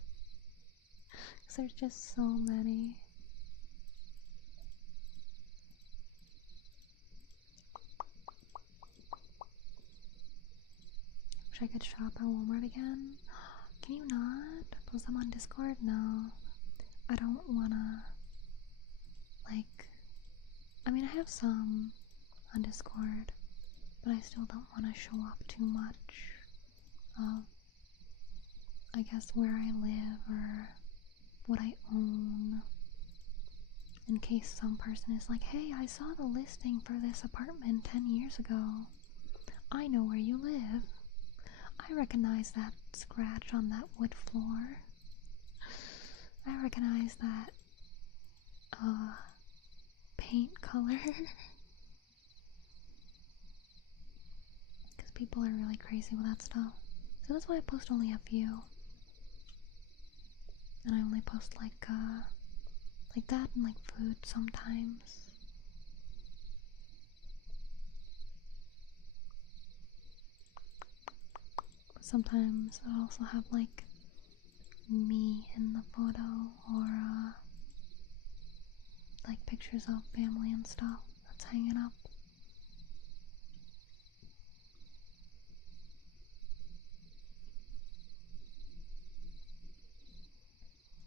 Because there's just so many. Wish I could shop at Walmart again. Can you not? Post them on Discord? No. I don't wanna, like, I mean, I have some on Discord, but I still don't wanna show off too much of, I guess, where I live or what I own, in case some person is like, hey, I saw the listing for this apartment 10 years ago. I know where you live. I recognize that scratch on that wood floor. I recognize that, paint color. Because people are really crazy with that stuff. So that's why I post only a few. And I only post, like that and, like, food sometimes. Sometimes I also have, like, me in the photo, or like pictures of family and stuff that's hanging up.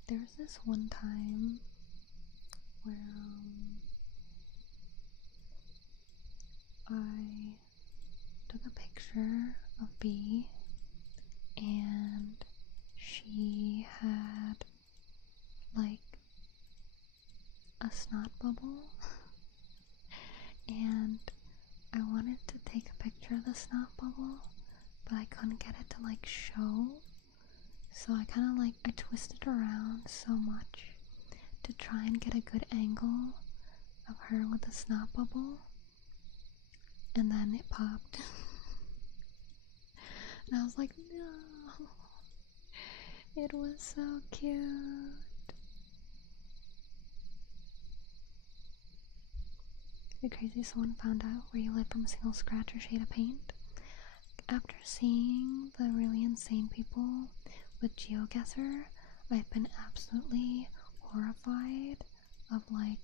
There was this one time where I took a picture of B, and she had, like, a snot bubble, and I wanted to take a picture of the snot bubble, but I couldn't get it to, like, show, so I kind of, like, I twisted around so much to try and get a good angle of her with the snot bubble, and then it popped. And I was like, no, it was so cute. The craziest one found out where you live from a single scratch or shade of paint. After seeing the really insane people with GeoGuessr, I've been absolutely horrified of like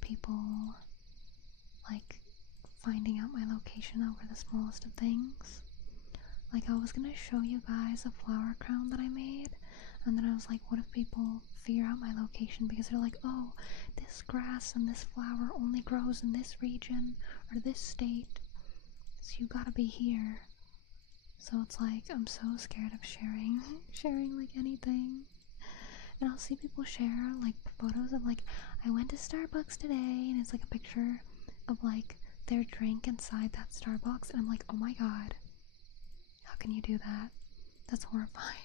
people like finding out my location over the smallest of things. Like, I was gonna show you guys a flower crown that I made, and then I was like, what if people figure out my location because they're like, oh, this grass and this flower only grows in this region or this state, so you gotta be here. So it's like, I'm so scared of sharing like anything. And I'll see people share like photos of like, I went to Starbucks today, and it's like a picture of like their drink inside that Starbucks, and I'm like, oh my god, how can you do that? That's horrifying.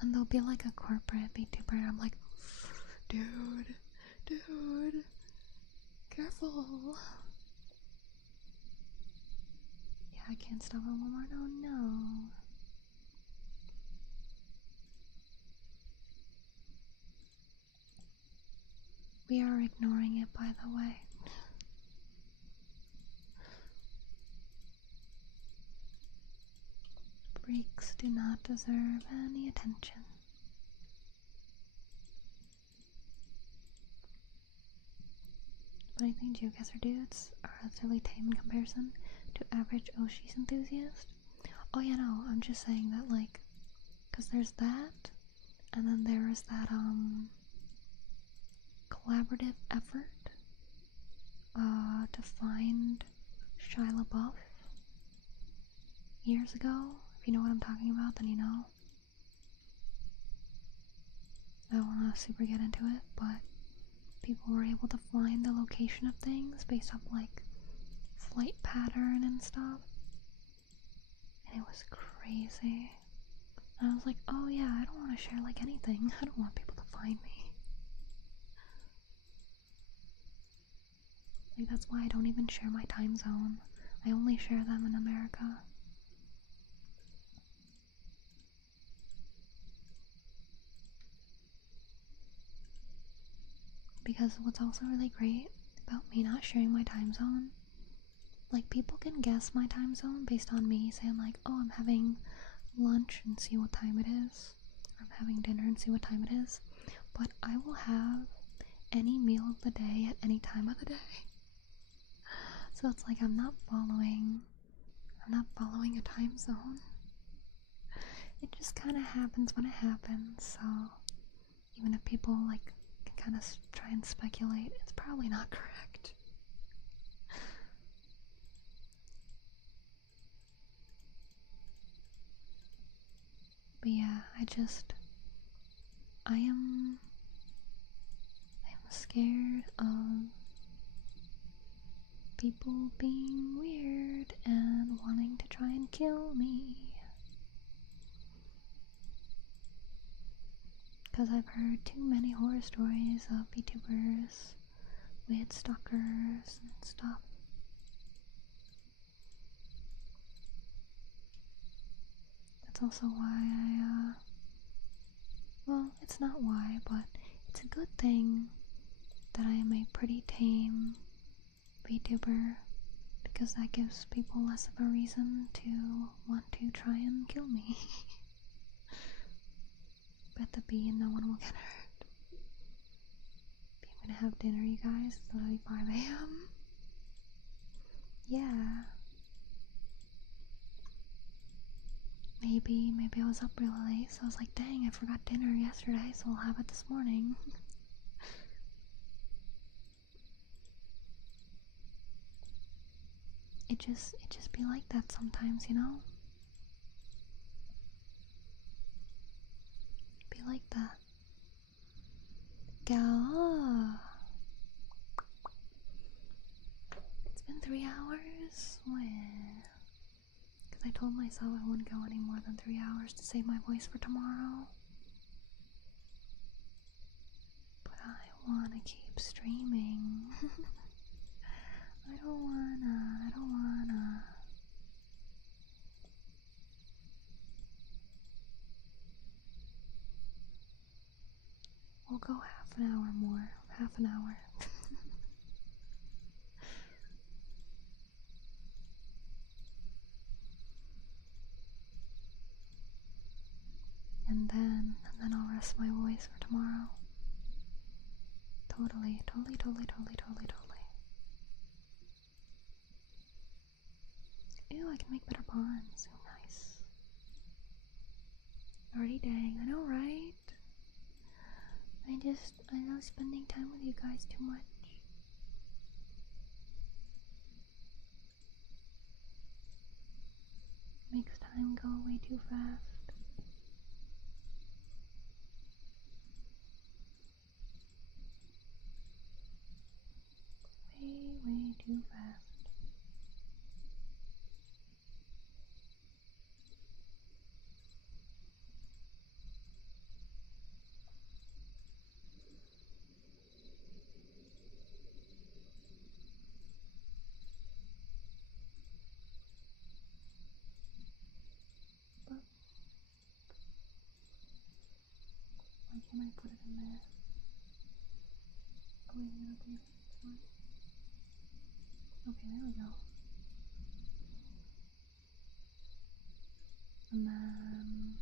And they'll be like a corporate VTuber, and I'm like, dude, careful. Yeah, I can't stop at Walmart. Oh no. We are ignoring it, by the way. Freaks do not deserve any attention. But I think geocacher dudes are relatively tame in comparison to average Oshi's enthusiast. Oh yeah, no, I'm just saying that, like, cause there's that, and then there is that, collaborative effort, to find Shia LaBeouf years ago. If you know what I'm talking about, then you know. I don't want to super get into it, but people were able to find the location of things based off like flight pattern and stuff, and it was crazy. And I was like, oh yeah, I don't want to share like anything. I don't want people to find me. Like, that's why I don't even share my time zone. I only share them in America. Because what's also really great about me not sharing my time zone, like, people can guess my time zone based on me saying like, oh, I'm having lunch and see what time it is, or I'm having dinner and see what time it is, but I will have any meal of the day at any time of the day. So it's like I'm not following a time zone. It just kind of happens when it happens, so even if people like can kind of try and speculate, it's probably not correct. But yeah, I am scared of people being weird and wanting to try and kill me. Because I've heard too many horror stories of VTubers with stalkers and stuff. That's also why well, it's not why, but it's a good thing that I am a pretty tame VTuber, because that gives people less of a reason to want to try and kill me. Bet the bee and no one will get hurt. I'm gonna have dinner, you guys. It's literally 5 a.m. Yeah. Maybe I was up really late, so I was like, dang, I forgot dinner yesterday, so I'll have it this morning. It just be like that sometimes, you know? Be like that. Go. It's been 3 hours? When? Because I told myself I wouldn't go any more than 3 hours to save my voice for tomorrow. But I want to keep streaming. I don't wanna. We'll go half an hour more. Half an hour. and then I'll rest my voice for tomorrow. Totally. Ew, I can make better bonds. Oh, nice. Already dang, I know, right? I love spending time with you guys too much. Makes time go way too fast. Way too fast. But why can't I put it in there? Oh wait, no, okay, that's fine. Okay, there we go. And then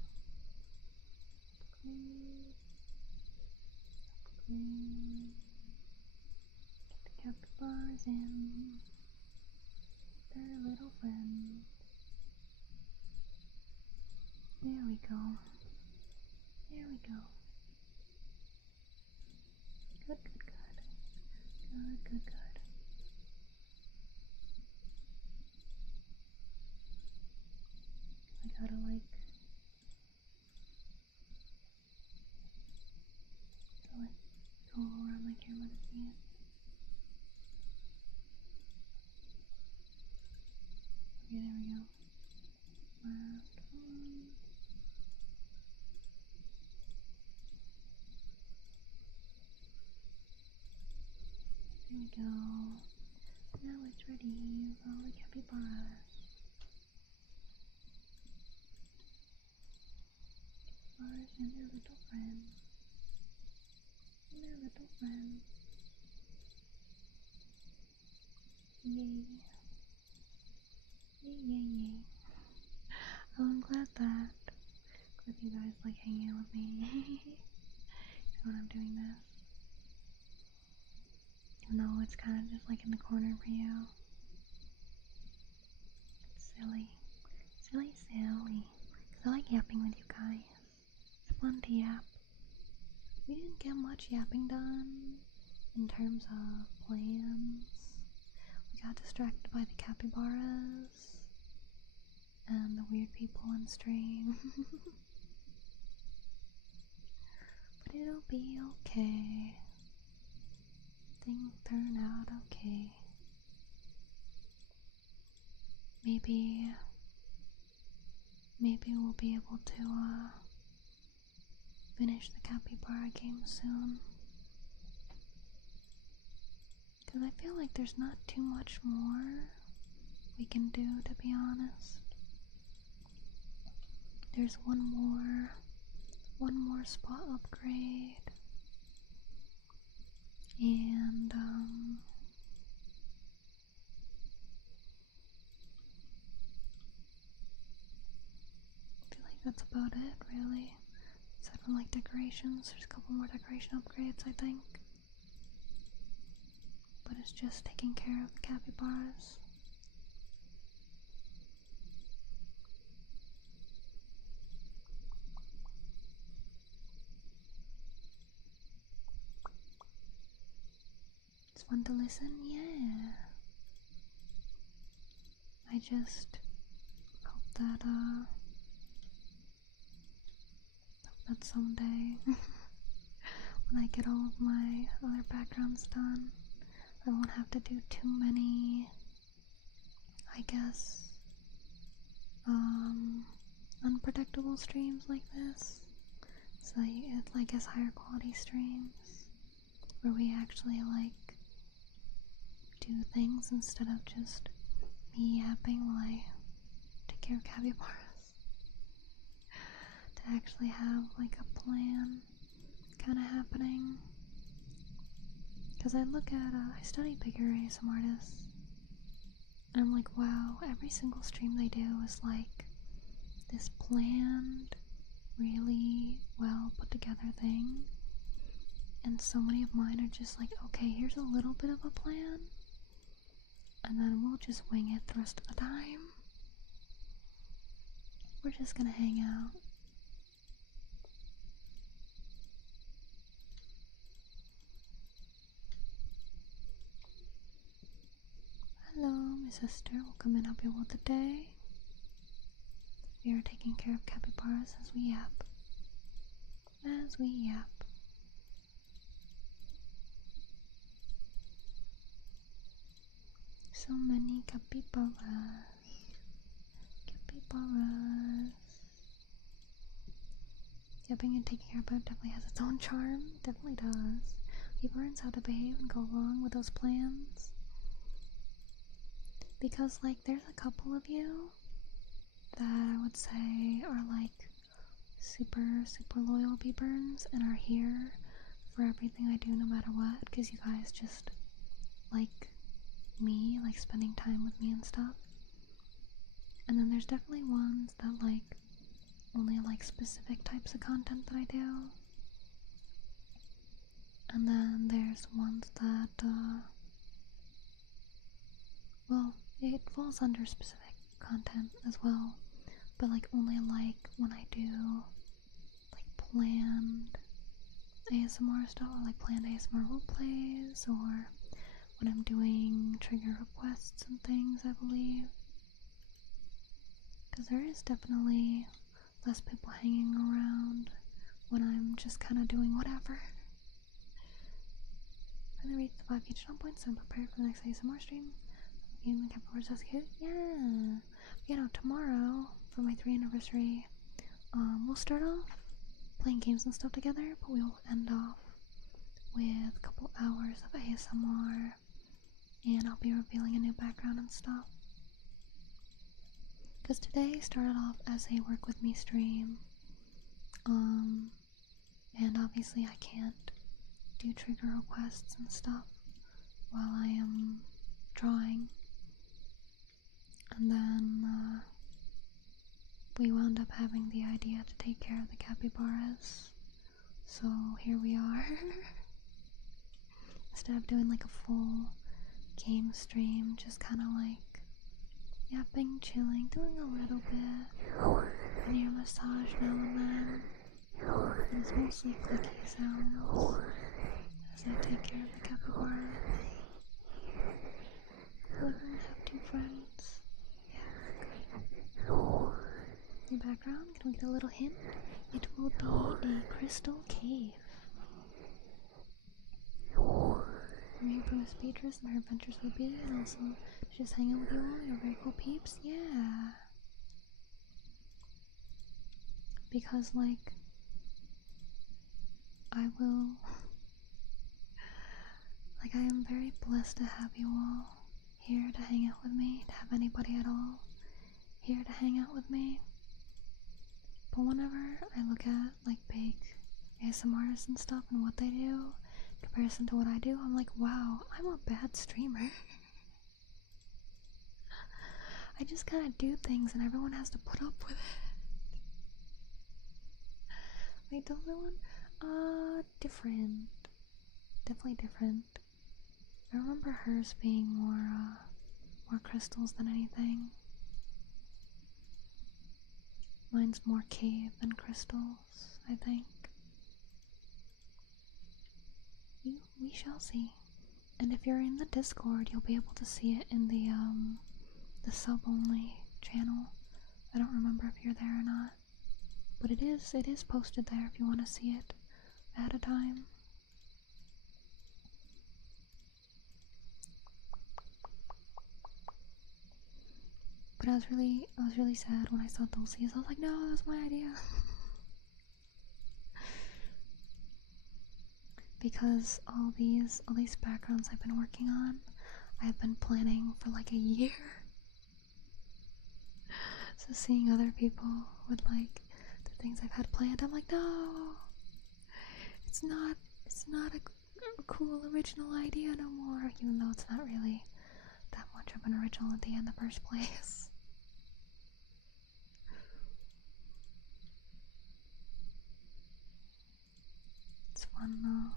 get the capybaras in their little friend. There we go. There we go. Good. I gotta go around my camera to see it. Okay, there we go. Last one. There we go. Now it's ready for all the capybaras. Capybaras and their little friends. Yay. Oh, I'm glad you guys like hanging out with me when I'm doing this. Even though it's kind of just like in the corner for you. It's silly. Because I like yapping with you guys. It's fun to yap. We didn't get much yapping done in terms of plans. We got distracted by the capybaras and the weird people in stream. But it'll be okay. Things turn out okay. Maybe we'll be able to finish the capybara game soon. Because I feel like there's not too much more we can do, to be honest. There's one more spot upgrade. And I feel like that's about it, really. Aside from like decorations, there's a couple more decoration upgrades, I think. But it's just taking care of the capybaras. It's fun to listen, yeah. I just hope that someday, when I get all of my other backgrounds done, I won't have to do too many, I guess, unpredictable streams like this. So it's, I guess, higher quality streams where we actually like do things instead of just me yapping while I take care of capybaras. To actually have like a plan kind of happening. Because I look at, I study bigger ASM artists, and I'm like, wow, every single stream they do is like this planned really well put together thing, and so many of mine are just like, okay, here's a little bit of a plan, and then we'll just wing it the rest of the time. We're just gonna hang out. Hello, my sister. Welcome in. Hope you're well today. We are taking care of capybaras as we yap. As we yap. So many capybaras. Capybaras. Yapping and taking care of it definitely has its own charm. Definitely does. Beaberns how to behave and go along with those plans. Because, like, there's a couple of you that I would say are, like, super loyal Beaberns and are here for everything I do no matter what, because you guys just like me, like spending time with me and stuff. And then there's definitely ones that, like, only like specific types of content that I do. And then there's ones that, well, it falls under specific content as well, but like only like when I do like planned ASMR stuff, or like planned ASMR roleplays, or when I'm doing trigger requests and things, I believe. Because there is definitely less people hanging around when I'm just kind of doing whatever. Finally reached the 5K channel point, so I'm prepared for the next ASMR stream. Gaming capybaras, that's cute. Yeah. You know, tomorrow for my 3th anniversary, we'll start off playing games and stuff together, but we'll end off with a couple hours of ASMR, and I'll be revealing a new background and stuff. Because today started off as a work with me stream, and obviously I can't do trigger requests and stuff while I am drawing. And then we wound up having the idea to take care of the capybaras, so here we are. Instead of doing like a full game stream, just kind of like yapping, chilling, doing a little bit, an ear massage now and then. And it's mostly clicky sounds as I take care of the capybara. Will everyone have 2 friends? In the background, can we get a little hint? It will be a crystal cave. I'm here for Miss Beatrice and her adventures with Bee, and also just hang out with you all. You're very cool peeps. Yeah. Because, like, I will. Like, I am very blessed to have you all here to hang out with me, to have anybody at all here to hang out with me. But whenever I look at, like, big ASMR artists and stuff and what they do in comparison to what I do, I'm like, wow, I'm a bad streamer. I just kind of do things and everyone has to put up with it. Wait, the other one? Different. Definitely different. I remember hers being more crystals than anything. Mine's more cave than crystals, I think. We shall see. And if you're in the Discord, you'll be able to see it in the sub-only channel. I don't remember if you're there or not. But it is posted there if you want to see it at a time. But I was really sad when I saw Dulce's. I was like, no, that was my idea. Because all these backgrounds I've been working on, I've been planning for like a year. So seeing other people with like the things I've had planned, I'm like, no, it's not a cool original idea no more, even though it's not really that much of an original idea in the first place. fun though.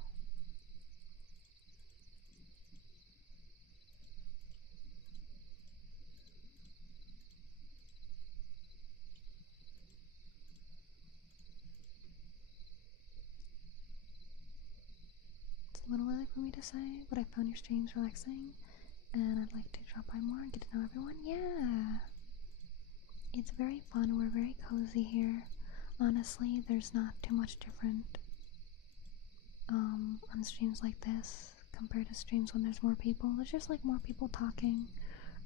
It's a little early for me to say, but I found your streams relaxing, and I'd like to drop by more and get to know everyone. Yeah! It's very fun, we're very cozy here. Honestly, there's not too much different on streams like this compared to streams when there's more people. There's just like more people talking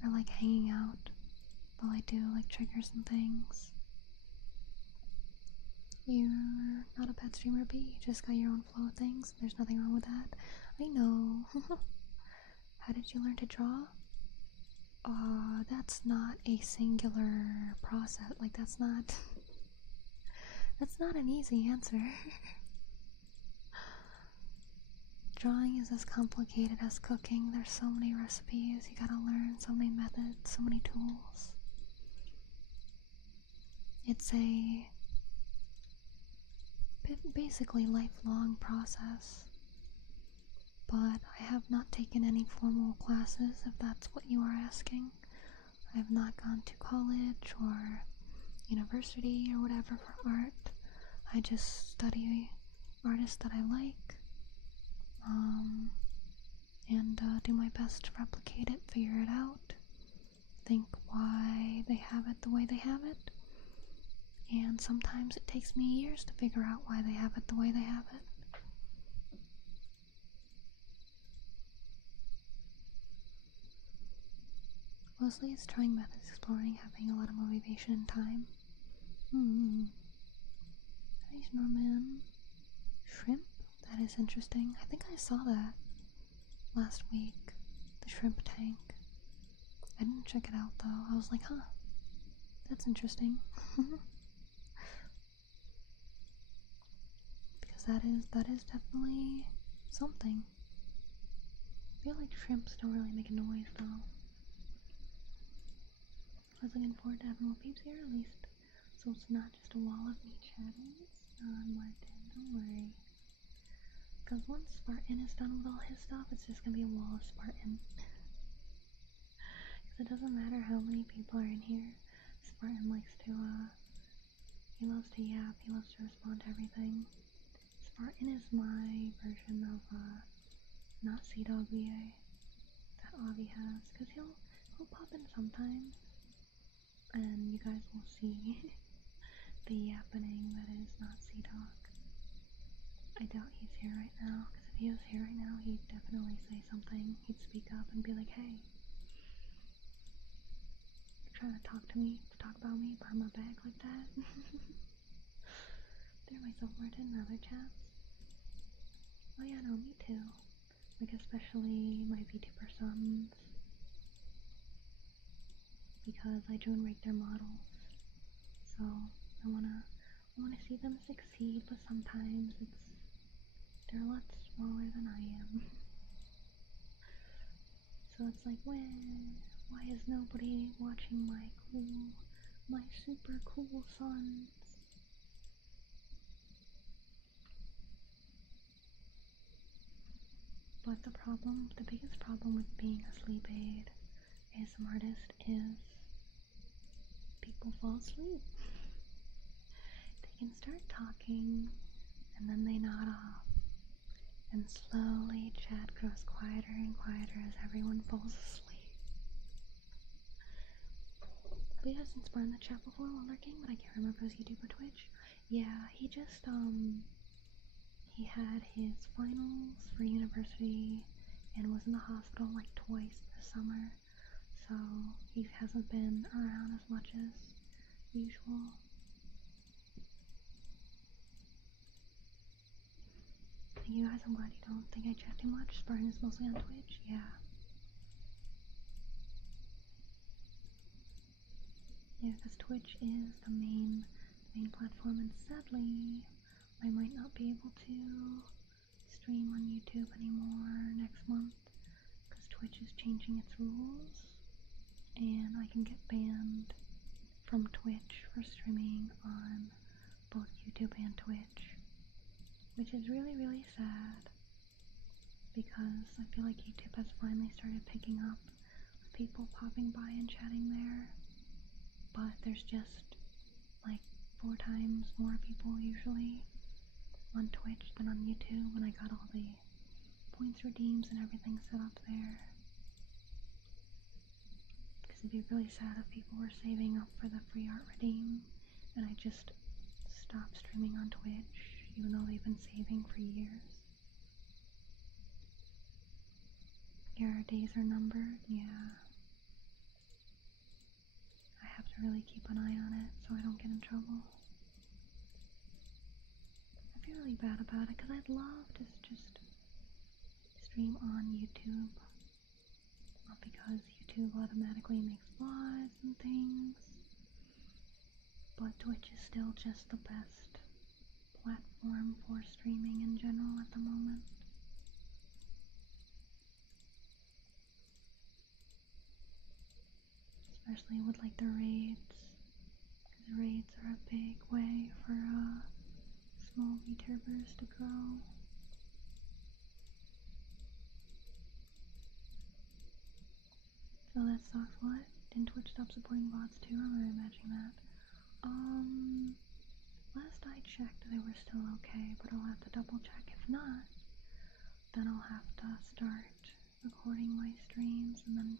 or like hanging out while I do like triggers and things. You're not a bad streamer, B. You just got your own flow of things. There's nothing wrong with that. I know. How did you learn to draw? That's not a singular process. Like, that's not an easy answer. Drawing is as complicated as cooking. There's so many recipes you gotta learn, so many methods, so many tools. It's a basically lifelong process. But I have not taken any formal classes, if that's what you are asking. I have not gone to college or university or whatever for art. I just study artists that I like, and do my best to replicate it, figure it out, think why they have it the way they have it, and sometimes it takes me years to figure out why they have it the way they have it. Mostly it's trying methods, exploring, having a lot of motivation and time. Nice, Norman. Shrimp? That is interesting. I think I saw that last week. The shrimp tank. I didn't check it out though. I was like, huh. That's interesting. Because that is definitely something. I feel like shrimps don't really make a noise though. I was looking forward to having more peeps here at least. So it's not just a wall of me chatting. It's unwarranted, don't worry. Because once Spartan is done with all his stuff, it's just gonna be a wall of Spartan. Because it doesn't matter how many people are in here. Spartan likes to, he loves to yap, he loves to respond to everything. Spartan is my version of, not Sea Dog VA that Avi has. Because he'll pop in sometimes. And you guys will see the yappening that is not Sea Dog. I doubt he's here right now, because if he was here right now, he'd definitely say something. He'd speak up and be like, hey, you're trying to talk about me behind my back like that? Throw myself more in other chats. Oh yeah, no, me too. Like, especially my VTuber sons. Because I join rate their models. So, I wanna see them succeed, but sometimes they're a lot smaller than I am. So it's like, why is nobody watching my super cool sons? But the biggest problem with being a sleep aid ASM artist is people fall asleep. They can start talking and then they nod off, and slowly chat grows quieter and quieter as everyone falls asleep. We have since been in the chat before while lurking, but I can't remember if it was YouTube or Twitch. Yeah, he just he had his finals for university and was in the hospital like twice this summer. So he hasn't been around as much as usual. Thank you guys, I'm glad you don't think I chat too much. Spartan is mostly on Twitch, yeah. Yeah, because Twitch is the main platform, and sadly, I might not be able to stream on YouTube anymore next month, because Twitch is changing its rules. And I can get banned from Twitch for streaming on both YouTube and Twitch, which is really, really sad, because I feel like YouTube has finally started picking up with people popping by and chatting there, but there's just like 4 times more people usually on Twitch than on YouTube, and I got all the points redeems and everything set up there. Because it'd be really sad if people were saving up for the free art redeem, and I just stopped streaming on Twitch, even though they've been saving for years. Your days are numbered, yeah. I have to really keep an eye on it so I don't get in trouble. I feel really bad about it because I'd love to just stream on YouTube. Not because YouTube automatically makes laws and things, but Twitch is still just the best platform for streaming in general at the moment. Especially with like the raids, because raids are a big way for small VTubers to grow. So that sucks. What? Didn't Twitch stop supporting bots too? I'm really imagining that. Last I checked they were still okay, but I'll have to double check. If not, then I'll have to start recording my streams and then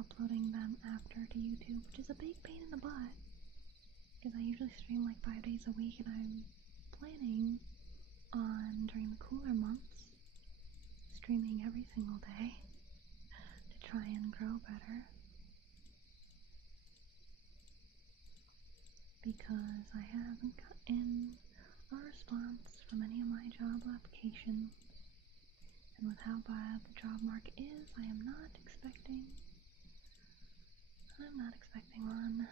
uploading them after to YouTube, which is a big pain in the butt, because I usually stream like 5 days a week, and I'm planning on, during the cooler months, streaming every single day to try and grow better, because I haven't gotten a response from any of my job applications, and with how bad the job market is, I'm not expecting one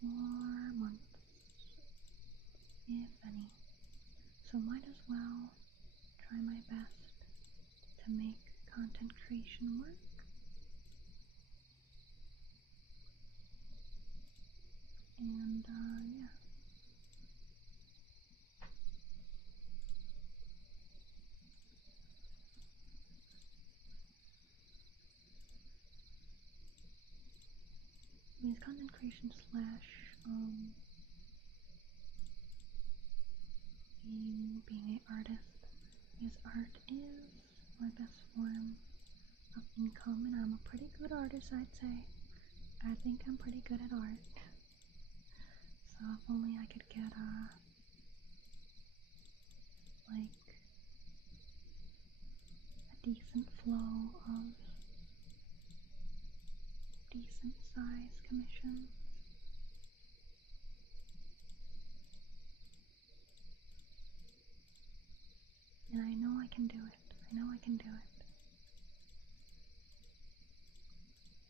for months, if any. So might as well try my best to make content creation work. And yeah. Means content creation slash being an artist, because art is my best form of income, and I'm a pretty good artist, I'd say. I think I'm pretty good at art. So if only I could get like a decent flow of decent size commissions. And I know I can do it. I know I can do it.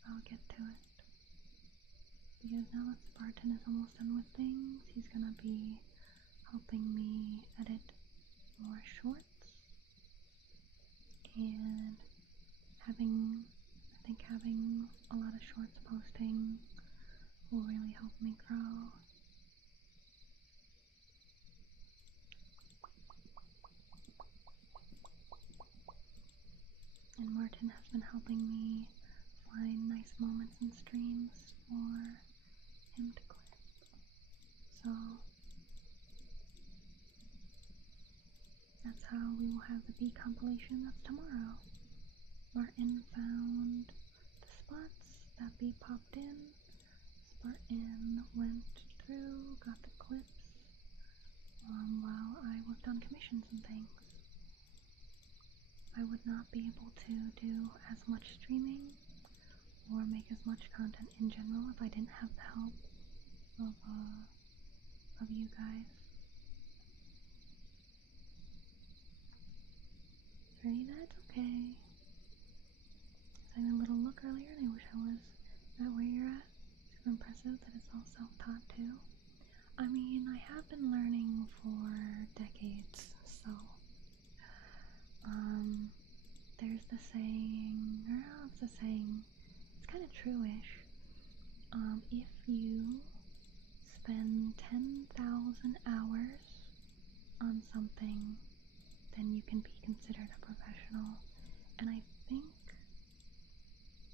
I'll get to it. Because now that Spartan is almost done with things, he's gonna be helping me edit more shorts. And I think having a lot of shorts posting will really help me grow. And Martin has been helping me find nice moments in streams for him to clip. So that's how we will have the B compilation. That's tomorrow. Martin found the spots that B popped in. Spartan went through, got the clips while I worked on commissions and things. I would not be able to do as much streaming or make as much content in general if I didn't have the help of you guys. Ready? That's okay. I had a little look earlier and I wish I was at where you're at. Super impressive that it's all self-taught too. I mean, I have been learning for decades, so there's the saying, or I don't know if it's a saying, it's kind of true-ish. If you spend 10,000 hours on something, then you can be considered a professional. And I think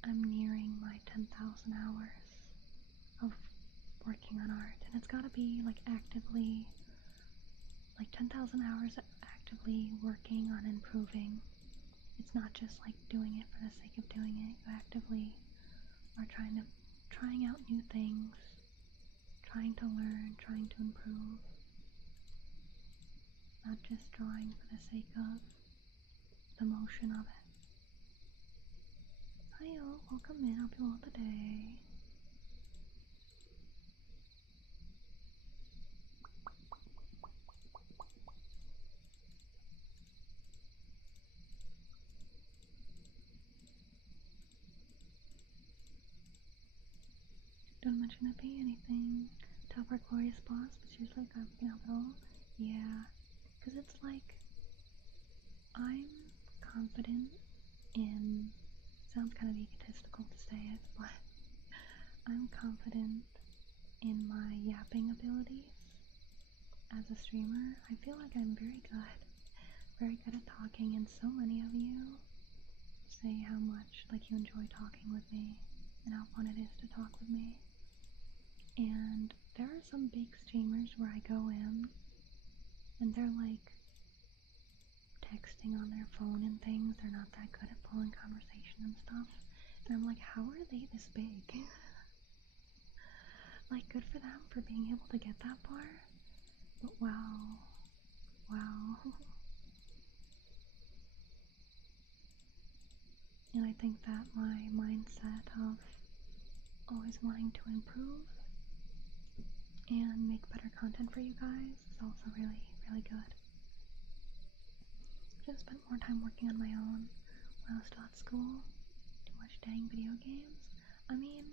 I'm nearing my 10,000 hours of working on art, and it's gotta be like actively, like 10,000 hours actively working on improving. It's not just like doing it for the sake of doing it. You actively are trying out new things, trying to learn, trying to improve. Not just drawing for the sake of the motion of it. Hiyo, welcome in, hope you all the day. Don't mention it be anything. Top our glorious boss, but she's like, we can help it all. Yeah, because it's like, I'm confident in, sounds kind of egotistical to say it, but I'm confident in my yapping abilities as a streamer. I feel like I'm very good at talking, and so many of you say how much like you enjoy talking with me and how fun it is to talk with me. And there are some big streamers where I go in and they're like texting on their phone and things. They're not that good at pulling conversation and stuff. And I'm like, how are they this big? Like, good for them for being able to get that far. But wow. And I think that my mindset of always wanting to improve and make better content for you guys is also really, really good. Just spent more time working on my own when I was still at school. Too much dang video games. I mean,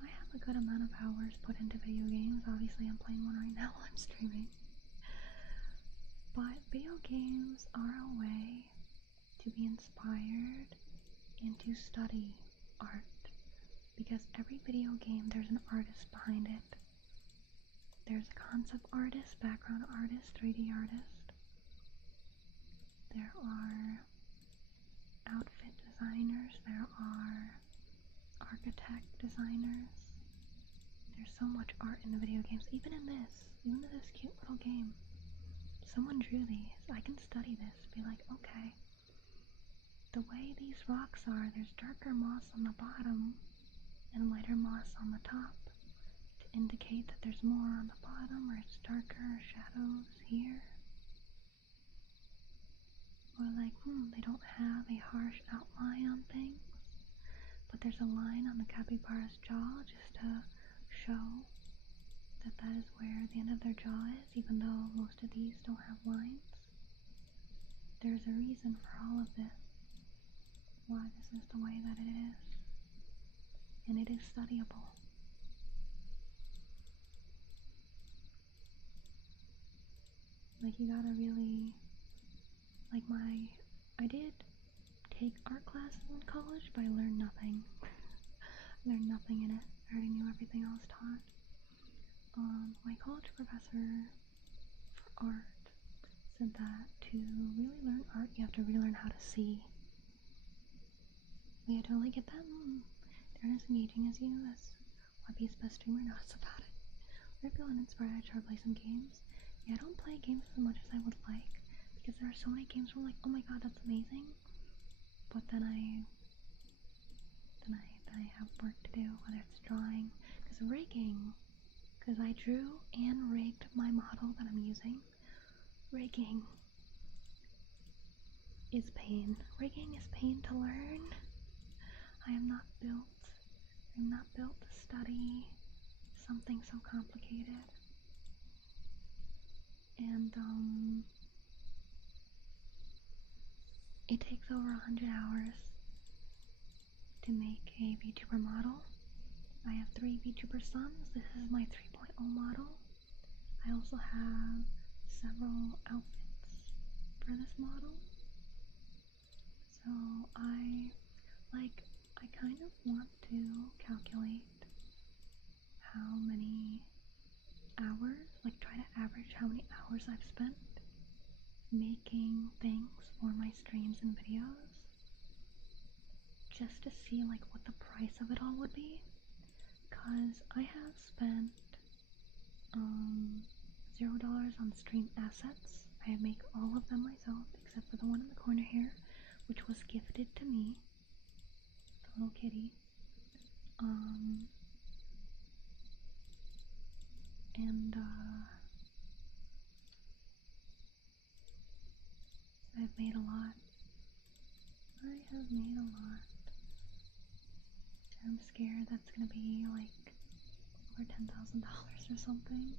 I have a good amount of hours put into video games. Obviously, I'm playing one right now while I'm streaming. But video games are a way to be inspired and to study art. Because every video game, there's an artist behind it. There's a concept artist, background artist, 3D artist. There are outfit designers. There are architect designers. There's so much art in the video games. Even in this cute little game. Someone drew these. I can study this. Be like, okay, the way these rocks are, there's darker moss on the bottom and lighter moss on the top to indicate that there's more on the bottom, or it's darker shadows here. Or like, they don't have a harsh outline on things, but there's a line on the capybara's jaw just to show that that is where the end of their jaw is, even though most of these don't have lines. There's a reason for all of this, why this is the way that it is, and it is studyable. Like, you gotta really, like I did take art classes in college, but I learned nothing. I learned nothing in it. I already knew everything I was taught. My college professor for art said that to really learn art, you have to relearn how to see. Yeah, totally get that. They're as engaging as you. That's why Be's best streamer knows about it. We're feeling inspired to try to play some games. Yeah, I don't play games as much as I would like, because there are so many games where I'm like, oh my god, that's amazing. But then I have work to do, whether it's drawing, because rigging, because I drew and rigged my model that I'm using. Rigging is pain. Rigging is pain to learn. I'm not built to study something so complicated. And it takes over 100 hours to make a VTuber model. I have 3 VTuber sons. This is my 3.0 model. I also have several outfits for this model. So I kind of want to calculate how many hours, like try to average how many hours I've spent making things for my streams and videos, just to see like what the price of it all would be, because I have spent $0 on stream assets. I make all of them myself except for the one in the corner here, which was gifted to me, the little kitty. And I've made a lot. I have made a lot. I'm scared that's gonna be like over $10,000 or something,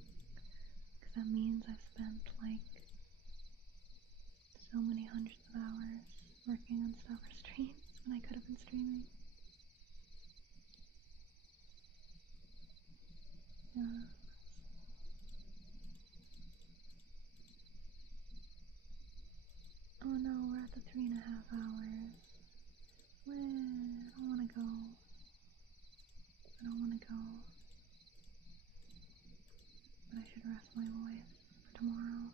because that means I've spent like so many hundreds of hours working on stuff for streams when I could have been streaming. Yeah. Oh no, we're at the 3.5 hours. Where? I don't wanna go. I don't wanna go. But I should rest my voice for tomorrow.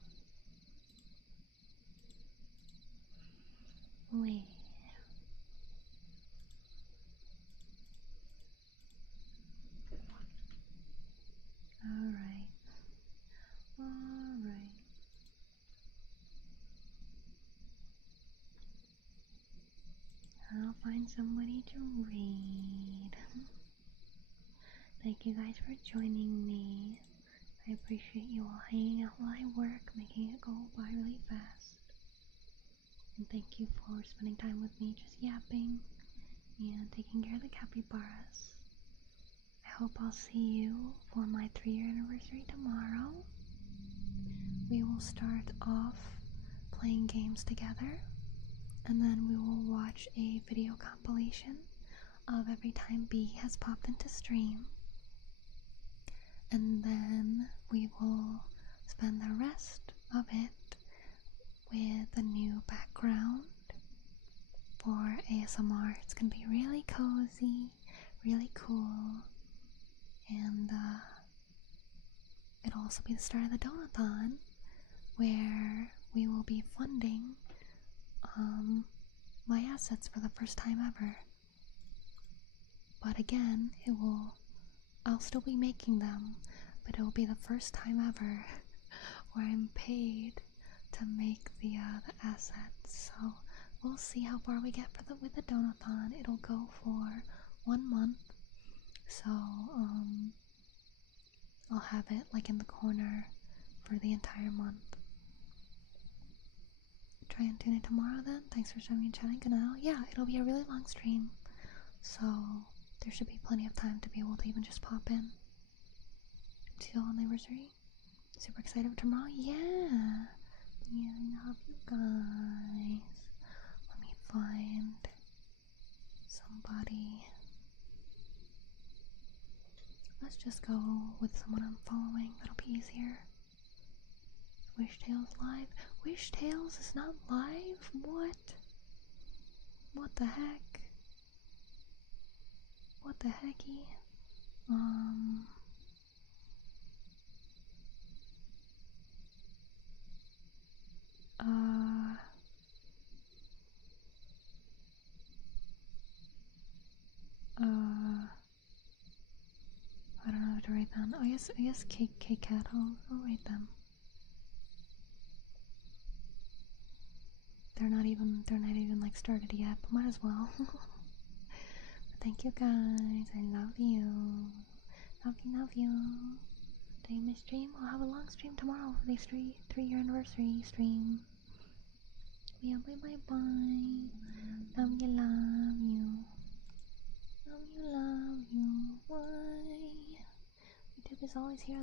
Wait. Alright. Alright. I'll find somebody to read. Thank you guys for joining me. I appreciate you all hanging out while I work, making it go by really fast. And thank you for spending time with me just yapping and taking care of the capybaras. I hope I'll see you for my 3-year anniversary tomorrow. We will start off playing games together, and then we will watch a video compilation of every time B has popped into stream. And then we will spend the rest of it with a new background for ASMR. It's gonna be really cozy, really cool, and it'll also be the start of the donathon, where we will be funding my assets for the first time ever. But again, I'll still be making them, but it will be the first time ever where I'm paid to make the assets. So we'll see how far we get with the donathon. It'll go for 1 month, so I'll have it like in the corner for the entire month. Try and tune in tomorrow then. Thanks for showing me and chatting. Good night. Yeah, it'll be a really long stream, so there should be plenty of time to be able to even just pop in. See you all on the anniversary. Super excited for tomorrow. Yeah, I love you guys. Let me find somebody. Let's just go with someone I'm following. That'll be easier. Wishtails live? Wishtails is not live? What? What the heck? What the hecky? I don't know how to write them. I guess K-Cat, I'll write them. They're not even like started yet, but might as well. Thank you guys, I love you. Love you. Did I miss stream? I'll have a long stream tomorrow for the 3-year anniversary stream. Yeah, bye. Love you. Love you. Why? YouTube is always here.